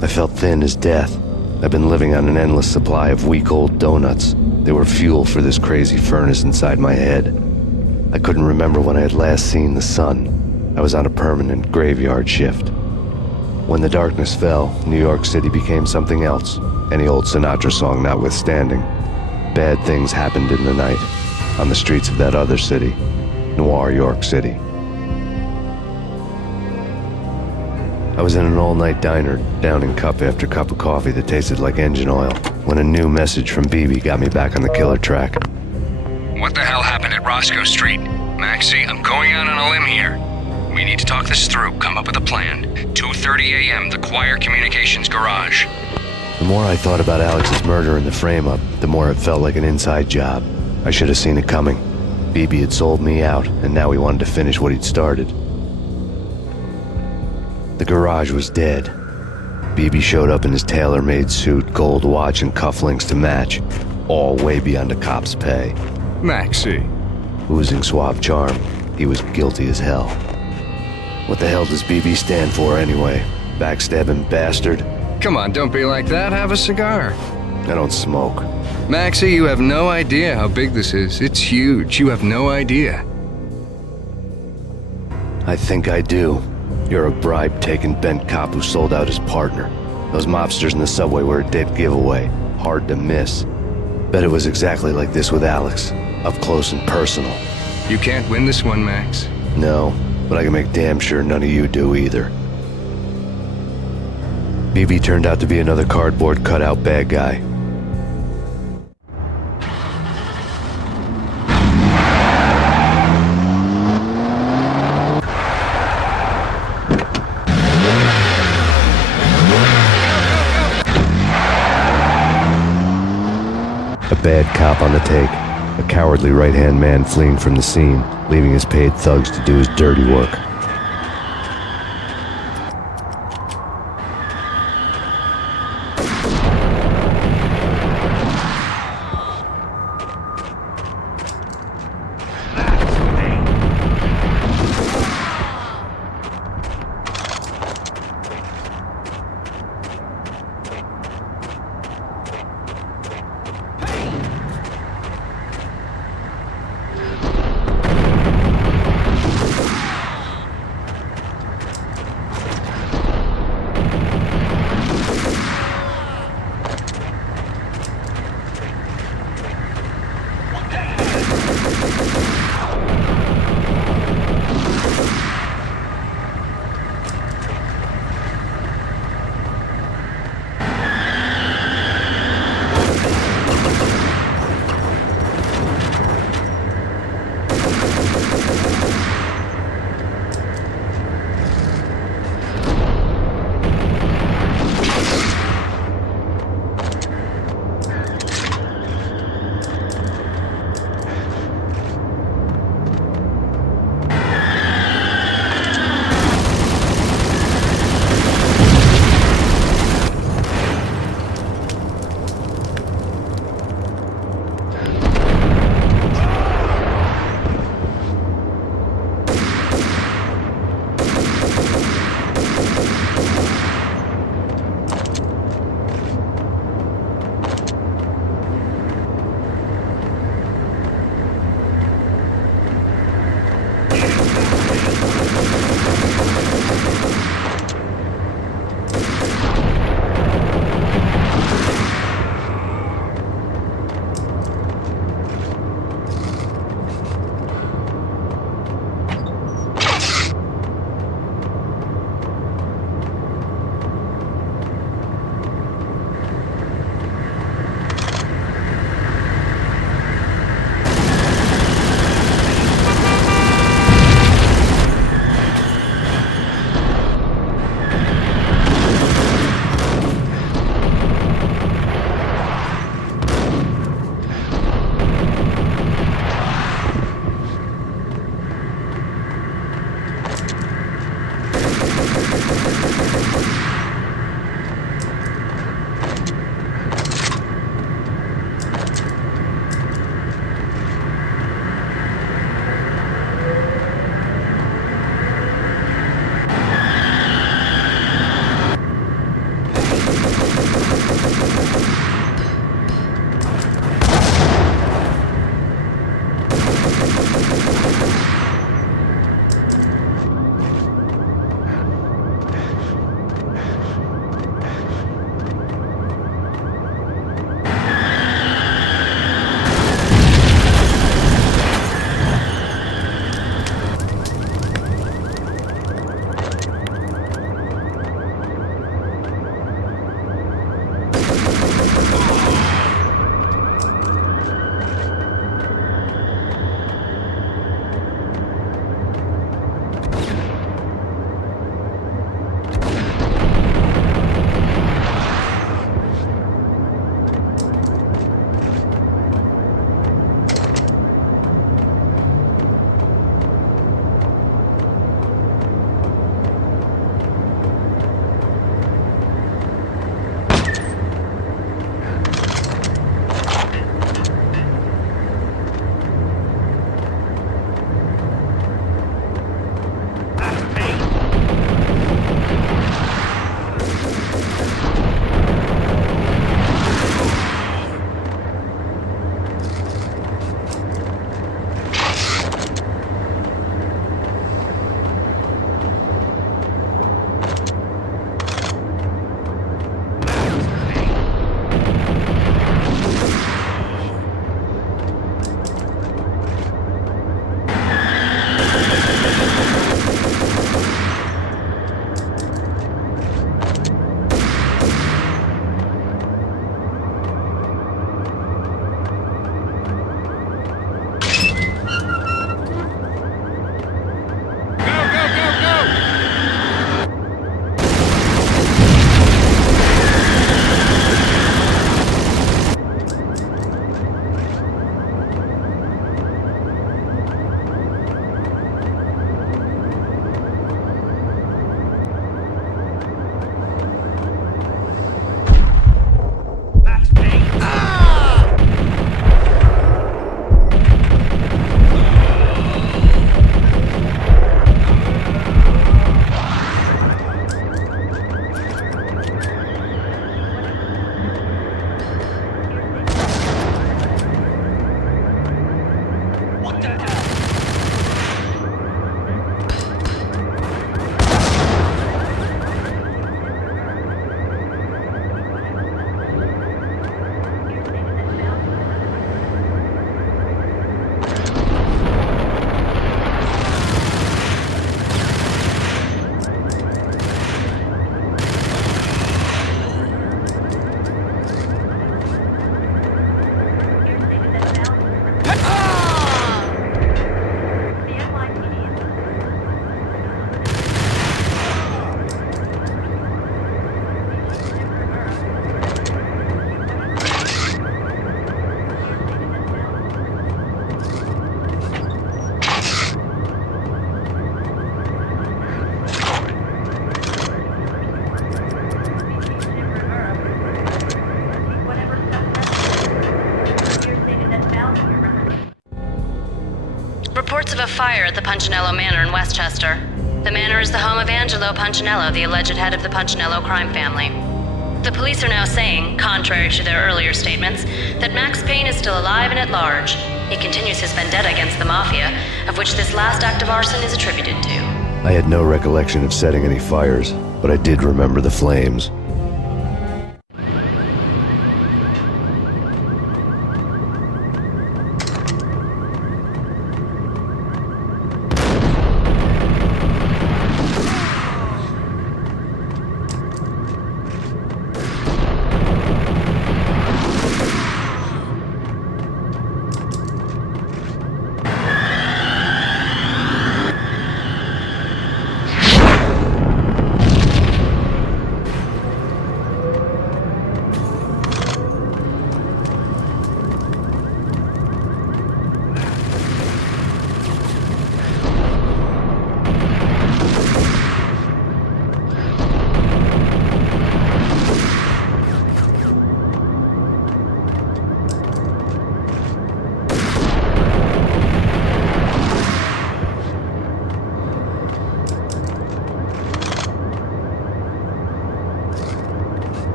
I felt thin as death. I've been living on an endless supply of week-old donuts. They were fuel for this crazy furnace inside my head. I couldn't remember when I had last seen the sun. I was on a permanent graveyard shift. When the darkness fell, New York City became something else, any old Sinatra song notwithstanding. Bad things happened in the night, on the streets of that other city, Noir York City. I was in an all-night diner, downing cup after cup of coffee that tasted like engine oil, when a new message from BB got me back on the killer track. What the hell happened at Roscoe Street? Maxie, I'm going out on a limb here. We need to talk this through, come up with a plan. 2:30 a.m., the Choir Communications Garage. The more I thought about Alex's murder and the frame-up, the more it felt like an inside job. I should have seen it coming. BB had sold me out, and now he wanted to finish what he'd started. The garage was dead. BB showed up in his tailor-made suit, gold watch, and cufflinks to match, all way beyond a cop's pay. Maxie. Oozing suave charm, he was guilty as hell. What the hell does BB stand for anyway? Backstabbing bastard? Come on, don't be like that. Have a cigar. I don't smoke. Maxie, you have no idea how big this is. It's huge. You have no idea. I think I do. You're a bribe-taking bent cop who sold out his partner. Those mobsters in the subway were a dead giveaway. Hard to miss. Bet it was exactly like this with Alex. Up close and personal. You can't win this one, Max. No, but I can make damn sure none of you do either. BB turned out to be another cardboard cutout bad guy. bad cop on the take, a cowardly right-hand man fleeing from the scene, leaving his paid thugs to do his dirty work. of a fire at the Punchinello Manor in Westchester. The manor is the home of Angelo Punchinello, the alleged head of the Punchinello crime family. The police are now saying, contrary to their earlier statements, that Max Payne is still alive and at large. He continues his vendetta against the Mafia, of which this last act of arson is attributed to. I had no recollection of setting any fires, but I did remember the flames.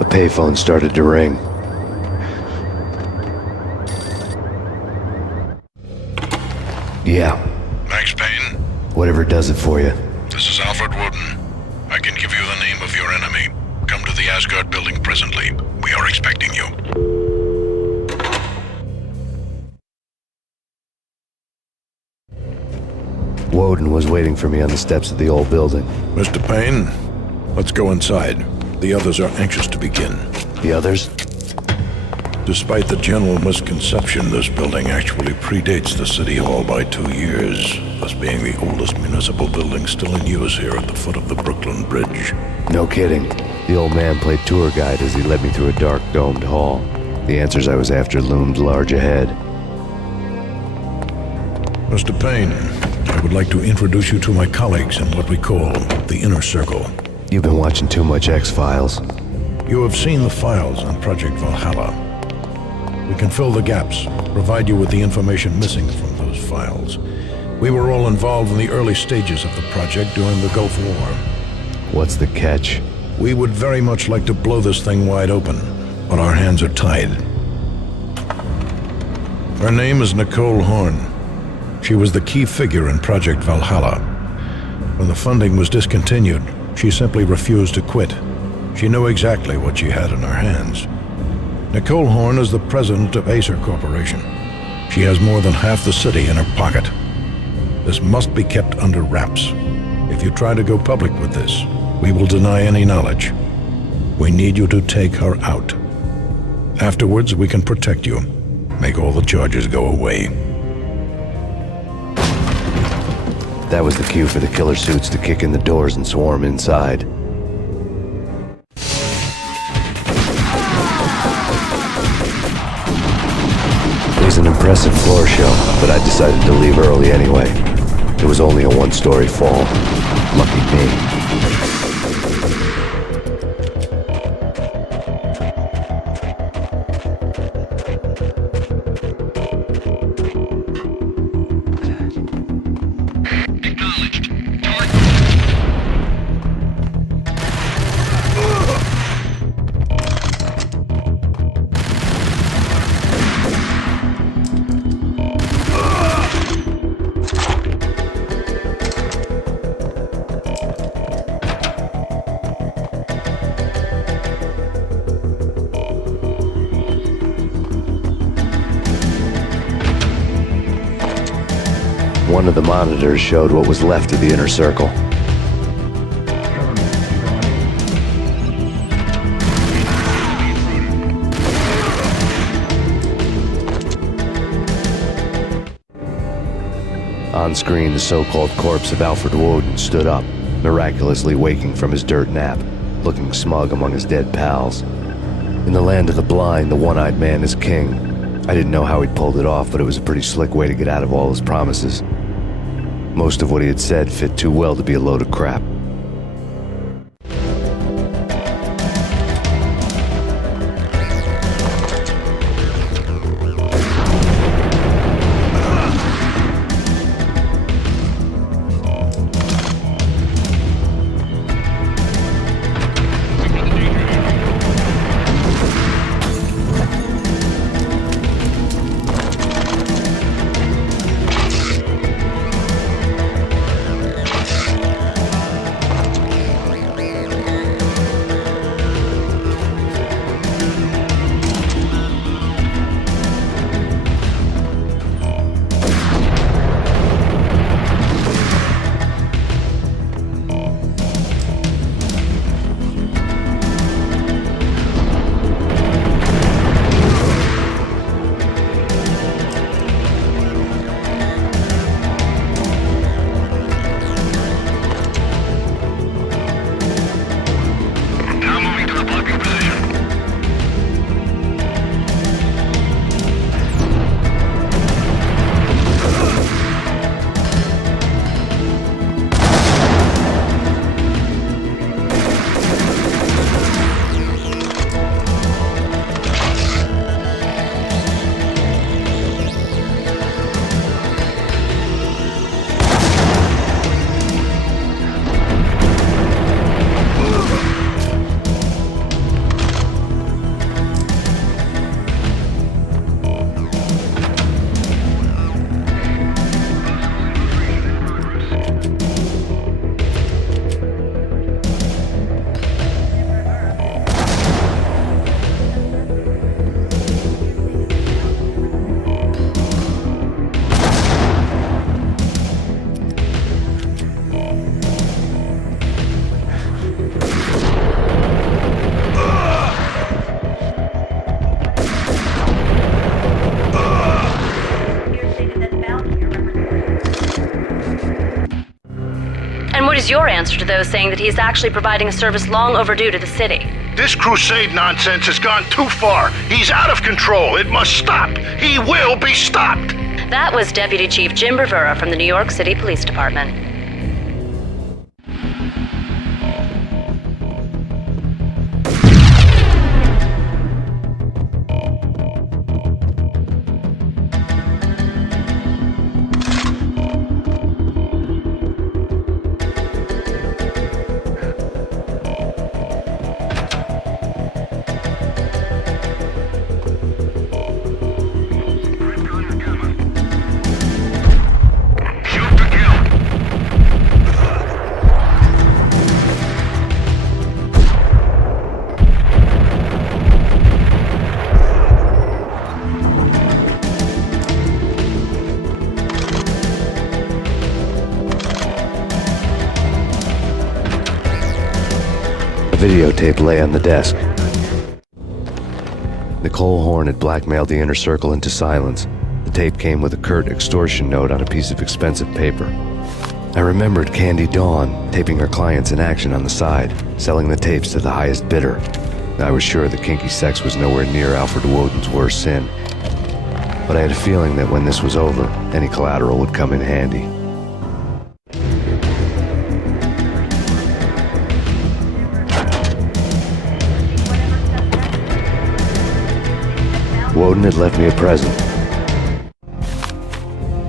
A payphone started to ring. Yeah. Max Payne? Whatever does it for you. This is Alfred Woden. I can give you the name of your enemy. Come to the Asgard building presently. We are expecting you. Woden was waiting for me on the steps of the old building. Mr. Payne, let's go inside. The others are anxious to begin. The others? Despite the general misconception, this building actually predates the City Hall by 2 years, thus being the oldest municipal building still in use here at the foot of the Brooklyn Bridge. No kidding. The old man played tour guide as he led me through a dark, domed hall. The answers I was after loomed large ahead. Mr. Payne, I would like to introduce you to my colleagues in what we call the Inner Circle. You've been watching too much X-Files. You have seen the files on Project Valhalla. We can fill the gaps, provide you with the information missing from those files. We were all involved in the early stages of the project during the Gulf War. What's the catch? We would very much like to blow this thing wide open, but our hands are tied. Her name is Nicole Horn. She was the key figure in Project Valhalla. When the funding was discontinued, she simply refused to quit. She knew exactly what she had in her hands. Nicole Horn is the president of Acer Corporation. She has more than half the city in her pocket. This must be kept under wraps. If you try to go public with this, we will deny any knowledge. We need you to take her out. Afterwards, we can protect you. Make all the charges go away. That was the cue for the killer suits to kick in the doors and swarm inside. It was an impressive floor show, but I decided to leave early anyway. It was only a one-story fall. Lucky me. One of the monitors showed what was left of the Inner Circle. On screen, the so-called corpse of Alfred Woden stood up, miraculously waking from his dirt nap, looking smug among his dead pals. In the land of the blind, the one-eyed man is king. I didn't know how he'd pulled it off, but it was a pretty slick way to get out of all his promises. Most of what he had said fit too well to be a load of crap. your answer to those saying that he is actually providing a service long overdue to the city? This crusade nonsense has gone too far. He's out of control. It must stop. He will be stopped. That was Deputy Chief Jim Rivera from the New York City Police Department. Videotape lay on the desk. Nicole Horn had blackmailed the inner circle into silence. The tape came with a curt extortion note on a piece of expensive paper. I remembered Candy Dawn taping her clients in action on the side, selling the tapes to the highest bidder. I was sure that kinky sex was nowhere near Alfred Woden's worst sin. But I had a feeling that when this was over, any collateral would come in handy. Woden had left me a present.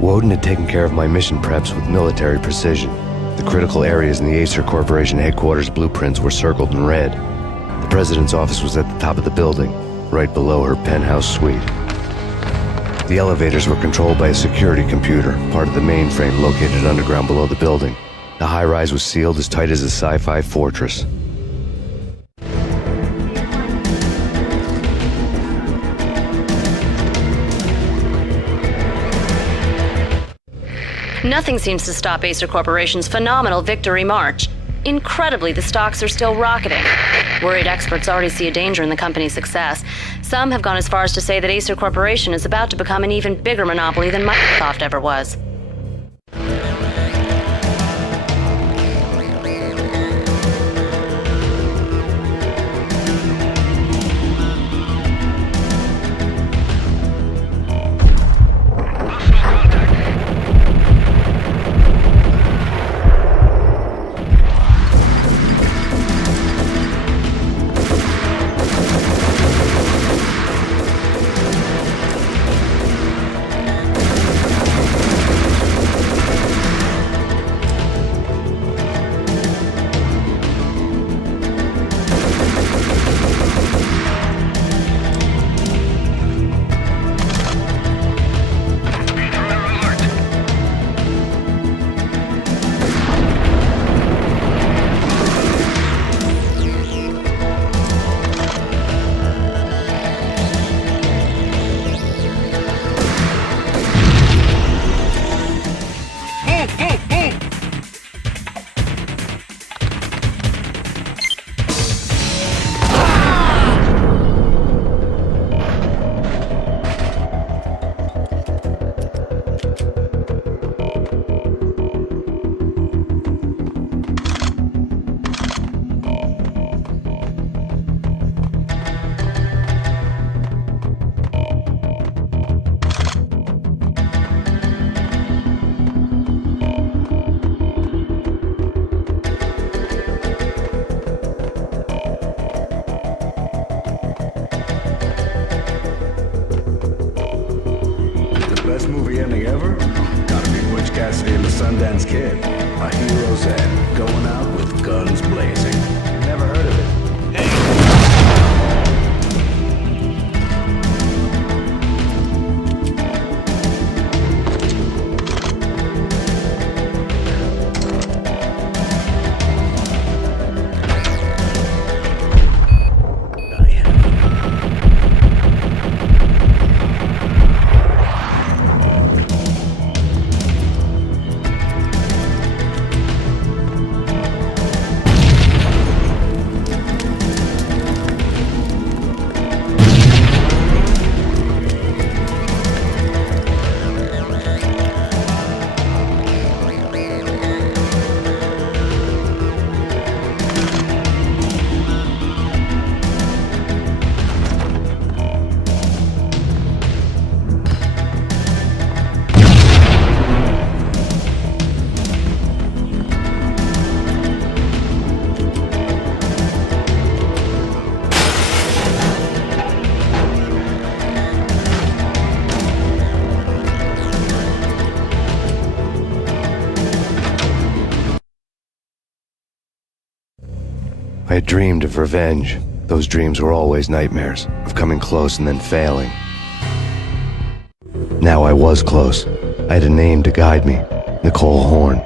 Woden had taken care of my mission preps with military precision. The critical areas in the Acer Corporation headquarters blueprints were circled in red. The president's office was at the top of the building, right below her penthouse suite. The elevators were controlled by a security computer, part of the mainframe located underground below the building. The high-rise was sealed as tight as a sci-fi fortress. Nothing seems to stop Acer Corporation's phenomenal victory march. Incredibly, the stocks are still rocketing. Worried experts already see a danger in the company's success. Some have gone as far as to say that Acer Corporation is about to become an even bigger monopoly than Microsoft ever was. Best movie ending ever? Gotta be Butch Cassidy and the Sundance Kid. A hero's end, going out with guns blazing. Never heard of it. I had dreamed of revenge. Those dreams were always nightmares, of coming close and then failing. Now I was close. I had a name to guide me, Nicole Horn.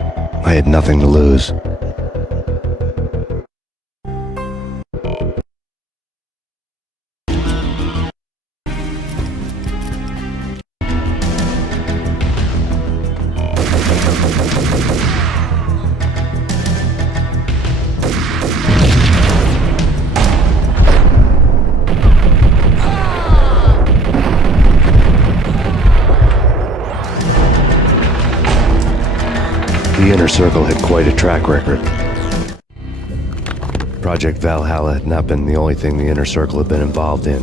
I had nothing to lose. The Inner Circle had quite a track record. Project Valhalla had not been the only thing the Inner Circle had been involved in.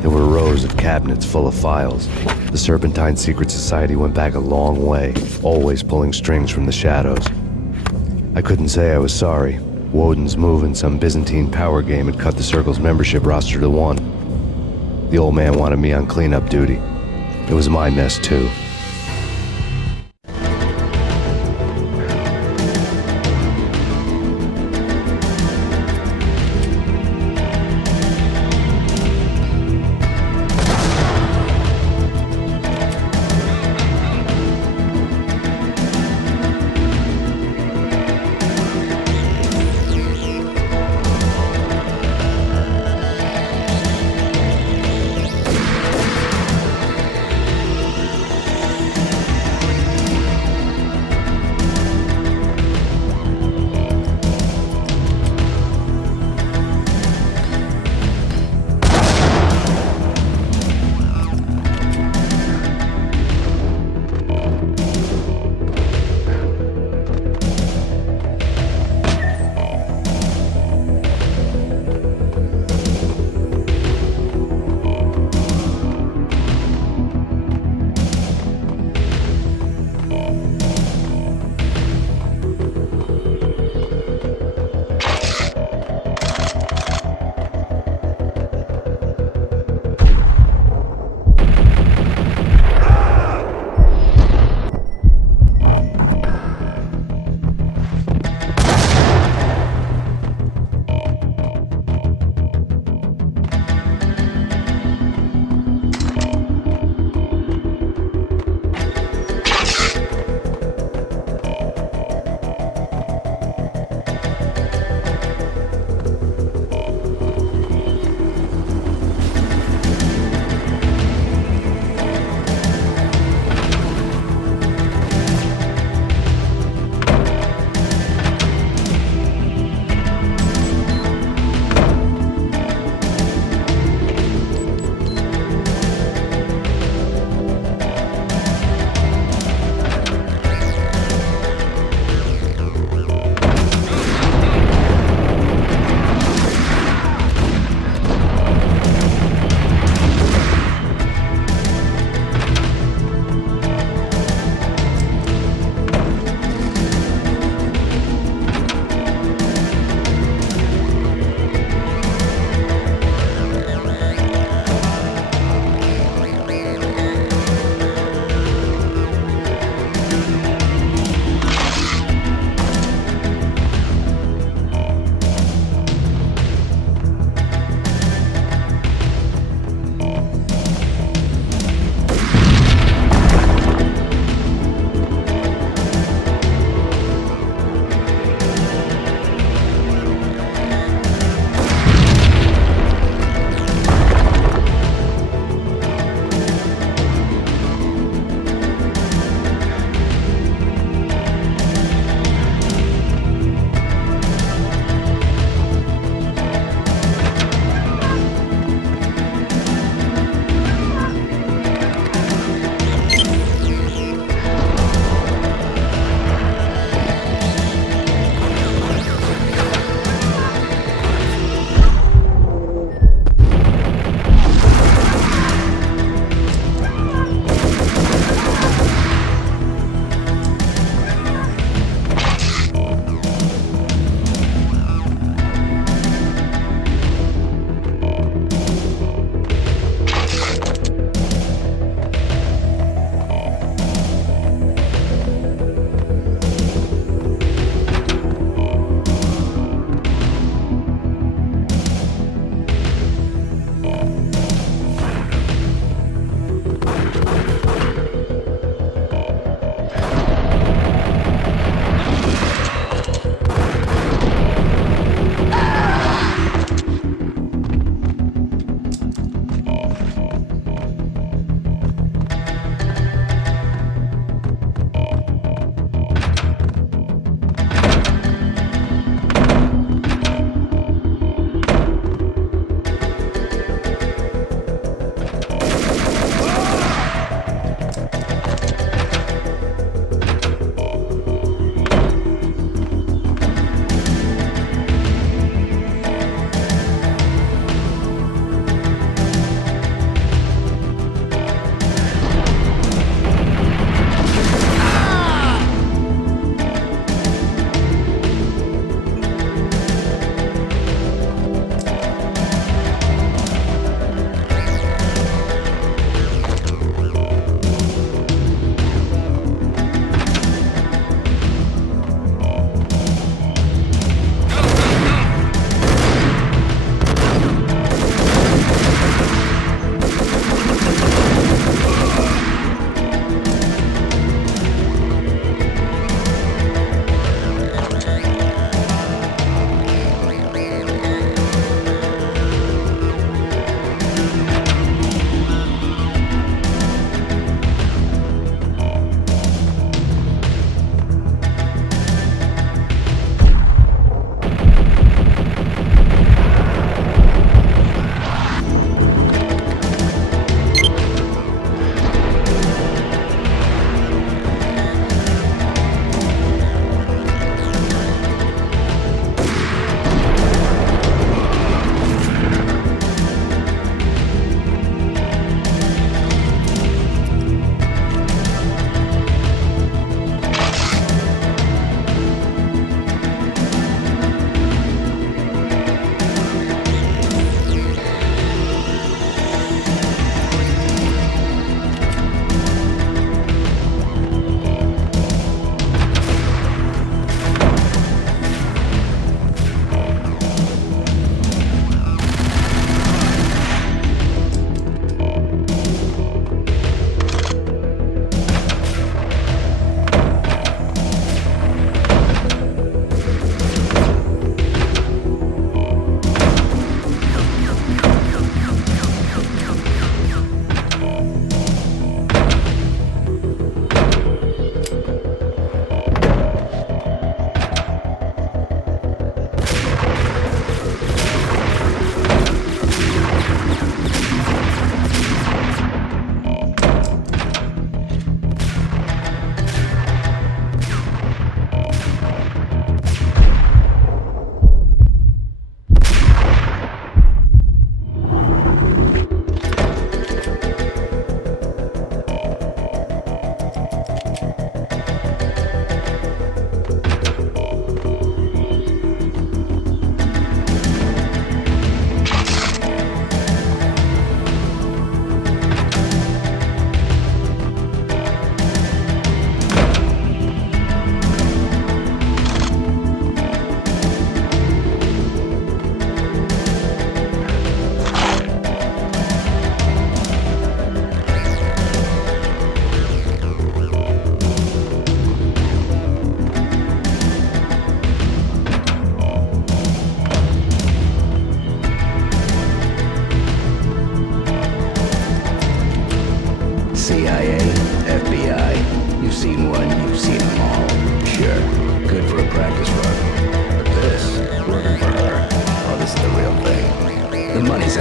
There were rows of cabinets full of files. The Serpentine Secret Society went back a long way, always pulling strings from the shadows. I couldn't say I was sorry. Woden's move in some Byzantine power game had cut the Circle's membership roster to 1. The old man wanted me on cleanup duty. It was my mess, too.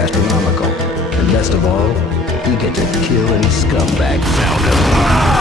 astronomical. And best of all, you get to kill any scumbag found him.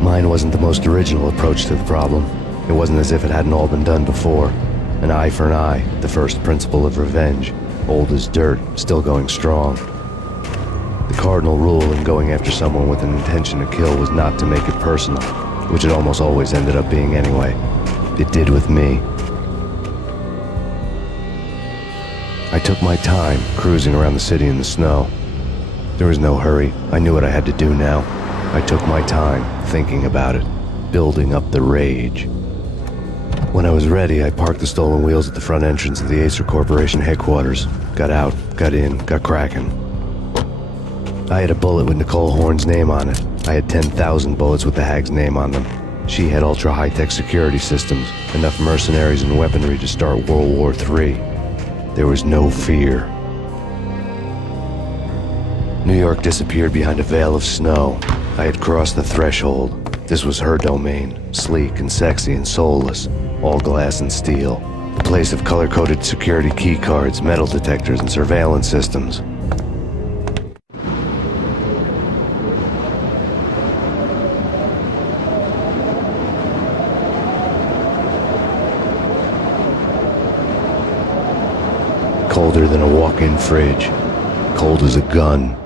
Mine wasn't the most original approach to the problem. It wasn't as if it hadn't all been done before. An eye for an eye, the first principle of revenge. Old as dirt, still going strong. The cardinal rule in going after someone with an intention to kill was not to make it personal, which it almost always ended up being anyway. It did with me. I took my time, cruising around the city in the snow. There was no hurry. I knew what I had to do now. I took my time, thinking about it, building up the rage. When I was ready, I parked the stolen wheels at the front entrance of the Acer Corporation headquarters. Got out, got in, got cracking. I had a bullet with Nicole Horn's name on it. I had 10,000 bullets with the hag's name on them. She had ultra-high-tech security systems, enough mercenaries and weaponry to start World War III. There was no fear. New York disappeared behind a veil of snow. I had crossed the threshold. This was her domain, sleek and sexy and soulless, all glass and steel. A place of color-coded security key cards, metal detectors, and surveillance systems. Colder than a walk-in fridge. Cold as a gun.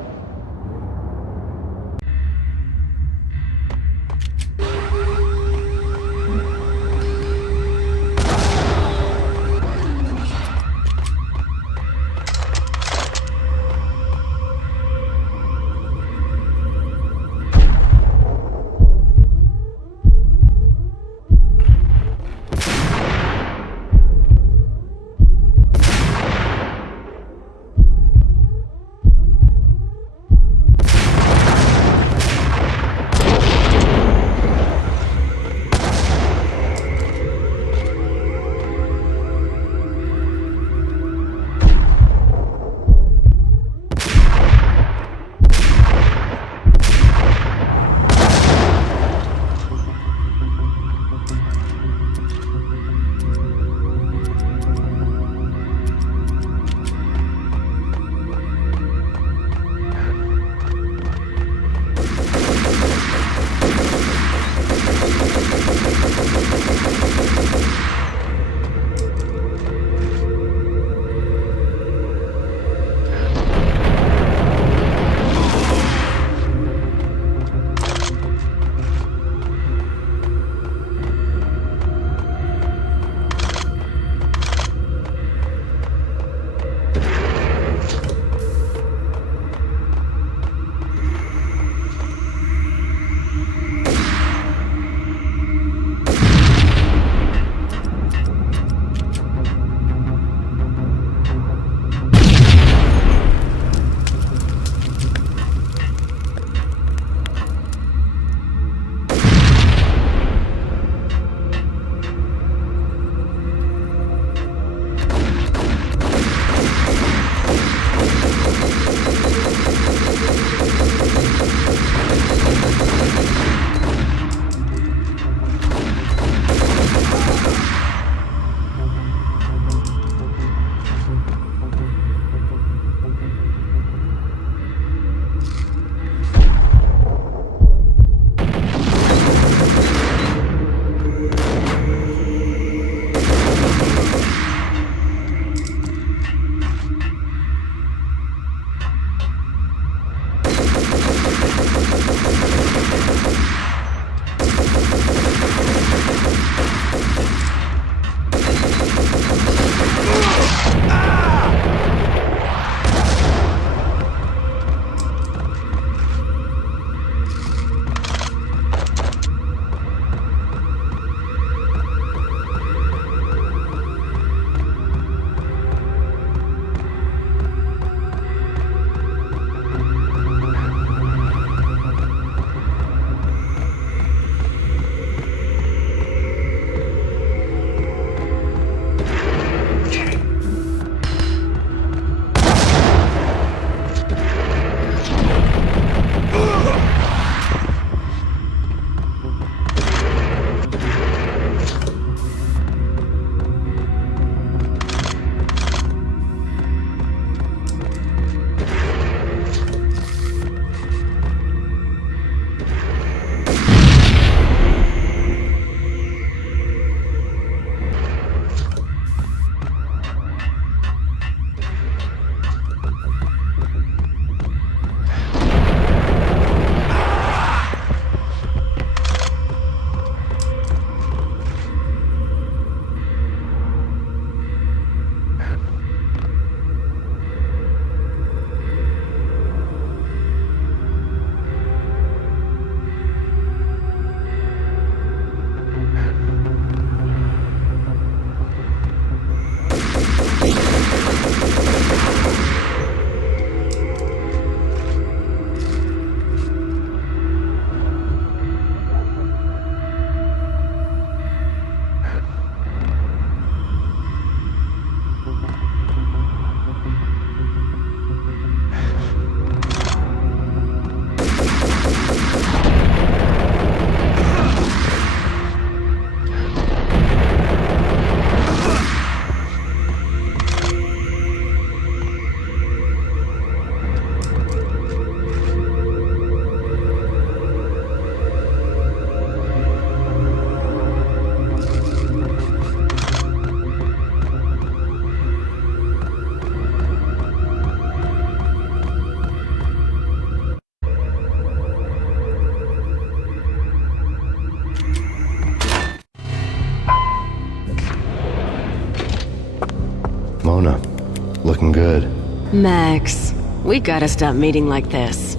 Max, we gotta stop meeting like this.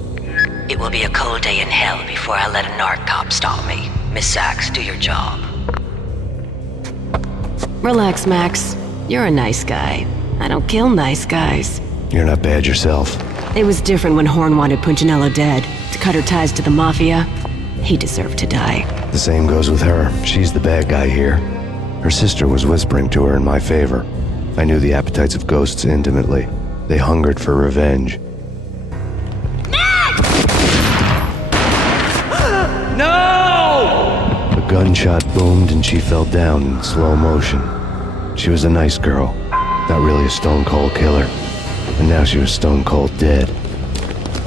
It will be a cold day in hell before I let a narc cop stop me. Miss Sachs, do your job. Relax, Max. You're a nice guy. I don't kill nice guys. You're not bad yourself. It was different when Horn wanted Punchinello dead, to cut her ties to the Mafia. He deserved to die. The same goes with her. She's the bad guy here. Her sister was whispering to her in my favor. I knew the appetites of ghosts intimately. They hungered for revenge. No! A gunshot boomed and she fell down in slow motion. She was a nice girl, not really a stone-cold killer. And now she was stone-cold dead.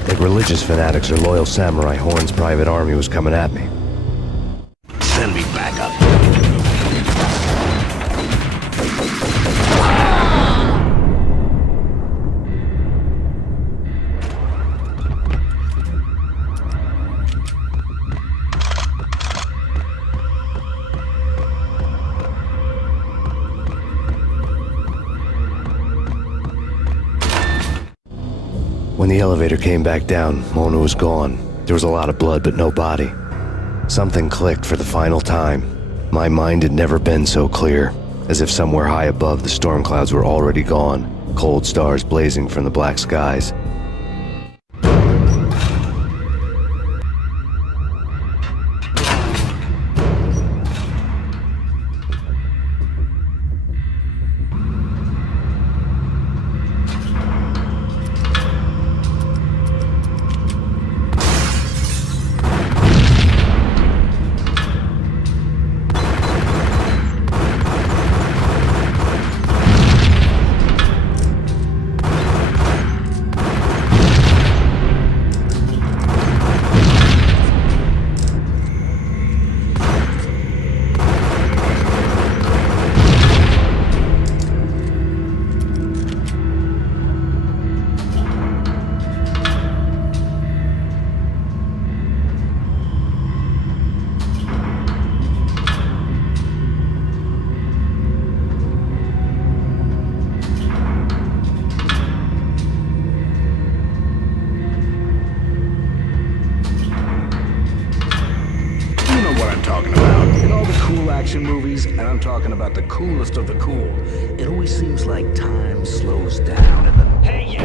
Like religious fanatics or loyal samurai, Horn's private army was coming at me. Send me back up. When the elevator came back down, Mona was gone. There was a lot of blood, but no body. Something clicked for the final time. My mind had never been so clear, as if somewhere high above the storm clouds were already gone, cold stars blazing from the black skies. Movies, and I'm talking about the coolest of the cool. It always seems like time slows down and the... Hey,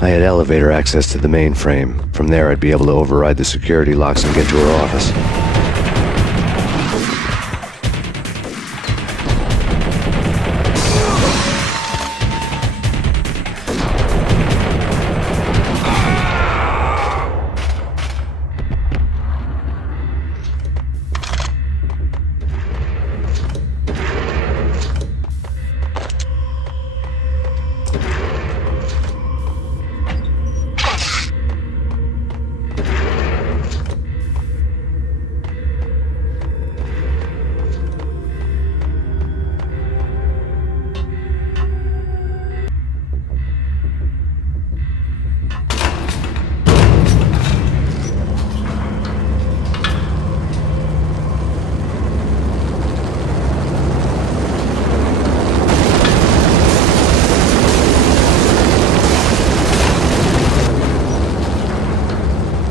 I had elevator access to the mainframe. From there, I'd be able to override the security locks and get to her office.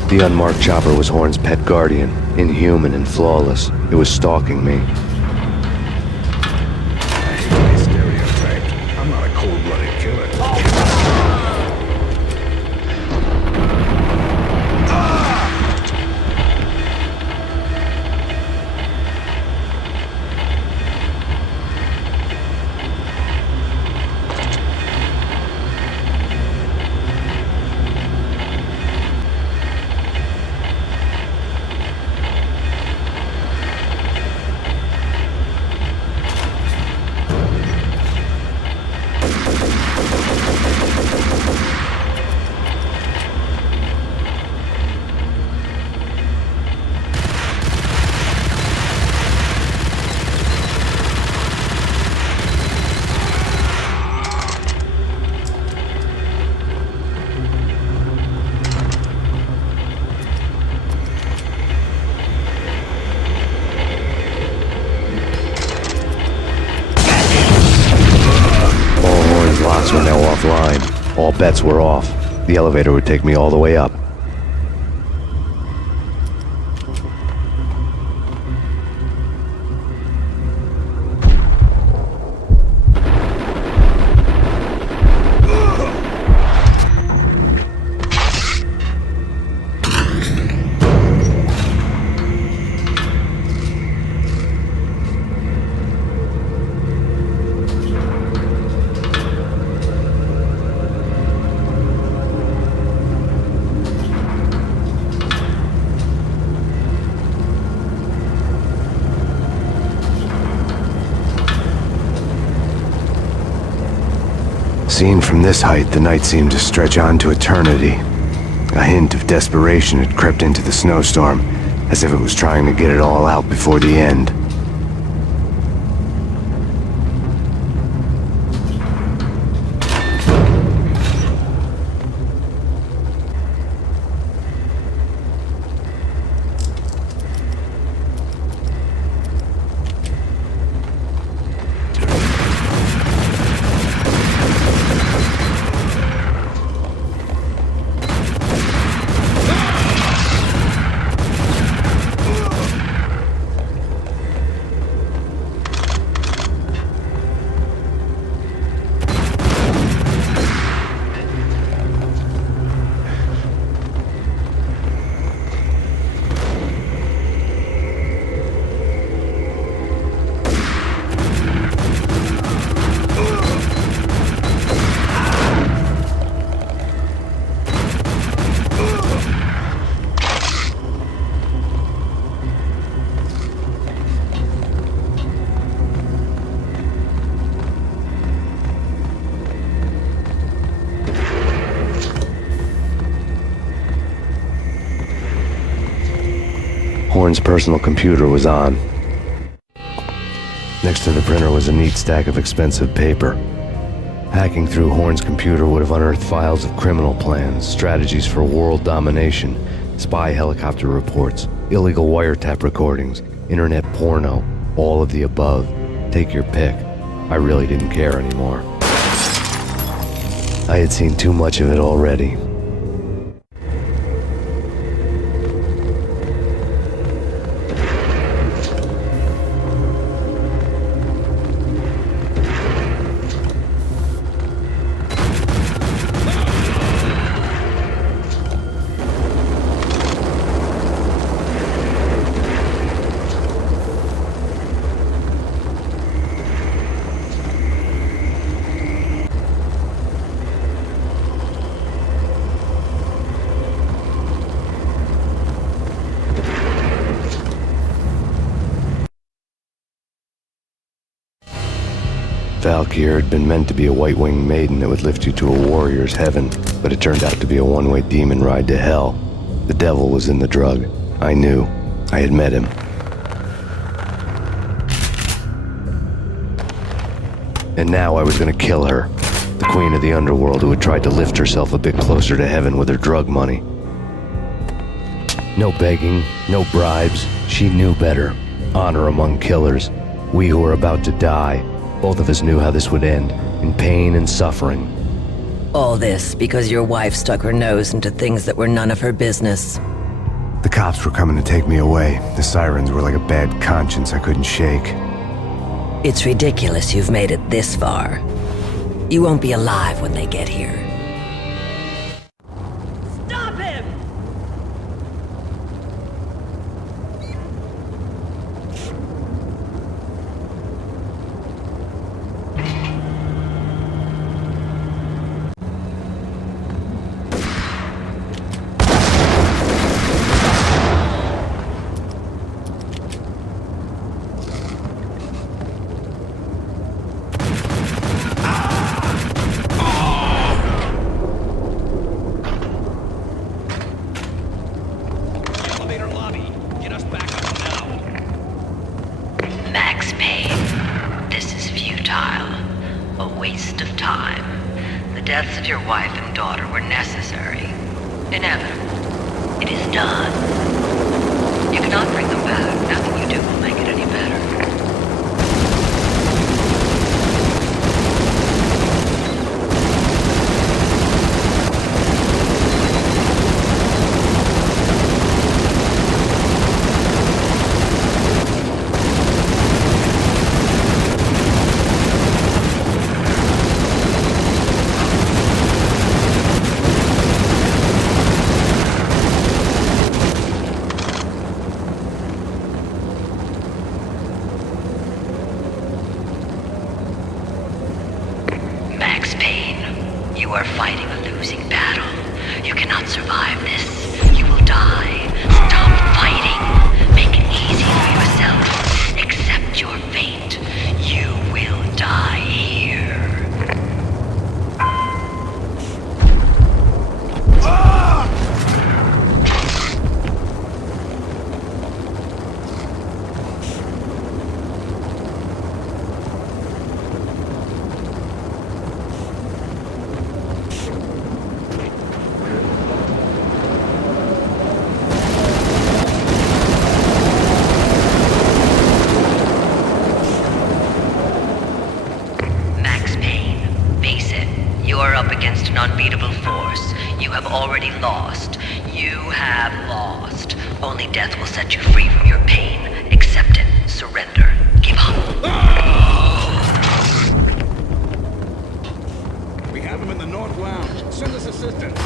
The unmarked chopper was Horn's pet guardian, inhuman and flawless. It was stalking me. Stereotype. I'm not a cold-blooded killer. All bets were off. The elevator would take me all the way up. Seen from this height, the night seemed to stretch on to eternity. A hint of desperation had crept into the snowstorm, as if it was trying to get it all out before the end. Horn's personal computer was on. Next to the printer was a neat stack of expensive paper. Hacking through Horn's computer would have unearthed files of criminal plans, strategies for world domination, spy helicopter reports, illegal wiretap recordings, internet porno, all of the above. Take your pick. I really didn't care anymore. I had seen too much of it already. Valkyr had been meant to be a white-winged maiden that would lift you to a warrior's heaven, but it turned out to be a one-way demon ride to hell. The devil was in the drug. I knew. I had met him. And now I was gonna kill her. The queen of the underworld who had tried to lift herself a bit closer to heaven with her drug money. No begging, no bribes. She knew better. Honor among killers. We who were about to die. Both of us knew how this would end, in pain and suffering. All this because your wife stuck her nose into things that were none of her business. The cops were coming to take me away. The sirens were like a bad conscience I couldn't shake. It's ridiculous you've made it this far. You won't be alive when they get here. Stop him! Max Payne, this is futile. A waste of time. The deaths of your wife and daughter were necessary. Inevitable. It is done. You cannot bring them back. Nothing you do will make it any better. You are fighting a losing battle. You cannot survive this. You will die. Stop fighting. Make it easy for yourself. Accept your fate. You will die here. Max Payne, face it. You are up against an unbeatable force. You have already lost. You have lost. Only death will set you free from your pain. Accept it. Surrender. Give up. We have him in the North Lounge. Send us assistance.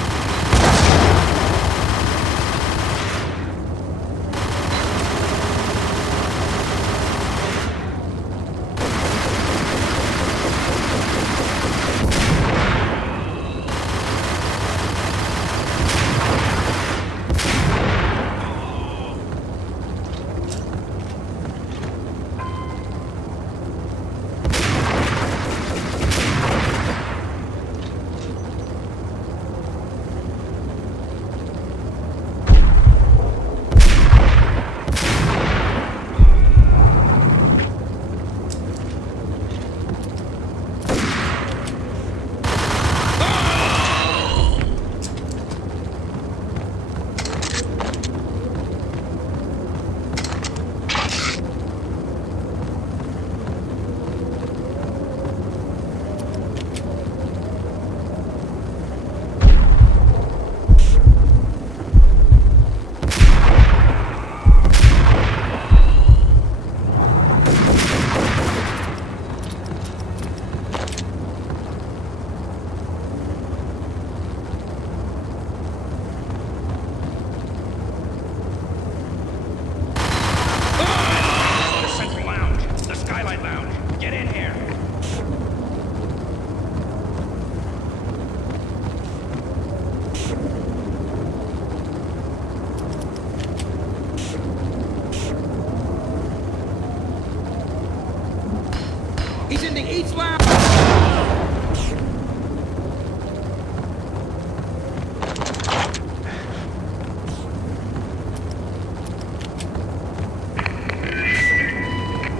He's in the East Lounge!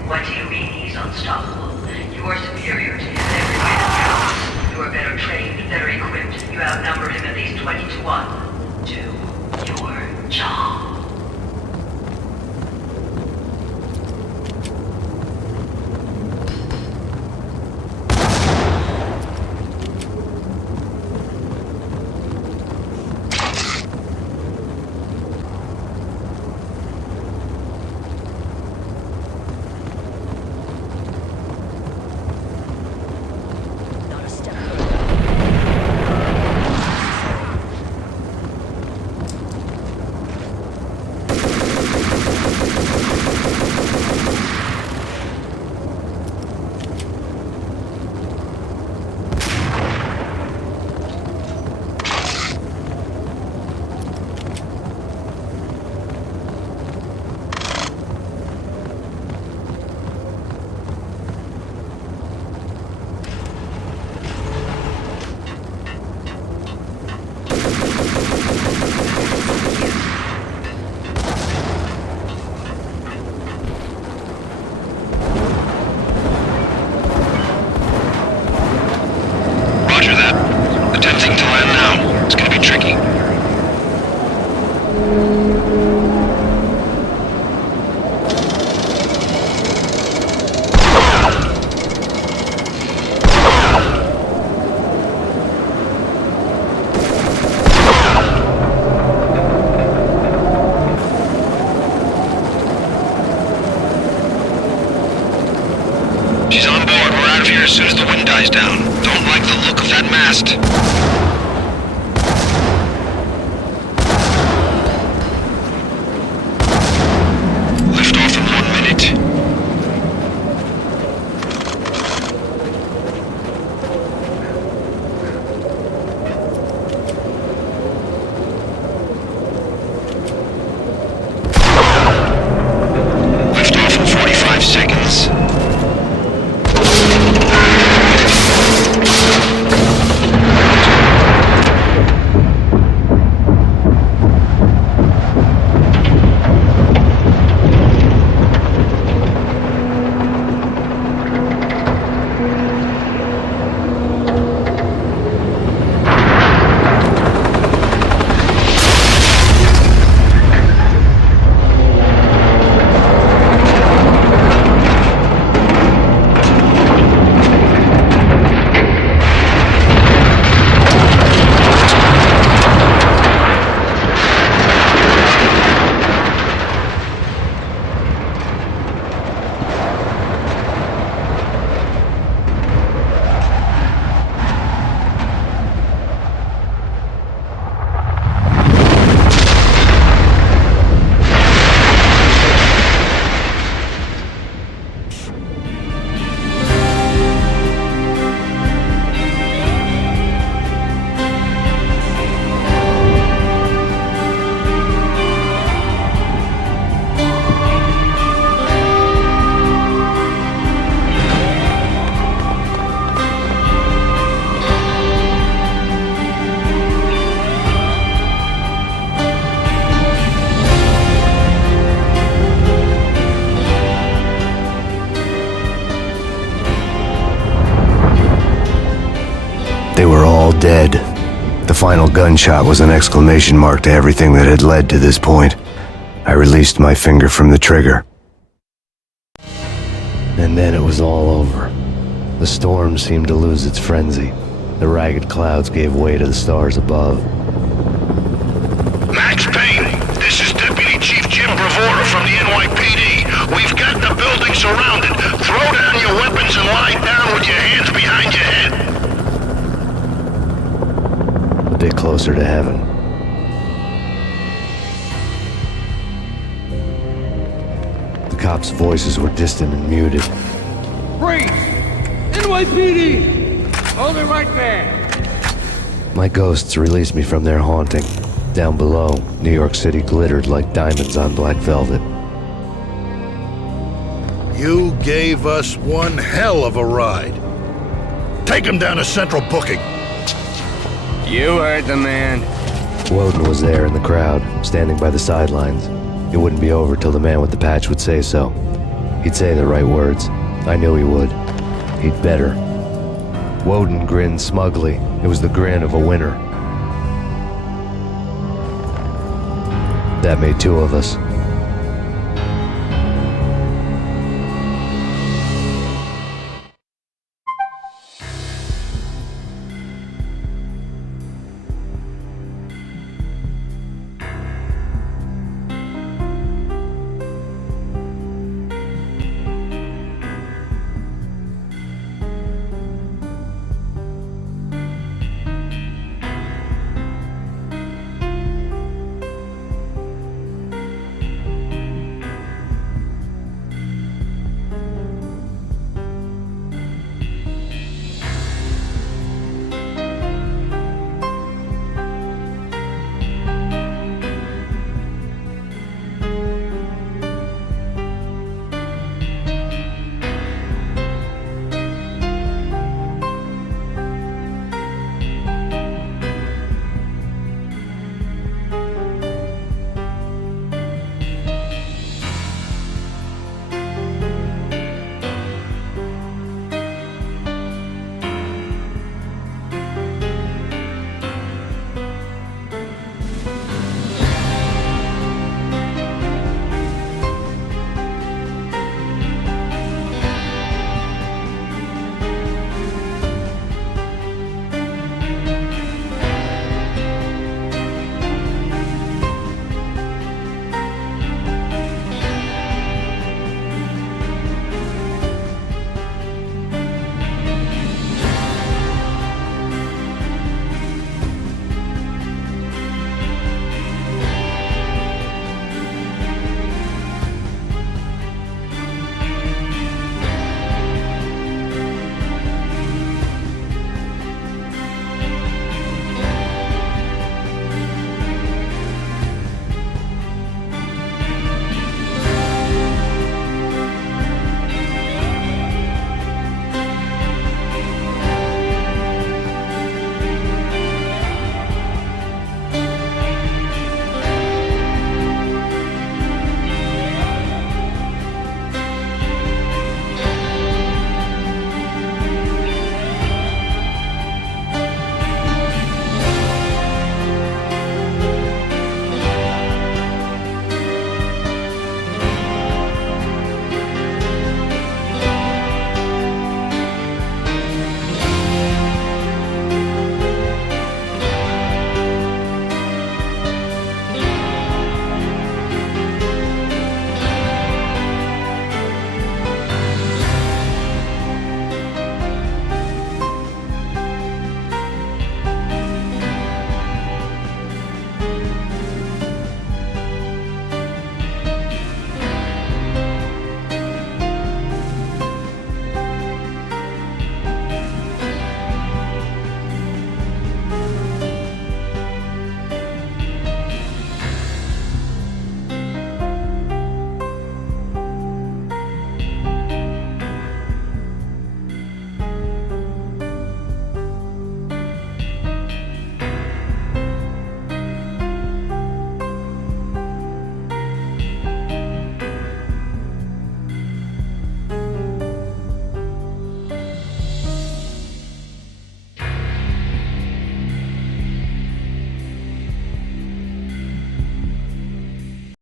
What do you mean he's unstoppable? You are superior to him in every way that counts. You are better trained, better equipped. You outnumber him at least 20 to 1. Do your job. As soon as the wind dies down. Don't like the look of that mast. Lift off in 1 minute. They were all dead. The final gunshot was an exclamation mark to everything that had led to this point. I released my finger from the trigger. And then it was all over. The storm seemed to lose its frenzy. The ragged clouds gave way to the stars above. Max Payne, this is Deputy Chief Jim Bravura from the NYPD. We've got the building surrounded. Throw down your weapons and lie down with your hands behind your head. A bit closer to heaven. The cops' voices were distant and muted. Freeze! NYPD! Hold it right there! My ghosts released me from their haunting. Down below, New York City glittered like diamonds on black velvet. You gave us one hell of a ride. Take him down to Central Booking. You heard the man. Woden was there in the crowd, standing by the sidelines. It wouldn't be over till the man with the patch would say so. He'd say the right words. I knew he would. He'd better. Woden grinned smugly. It was the grin of a winner. That made two of us.